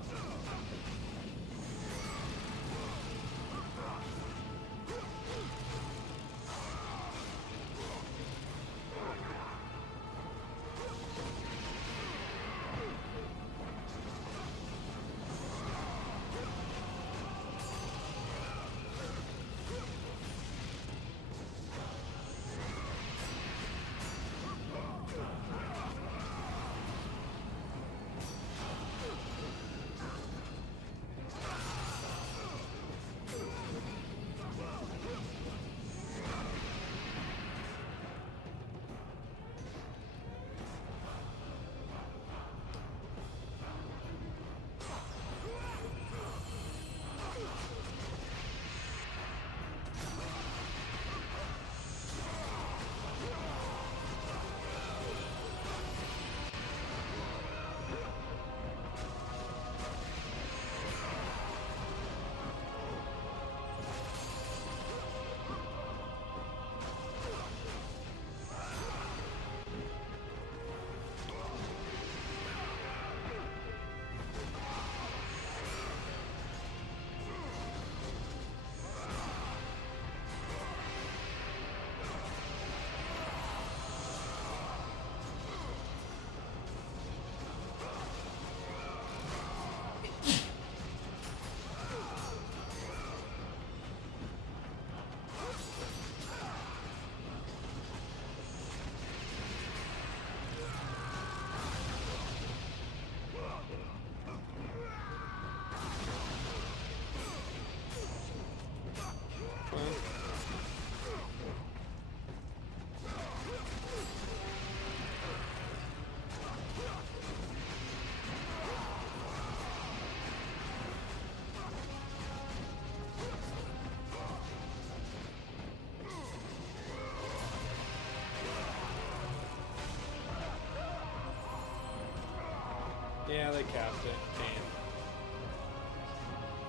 Yeah, they capped it. Damn.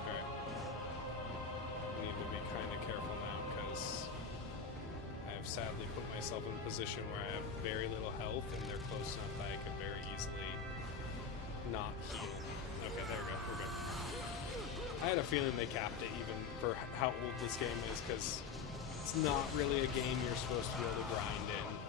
Alright. We need to be kind of careful now, because I have sadly put myself in a position where I have very little health, and they're close enough that I could very easily not heal. Okay, there we go. We're good. I had a feeling they capped it, even for how old this game is, because it's not really a game you're supposed to be able to grind in.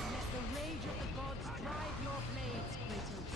Let the rage of the gods drive your blades, Kratos.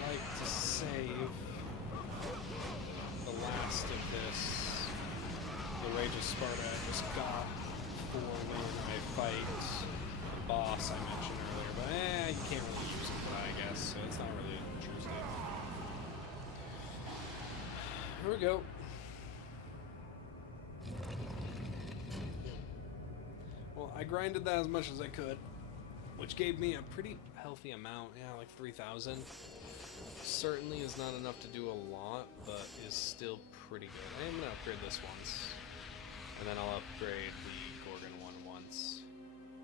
I'd like to save the last of this. The Rage of Sparta I just got for when I fight the boss I mentioned earlier, but you can't really use it for that, I guess, so it's not really a true save. Here we go. Well, I grinded that as much as I could, which gave me a pretty healthy amount, yeah, like 3,000. Certainly is not enough to do a lot, but is still pretty good. I am going to upgrade this once, and then I'll upgrade the Gorgon one once.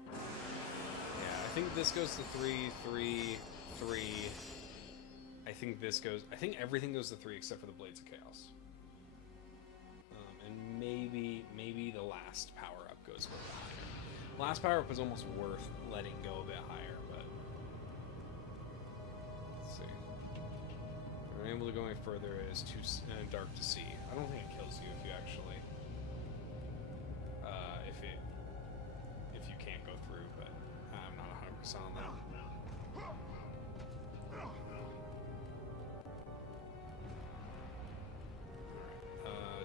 Yeah, I think this goes to 3, 3, 3. I think everything goes to 3 except for the Blades of Chaos. And maybe the last power-up goes a little bit higher. Last power-up is almost worth letting go a bit higher, but let's see. If we're able to go any further, it is too dark to see. I don't think it kills you if you actually, if you can't go through, but I'm not 100% on that.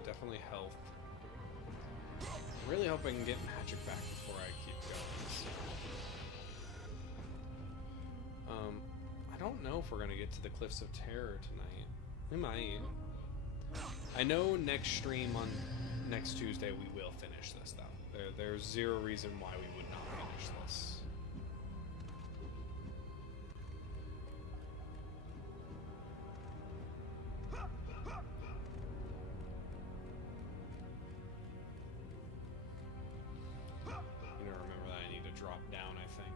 Definitely health. I really hope I can get magic back before I keep going. I don't know if we're gonna get to the Cliffs of Terror tonight. We might. I know next stream on next Tuesday we will finish this though. There's zero reason why we would not finish this. Drop down, I think.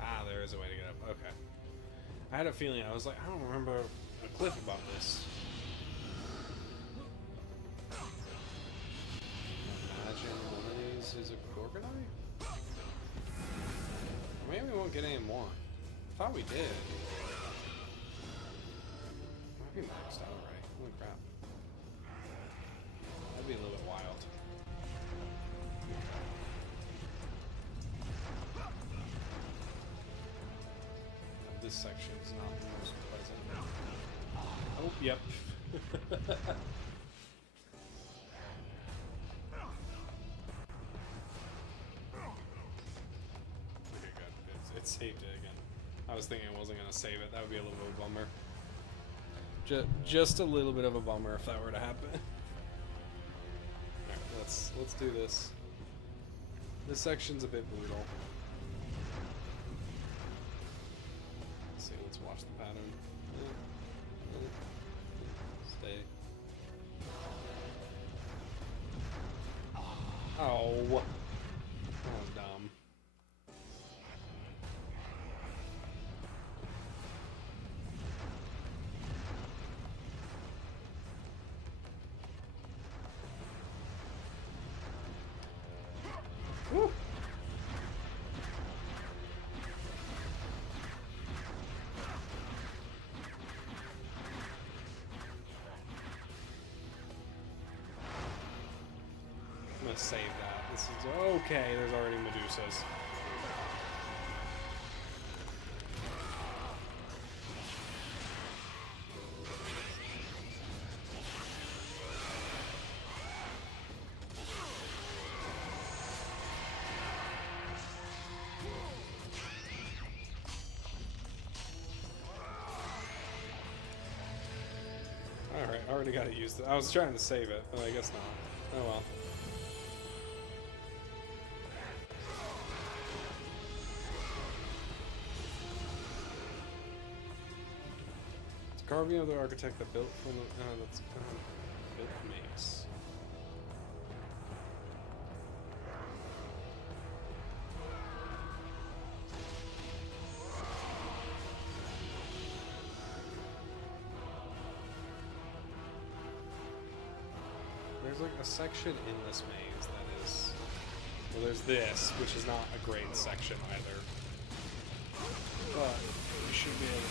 Ah, there is a way to get up. Okay. I had a feeling, I was like, I don't remember a cliff about this. Is it Gorgonite? Maybe we won't get any more. I thought we did. Might be maxed out already. Holy crap. That'd be a little bit wild. This section is not the most pleasant. Oh, yep. It saved it again. I was thinking I wasn't gonna save it. That would be a little bit of a bummer. Just a little bit of a bummer if that were to happen. Alright, let's do this. This section's a bit brutal. Let's see, let's watch the pattern. Stay. Oh. That was dumb. Woo. I'm gonna save that. This is okay. There's already Medusas. Alright, I already got to use it. I was trying to save it, but I guess not. Oh well. It's carving of the architect that built from the built makes. There's like a section in this maze that is... Well, there's this, which is not a great section either. But we should be able to...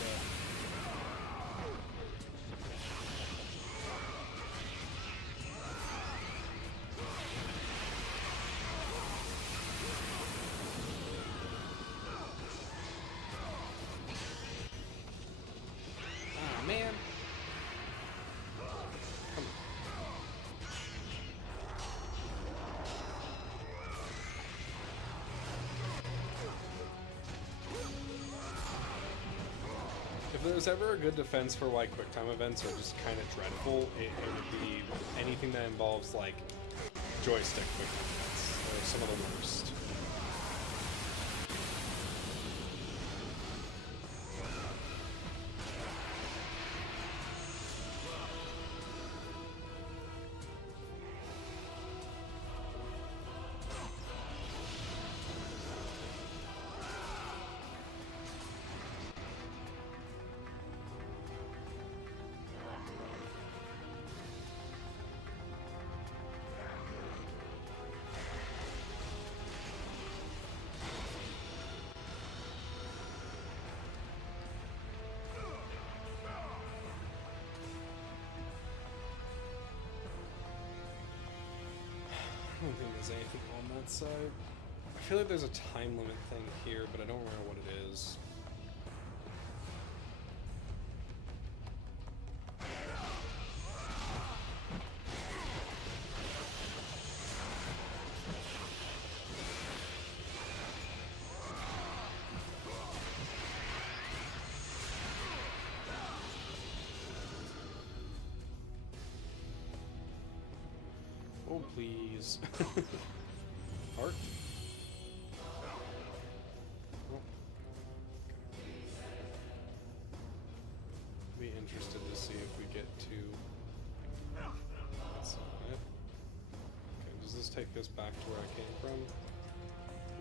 Ah, man! Come on. If there was ever a good defense for why QuickTime events are just kind of dreadful, it would be anything that involves like joystick QuickTime events. They're some of the worst. I don't think there's anything on that side. I feel like there's a time limit thing here, but I don't remember what it is. Oh, please. Heart? Oh. Be interested to see if we get to... That's it. Okay, does this take us back to where I came from?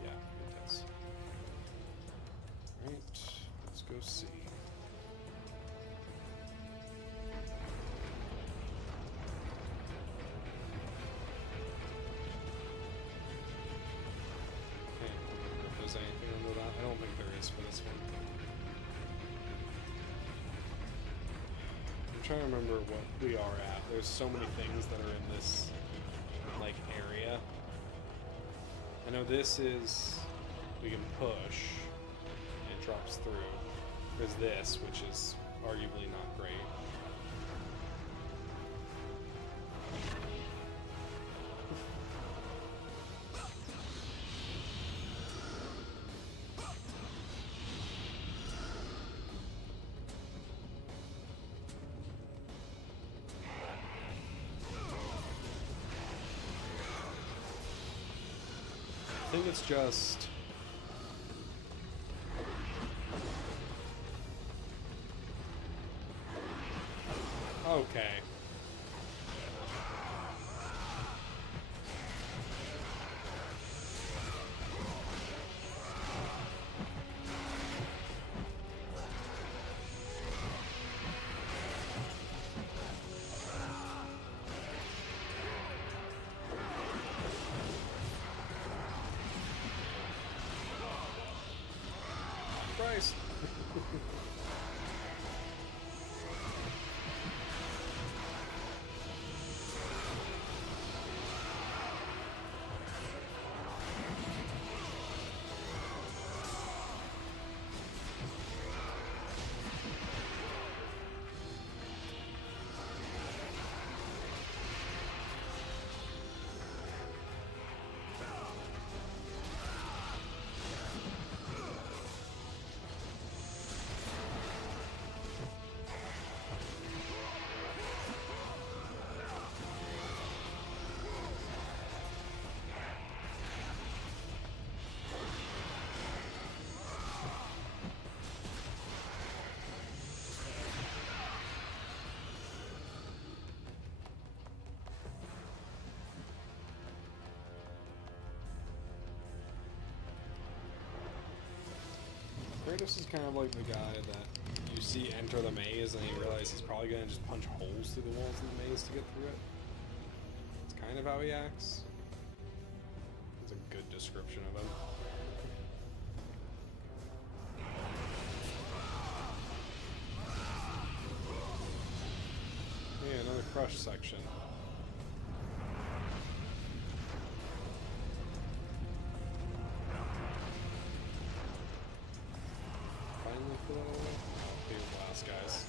Yeah, it does. Alright, let's go see. Anything under that? I don't think there is for this one. I'm trying to remember what we are at. There's so many things that are in this, like, area. I know this is... we can push, and it drops through. There's this, which is arguably not great. think it's just... Okay. Christ. Kratos is kind of like the guy that you see enter the maze and you realize he's probably going to just punch holes through the walls of the maze to get through it. It's kind of how he acts. It's a good description of him. Yeah, another crush section. Finally fill it away. Oh, big blast, guys.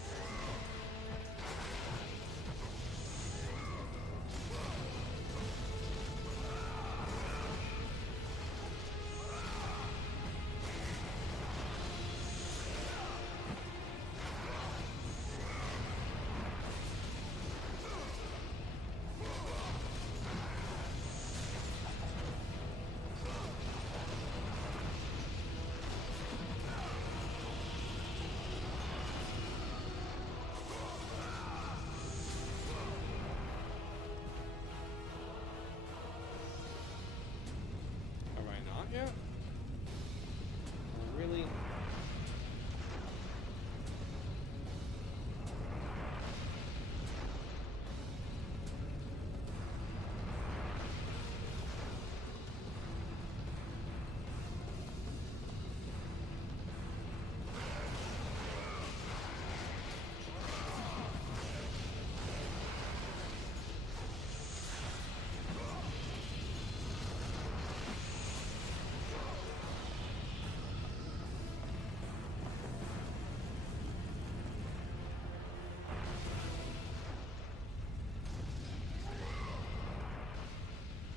Have I not yet? Really?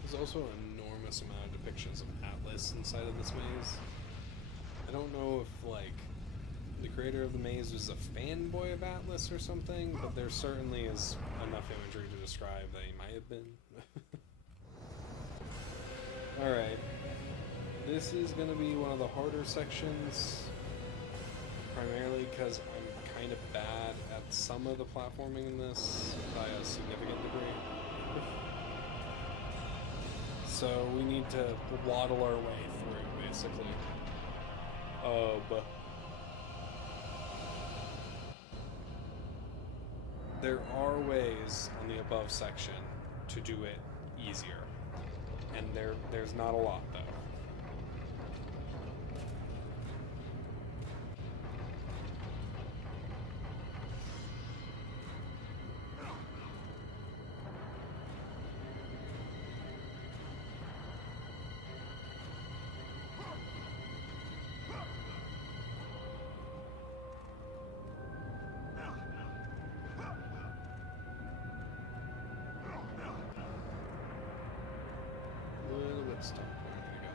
There's also an enormous amount of depictions of Atlas inside of this maze. I don't know if, like, the creator of the maze was a fanboy of Atlas or something, but there certainly is enough imagery to describe that he might have been. Alright. This is going to be one of the harder sections, primarily because I'm kind of bad at some of the platforming in this by a significant degree. So we need to waddle our way through, basically. There are ways on the above section to do it easier. And there's not a lot, though. A little bit stuck where I'm gonna go.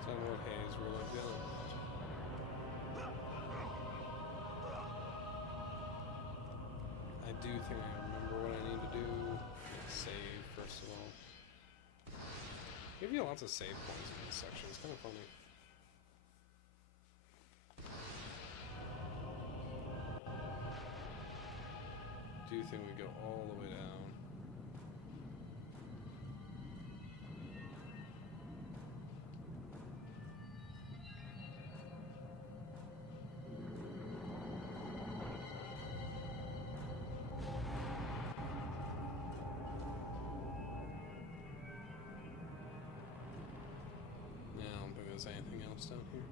Sunwood Haze, we're like the other one. I do think I remember what I need to do. Save, first of all. Give you lots of save points in this section. It's kind of funny. Do you think we go all the way down? Yeah, I don't think there's anything else down here.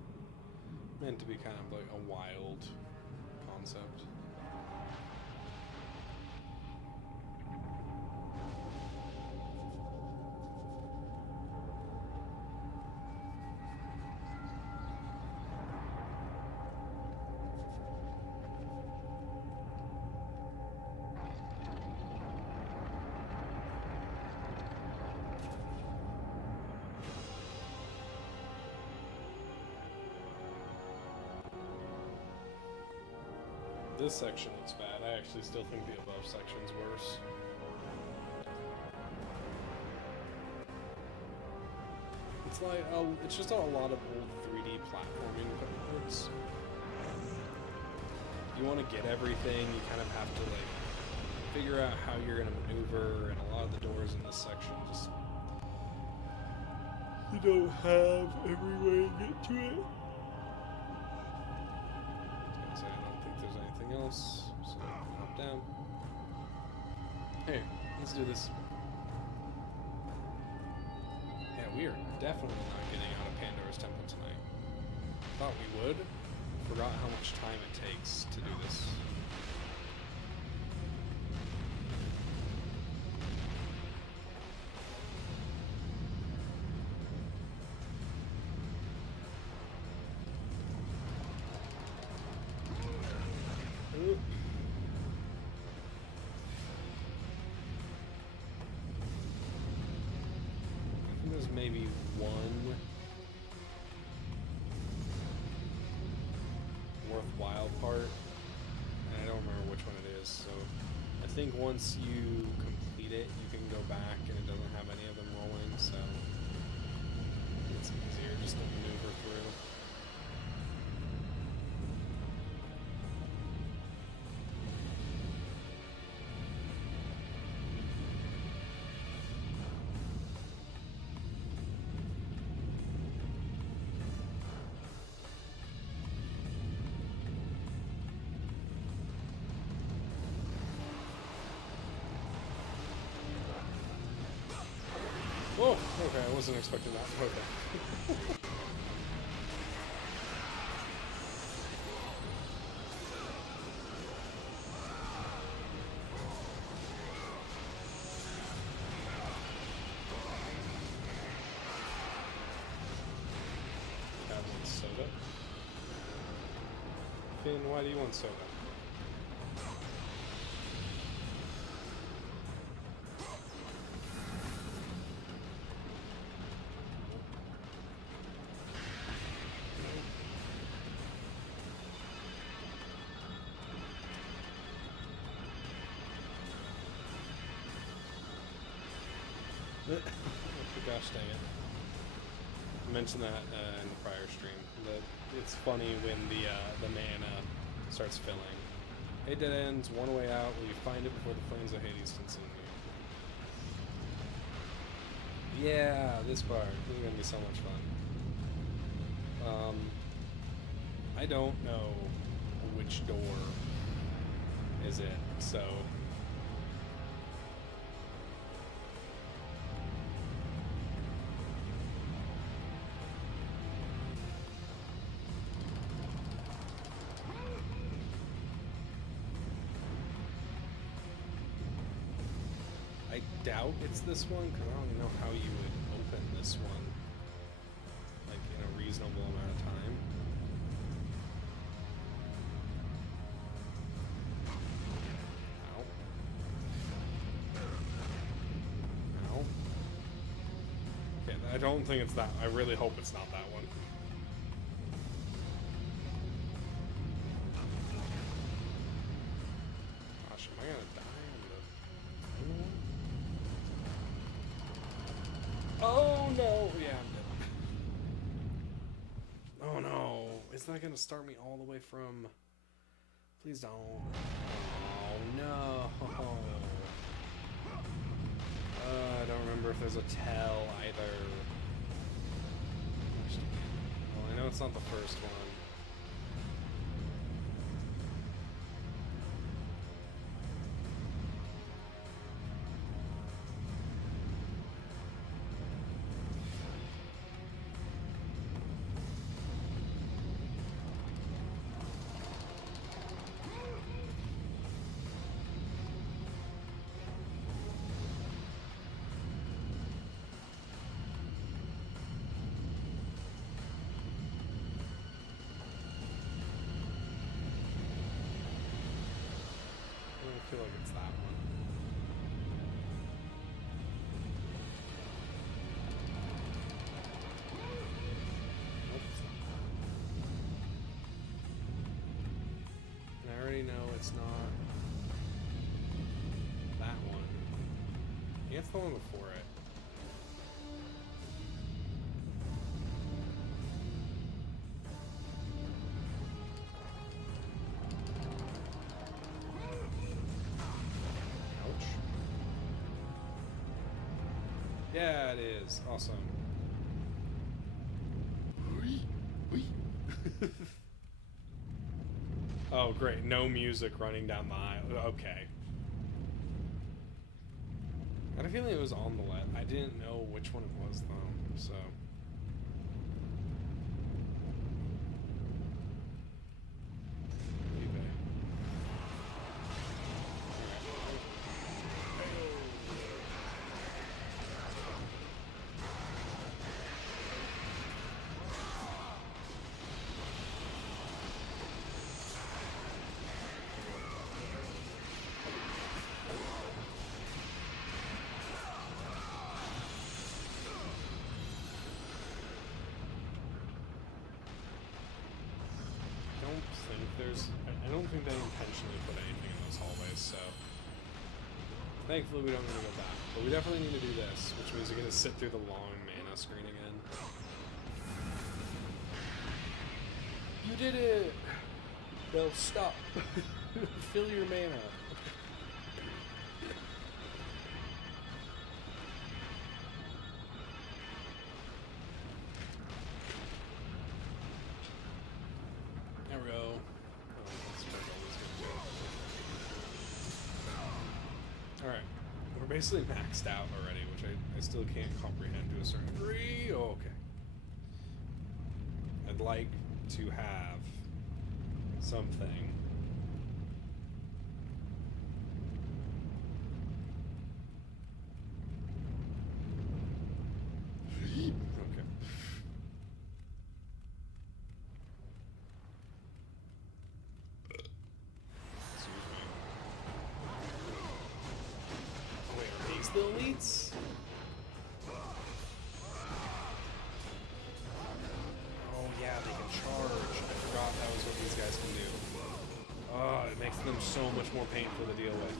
Meant to be kind of like a wild concept. This section looks bad. I actually still think the above section's worse. It's like, it's just a lot of old 3D platforming equipment. You want to get everything, you kind of have to like figure out how you're going to maneuver, and a lot of the doors in this section just, you don't have every way to get to it. Else, so hop down. Hey, let's do this. Yeah, we are definitely not getting out of Pandora's Temple tonight. Thought we would. Forgot how much time it takes to do this. Maybe one worthwhile part, and I don't remember which one it is, so I think once you complete it, you can go back and it doesn't have any of them rolling, so it's easier just to maneuver through. Oh, okay, I wasn't expecting that. Okay. Have one soda. Finn, why do you want soda? Gosh dang it. I mentioned that in the prior stream. That it's funny when the mana starts filling. Hey, dead ends, one way out. Will you find it before the flames of Hades consume you? Yeah, this part. This is gonna be so much fun. I don't know which door is it, so I doubt it's this one, because I don't even know how you would open this one, like, in a reasonable amount of time. Ow. Ow. Okay, I don't think it's that. I really hope it's not that one. Gosh, am I gonna die on the... is that gonna start me all the way from... Please don't. Oh, no. I don't remember if there's a tell either. Well, I know it's not the first one. I feel like it's that one. Nope, it's not that. And I already know it's not that one. Yeah, it's the one before it. Yeah, it is. Awesome. Oh, great. No music running down the aisle. Okay. I had a feeling it was on the left. I didn't know which one it was, though, so... I don't think they intentionally put anything in those hallways, so thankfully we don't need to go back. But we definitely need to do this, which means you're gonna sit through the long mana screen again. You did it! Well, stop. Fill your mana. There we go. Alright, we're basically maxed out already, which I still can't comprehend to a certain degree. Oh, okay. I'd like to have something. Okay. The elites? Oh yeah, they can charge. I forgot that was what these guys can do. Oh, it makes them so much more painful to deal with.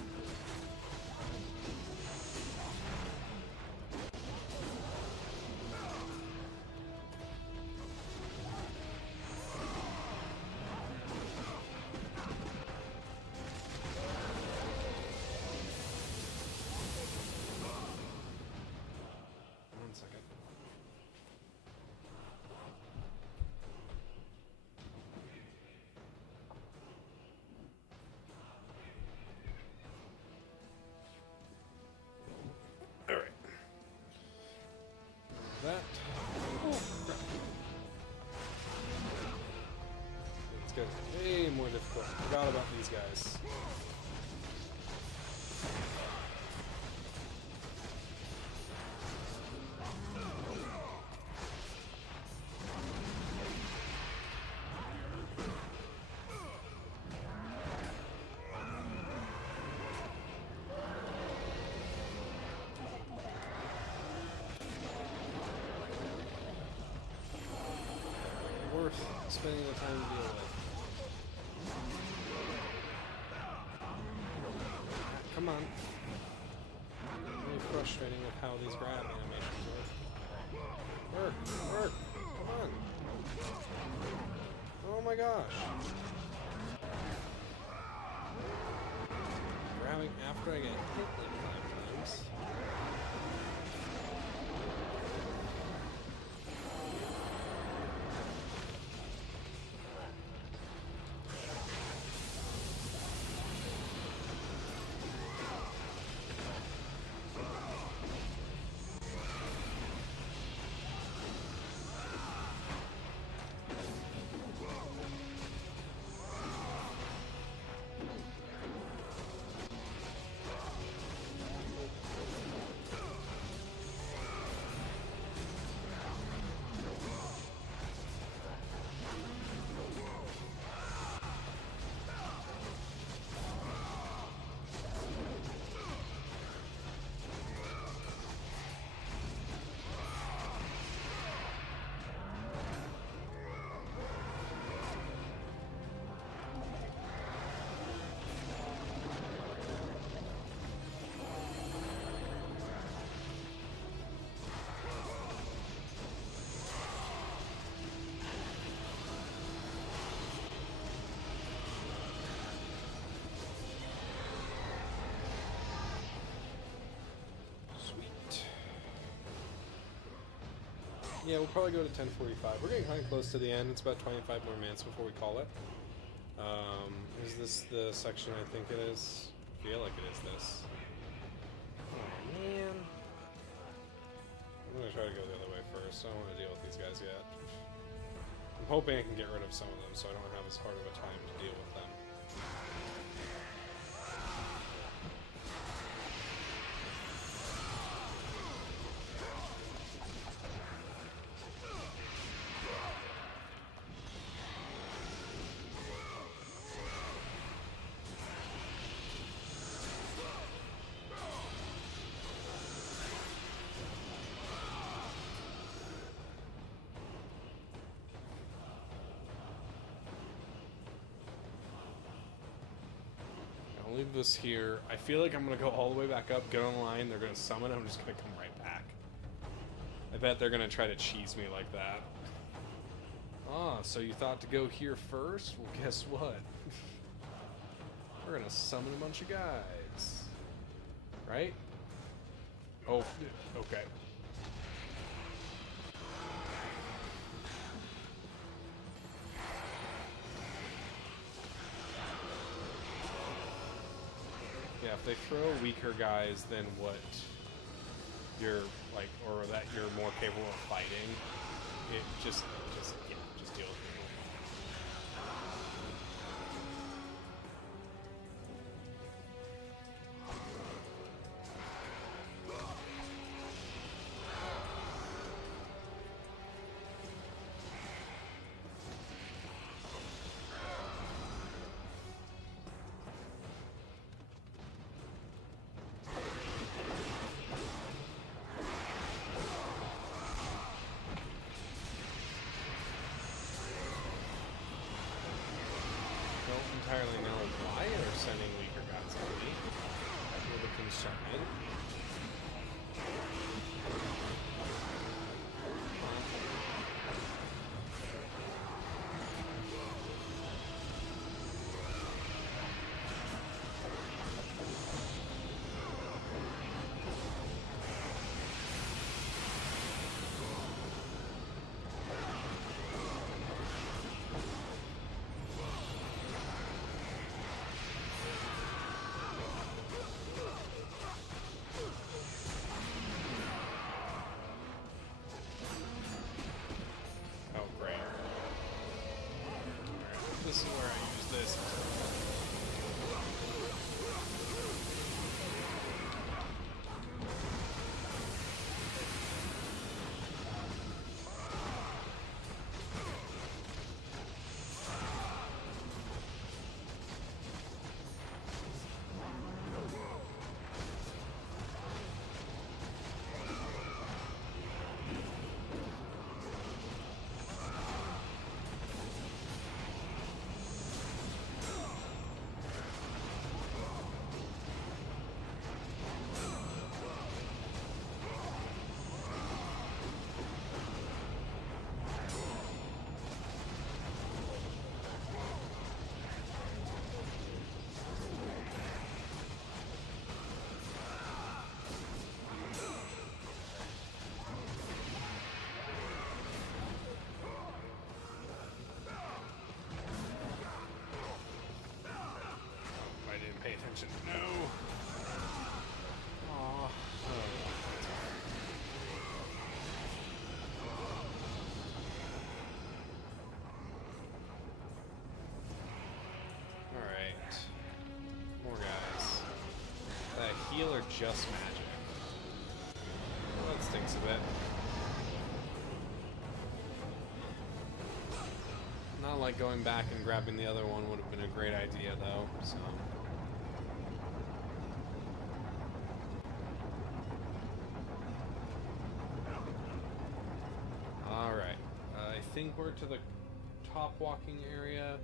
That. Oh, crap. It's good. Way more difficult. Forgot about these guys. Worth spending the time to deal with. Come on. Really frustrating with how these grab animations work. Work! Work! Come on! Oh my gosh. Grabbing after I get hit like 5 times. Yeah, we'll probably go to 10:45. We're getting kind of close to the end. It's about 25 more minutes before we call it. Is this the section I think it is? I feel like it is this. Oh, man. I'm going to try to go the other way first. I don't want to deal with these guys yet. I'm hoping I can get rid of some of them so I don't have as hard of a time to deal with them. I'll leave this here. I feel like I'm going to go all the way back up, get online, they're going to summon, I'm just going to come right back. I bet they're going to try to cheese me like that. Ah, so you thought to go here first? Well, guess what? We're going to summon a bunch of guys. Right? Oh, okay. Yeah, if they throw weaker guys than what you're like, or that you're more capable of fighting, it just deal with it. Entirely know why they're sending weaker gods on me. That's a little concerning. heal or just magic? Well, that stinks a bit. Not like going back and grabbing the other one would have been a great idea, though, so... Alright. I think we're to the top walking area.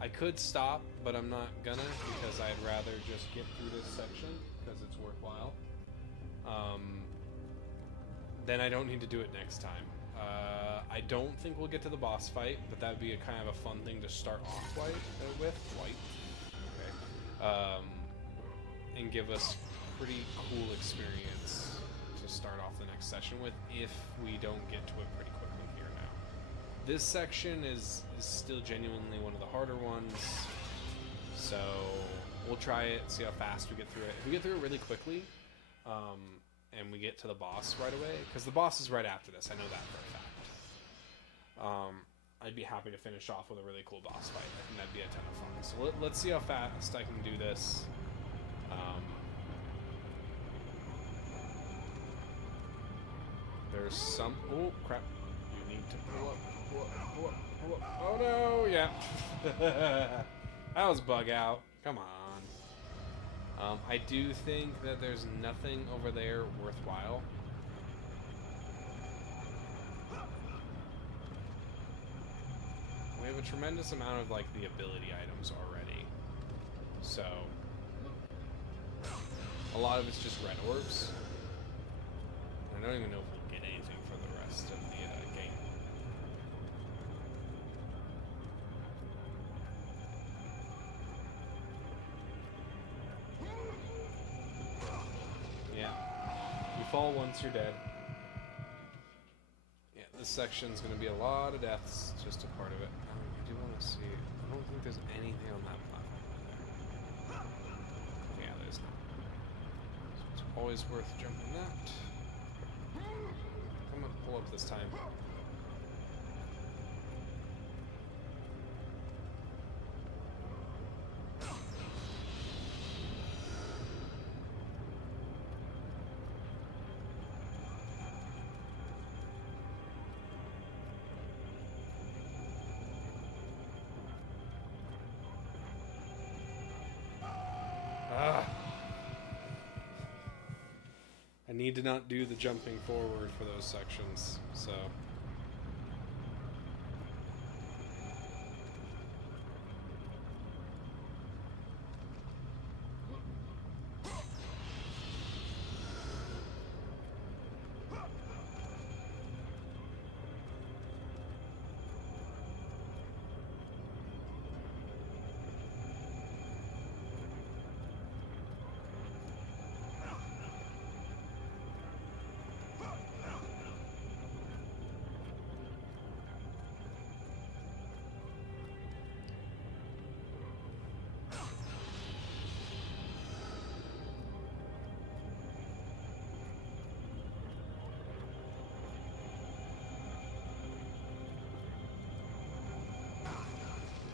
I could stop, but I'm not gonna, because I'd rather just get through this section, because it's worthwhile. Then I don't need to do it next time. I don't think we'll get to the boss fight, but that would be a kind of a fun thing to start off with. Okay. And give us pretty cool experience to start off the next session with, if we don't get to it pretty quickly here now. This section is still genuinely one of the harder ones, so we'll try it, see how fast we get through it. If we get through it really quickly, and we get to the boss right away, because the boss is right after this, I know that for a fact. I'd be happy to finish off with a really cool boss fight. I think that'd be a ton of fun. So let's see how fast I can do this. There's some... Oh, crap. You need to pull up, pull up, pull up, pull up. Oh, no, yeah. That was bug out. Come on. I do think that there's nothing over there worthwhile. We have a tremendous amount of, like, the ability items already. So, a lot of it's just red orbs. I don't even know if we'll get anything for the rest of the game. Yeah. You fall once, you're dead. Yeah, this section's going to be a lot of deaths, just a part of it. I do want to see... I don't think there's anything on that platform there. Yeah, there's not. So it's always worth jumping that. I'm gonna pull up this time. I need to not do the jumping forward for those sections, so...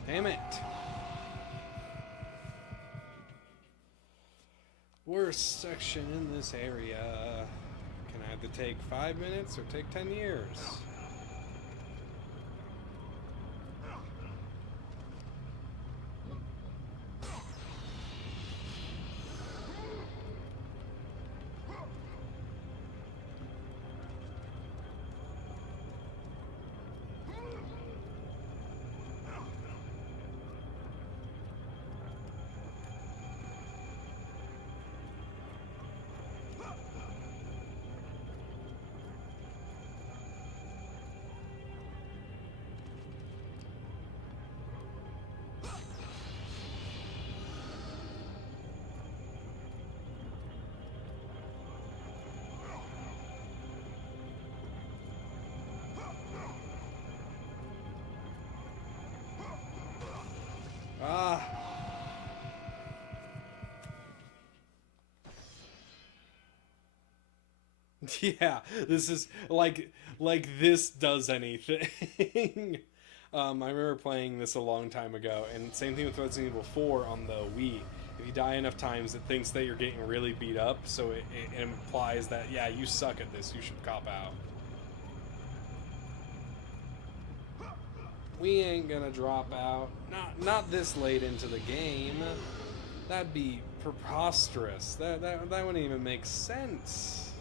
Damn it! Worst section in this area. Can either take 5 minutes or take 10 years. Ah. Yeah, this is like this does anything. I remember playing this a long time ago, and same thing with Resident Evil 4 on the Wii. if you die enough times, it thinks that you're getting really beat up, so it implies that, yeah, you suck at this, you should cop out. We ain't gonna drop out. Not this late into the game. That'd be preposterous. That wouldn't even make sense.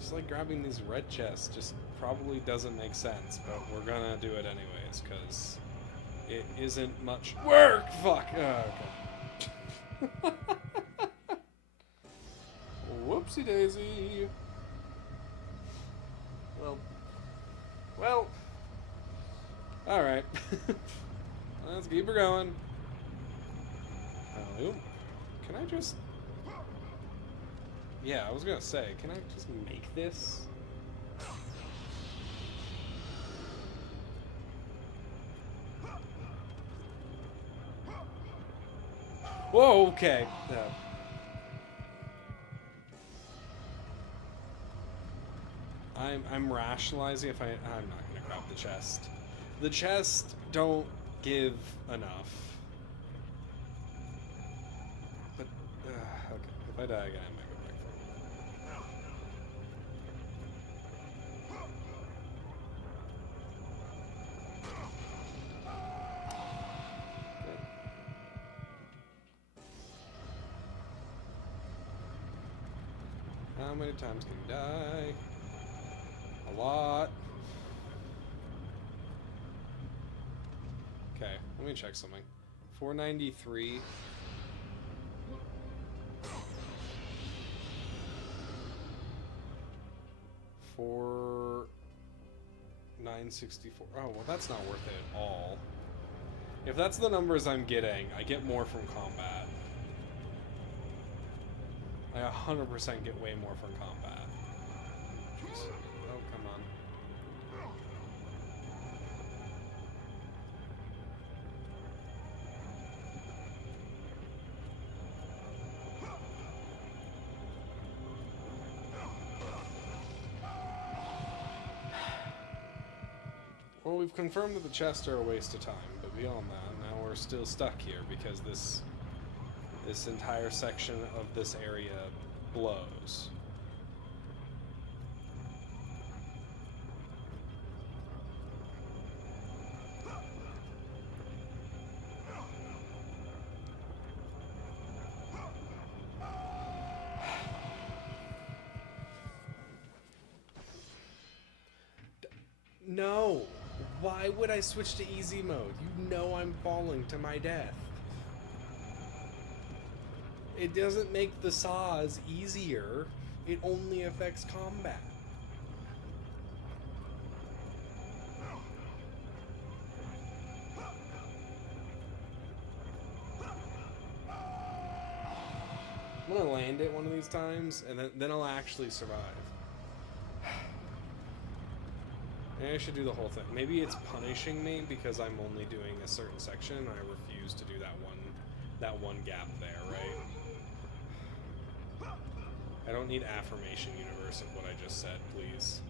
Just like grabbing these red chests just probably doesn't make sense, but we're gonna do it anyways, because it isn't much work! Fuck! Oh, okay. Whoopsie daisy! Well, alright. Let's keep her going. Oh, can I just... Yeah, I was gonna say, can I just make this? Whoa, okay. I'm rationalizing if I'm not gonna grab the chest. The chest don't give enough. But okay, if I die again, I might go back for it. How many times can you die? A lot. Okay, let me check something. 493. For 964. Oh, well, that's not worth it at all. If that's the numbers I'm getting, I get more from combat. I 100% get way more from combat. Jeez. Oh, come on. Well, we've confirmed that the chests are a waste of time, but beyond that, now we're still stuck here because this entire section of this area blows. No! Why would I switch to easy mode? You know I'm falling to my death. It doesn't make the saws easier. It only affects combat. I'm gonna land it one of these times, and then I'll actually survive. Maybe I should do the whole thing. Maybe it's punishing me because I'm only doing a certain section, and I refuse to do that one gap there, right? I don't need affirmation, universe, of what I just said, please.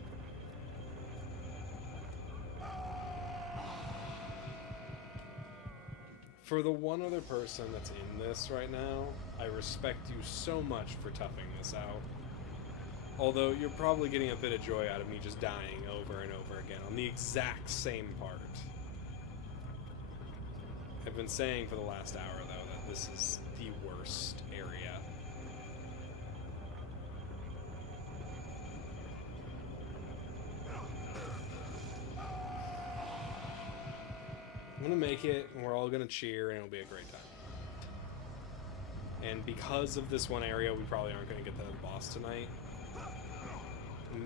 For the one other person that's in this right now, I respect you so much for toughing this out. Although you're probably getting a bit of joy out of me just dying over and over again on the exact same part. I've been saying for the last hour, though, that this is the worst area. I'm gonna make it, and we're all gonna cheer, and it'll be a great time. And because of this one area, we probably aren't gonna get to the boss tonight.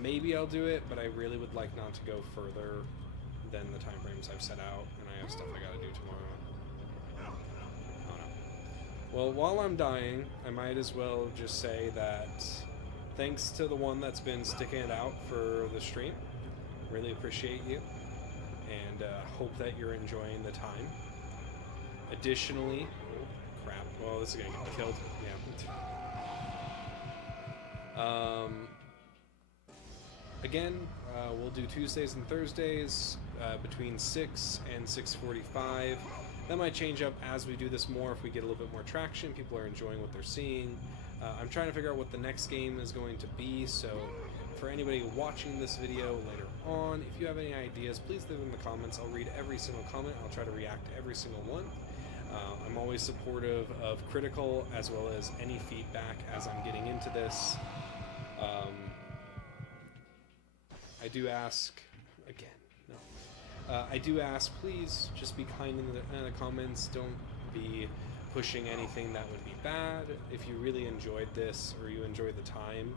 Maybe I'll do it, but I really would like not to go further than the time frames I've set out, and I have stuff I gotta do tomorrow. Oh no. Well, while I'm dying, I might as well just say that thanks to the one that's been sticking it out for the stream. Really appreciate you, and hope that you're enjoying the time. Additionally, oh crap, well this is gonna get me killed, yeah. Again, we'll do Tuesdays and Thursdays between 6 and 6:45. That might change up as we do this more if we get a little bit more traction, people are enjoying what they're seeing. I'm trying to figure out what the next game is going to be, so for anybody watching this video later on, if you have any ideas, please leave them in the comments. I'll read every single comment. I'll try to react to every single one. I'm always supportive of critical as well as any feedback as I'm getting into this. I do ask, again, no. I do ask, please just be kind in the comments. Don't be pushing anything that would be bad. If you really enjoyed this or you enjoyed the time,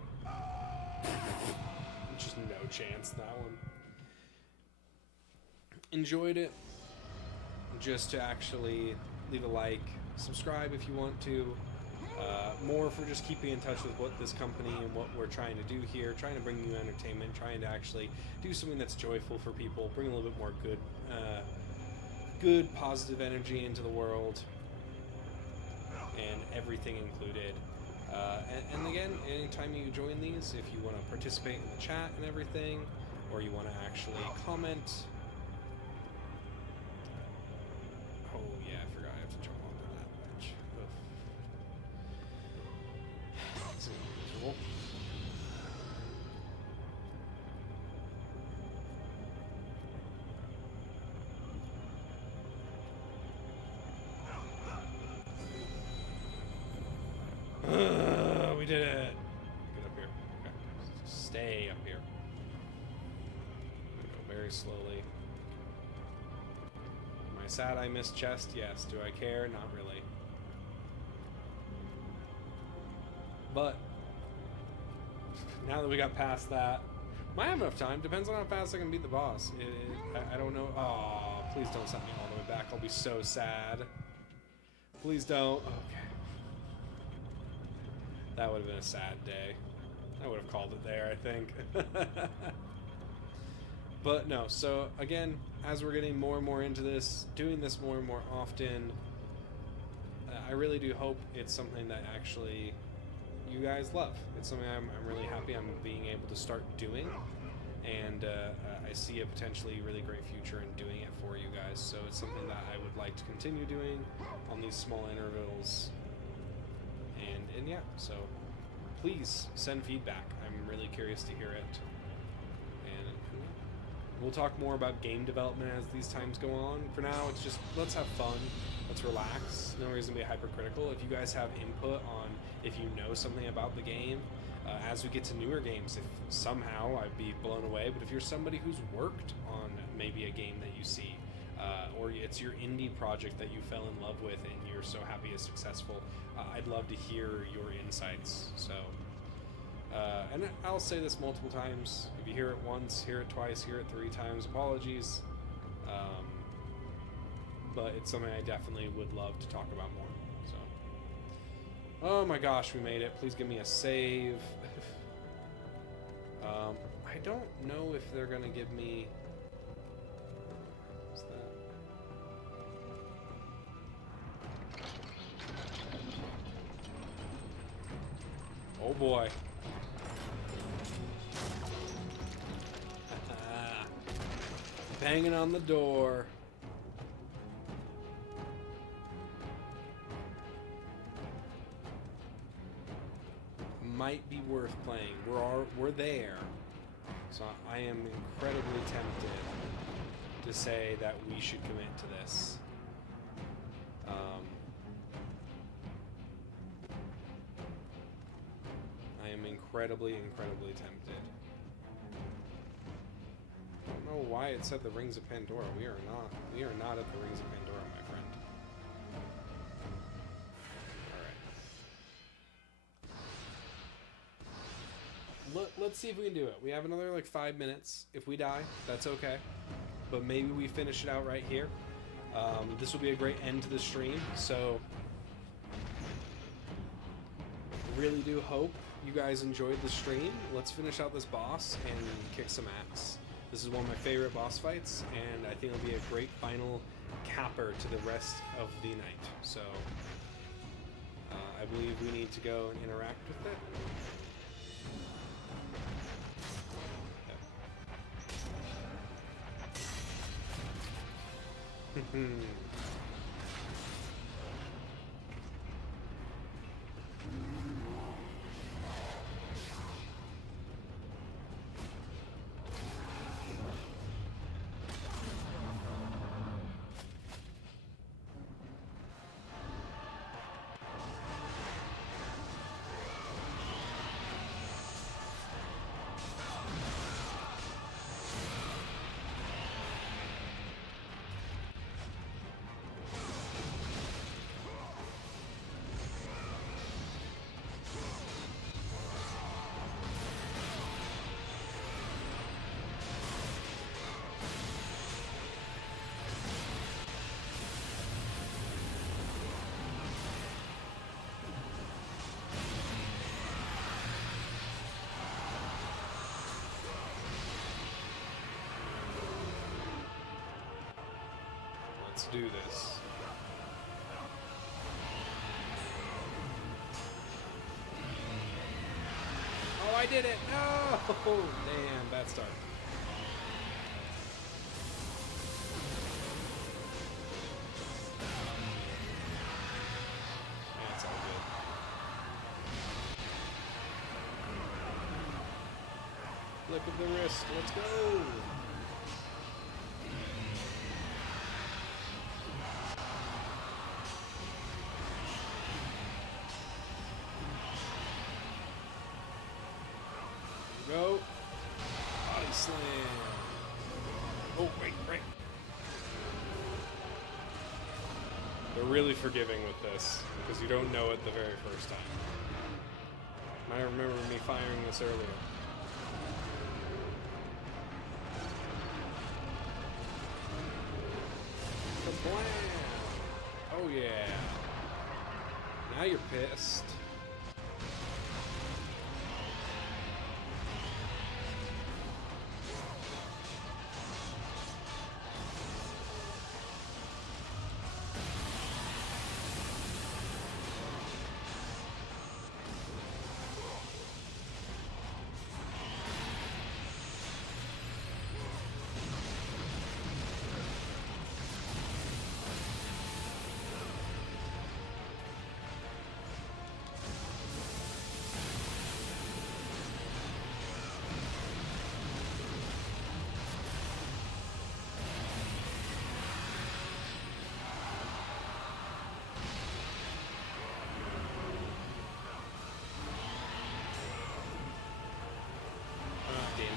just no chance that one. Enjoyed it, just to actually leave a like, subscribe if you want to. More for just keeping in touch with what this company and what we're trying to do here, trying to bring you entertainment, trying to actually do something that's joyful for people, bring a little bit more good positive energy into the world, and everything included. And again, anytime you join these, if you want to participate in the chat and everything, or you want to actually comment. Oh yeah, I forgot I have to jump onto that bench. It's unusual. We did it! Get up here. Okay. Stay up here. Go very slowly. Am I sad I missed chest? Yes. Do I care? Not really. But now that we got past that, might have enough time. Depends on how fast I can beat the boss. I don't know. Oh, please don't send me all the way back. I'll be so sad. Please don't. Okay. That would have been a sad day. I would have called it there, I think. But no, so again, as we're getting more and more into this, doing this more and more often, I really do hope it's something that actually you guys love. It's something I'm really happy I'm being able to start doing, and I see a potentially really great future in doing it for you guys. So it's something that I would like to continue doing on these small intervals. And yeah, so please send feedback. I'm really curious to hear it. And we'll talk more about game development as these times go on. For now, it's just, let's have fun. Let's relax. No reason to be hypercritical. If you guys have input on if you know something about the game, as we get to newer games, if somehow I'd be blown away, but if you're somebody who's worked on maybe a game that you see, or it's your indie project that you fell in love with and you're so happy it's successful, I'd love to hear your insights. So, and I'll say this multiple times. If you hear it once, hear it twice, hear it 3 times, apologies. But it's something I definitely would love to talk about more. So, oh my gosh, we made it. Please give me a save. I don't know if they're gonna give me... What's that? Oh boy. Banging on the door. Might be worth playing. We're there. So I am incredibly tempted to say that we should commit to this. I am incredibly tempted. I don't know why it said the Rings of Pandora. We are not at the Rings of Pandora, my friend. Let's see if we can do it. We have another like 5 minutes. If we die, that's okay. But maybe we finish it out right here. This will be a great end to the stream. So, really do hope you guys enjoyed the stream. Let's finish out this boss and kick some ass. This is one of my favorite boss fights, and I think it'll be a great final capper to the rest of the night. So, I believe we need to go and interact with it. Let's do this. Oh, I did it! No! Damn, bad start. That's all good. Flick of the wrist. Let's go! Go. Body slam. Oh, wait, right. They're really forgiving with this, because you don't know it the very first time. I remember me firing this earlier. Kablam! Oh yeah. Now you're pissed. Damn it.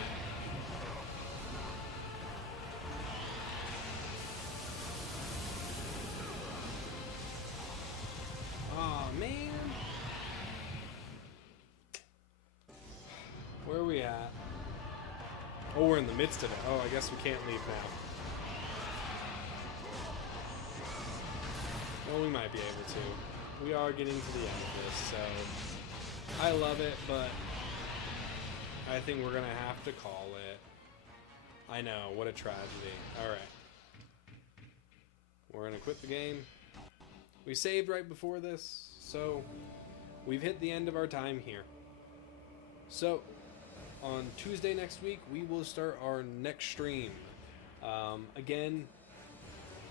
Aw, man. Where are we at? Oh, we're in the midst of it. Oh, I guess we can't leave now. Well, we might be able to. We are getting to the end of this, so I love it, but I think we're gonna have to call it. I know, what a tragedy. Alright. We're gonna quit the game. We saved right before this, so we've hit the end of our time here. So, on Tuesday next week, we will start our next stream. Again,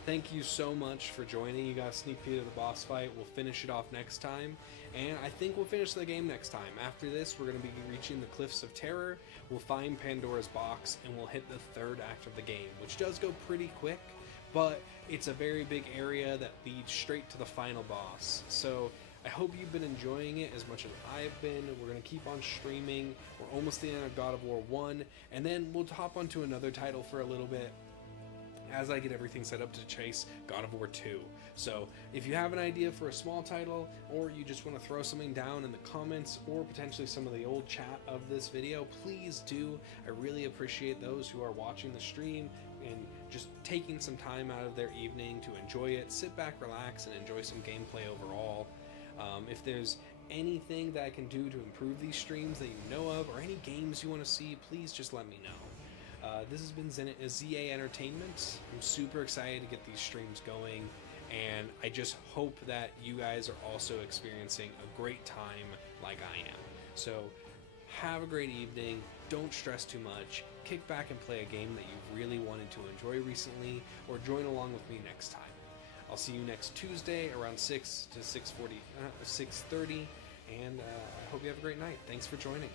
thank you so much for joining. You got a sneak peek of the boss fight. We'll finish it off next time. And I think we'll finish the game next time. After this, we're going to be reaching the Cliffs of Terror. We'll find Pandora's Box, and we'll hit the third act of the game, which does go pretty quick, but it's a very big area that leads straight to the final boss. So I hope you've been enjoying it as much as I've been. We're going to keep on streaming. We're almost at the end of God of War 1, and then we'll hop onto another title for a little bit as I get everything set up to chase God of War 2. So if you have an idea for a small title, or you just want to throw something down in the comments, or potentially some of the old chat of this video, please do. I really appreciate those who are watching the stream and just taking some time out of their evening to enjoy it. Sit back, relax, and enjoy some gameplay overall. If there's anything that I can do to improve these streams that you know of, or any games you want to see, please just let me know. This has been ZA Entertainment. I'm super excited to get these streams going, and I just hope that you guys are also experiencing a great time like I am. So have a great evening, don't stress too much, kick back and play a game that you've really wanted to enjoy recently, or join along with me next time. I'll see you next Tuesday around 6 to 6:30, and I hope you have a great night. Thanks for joining.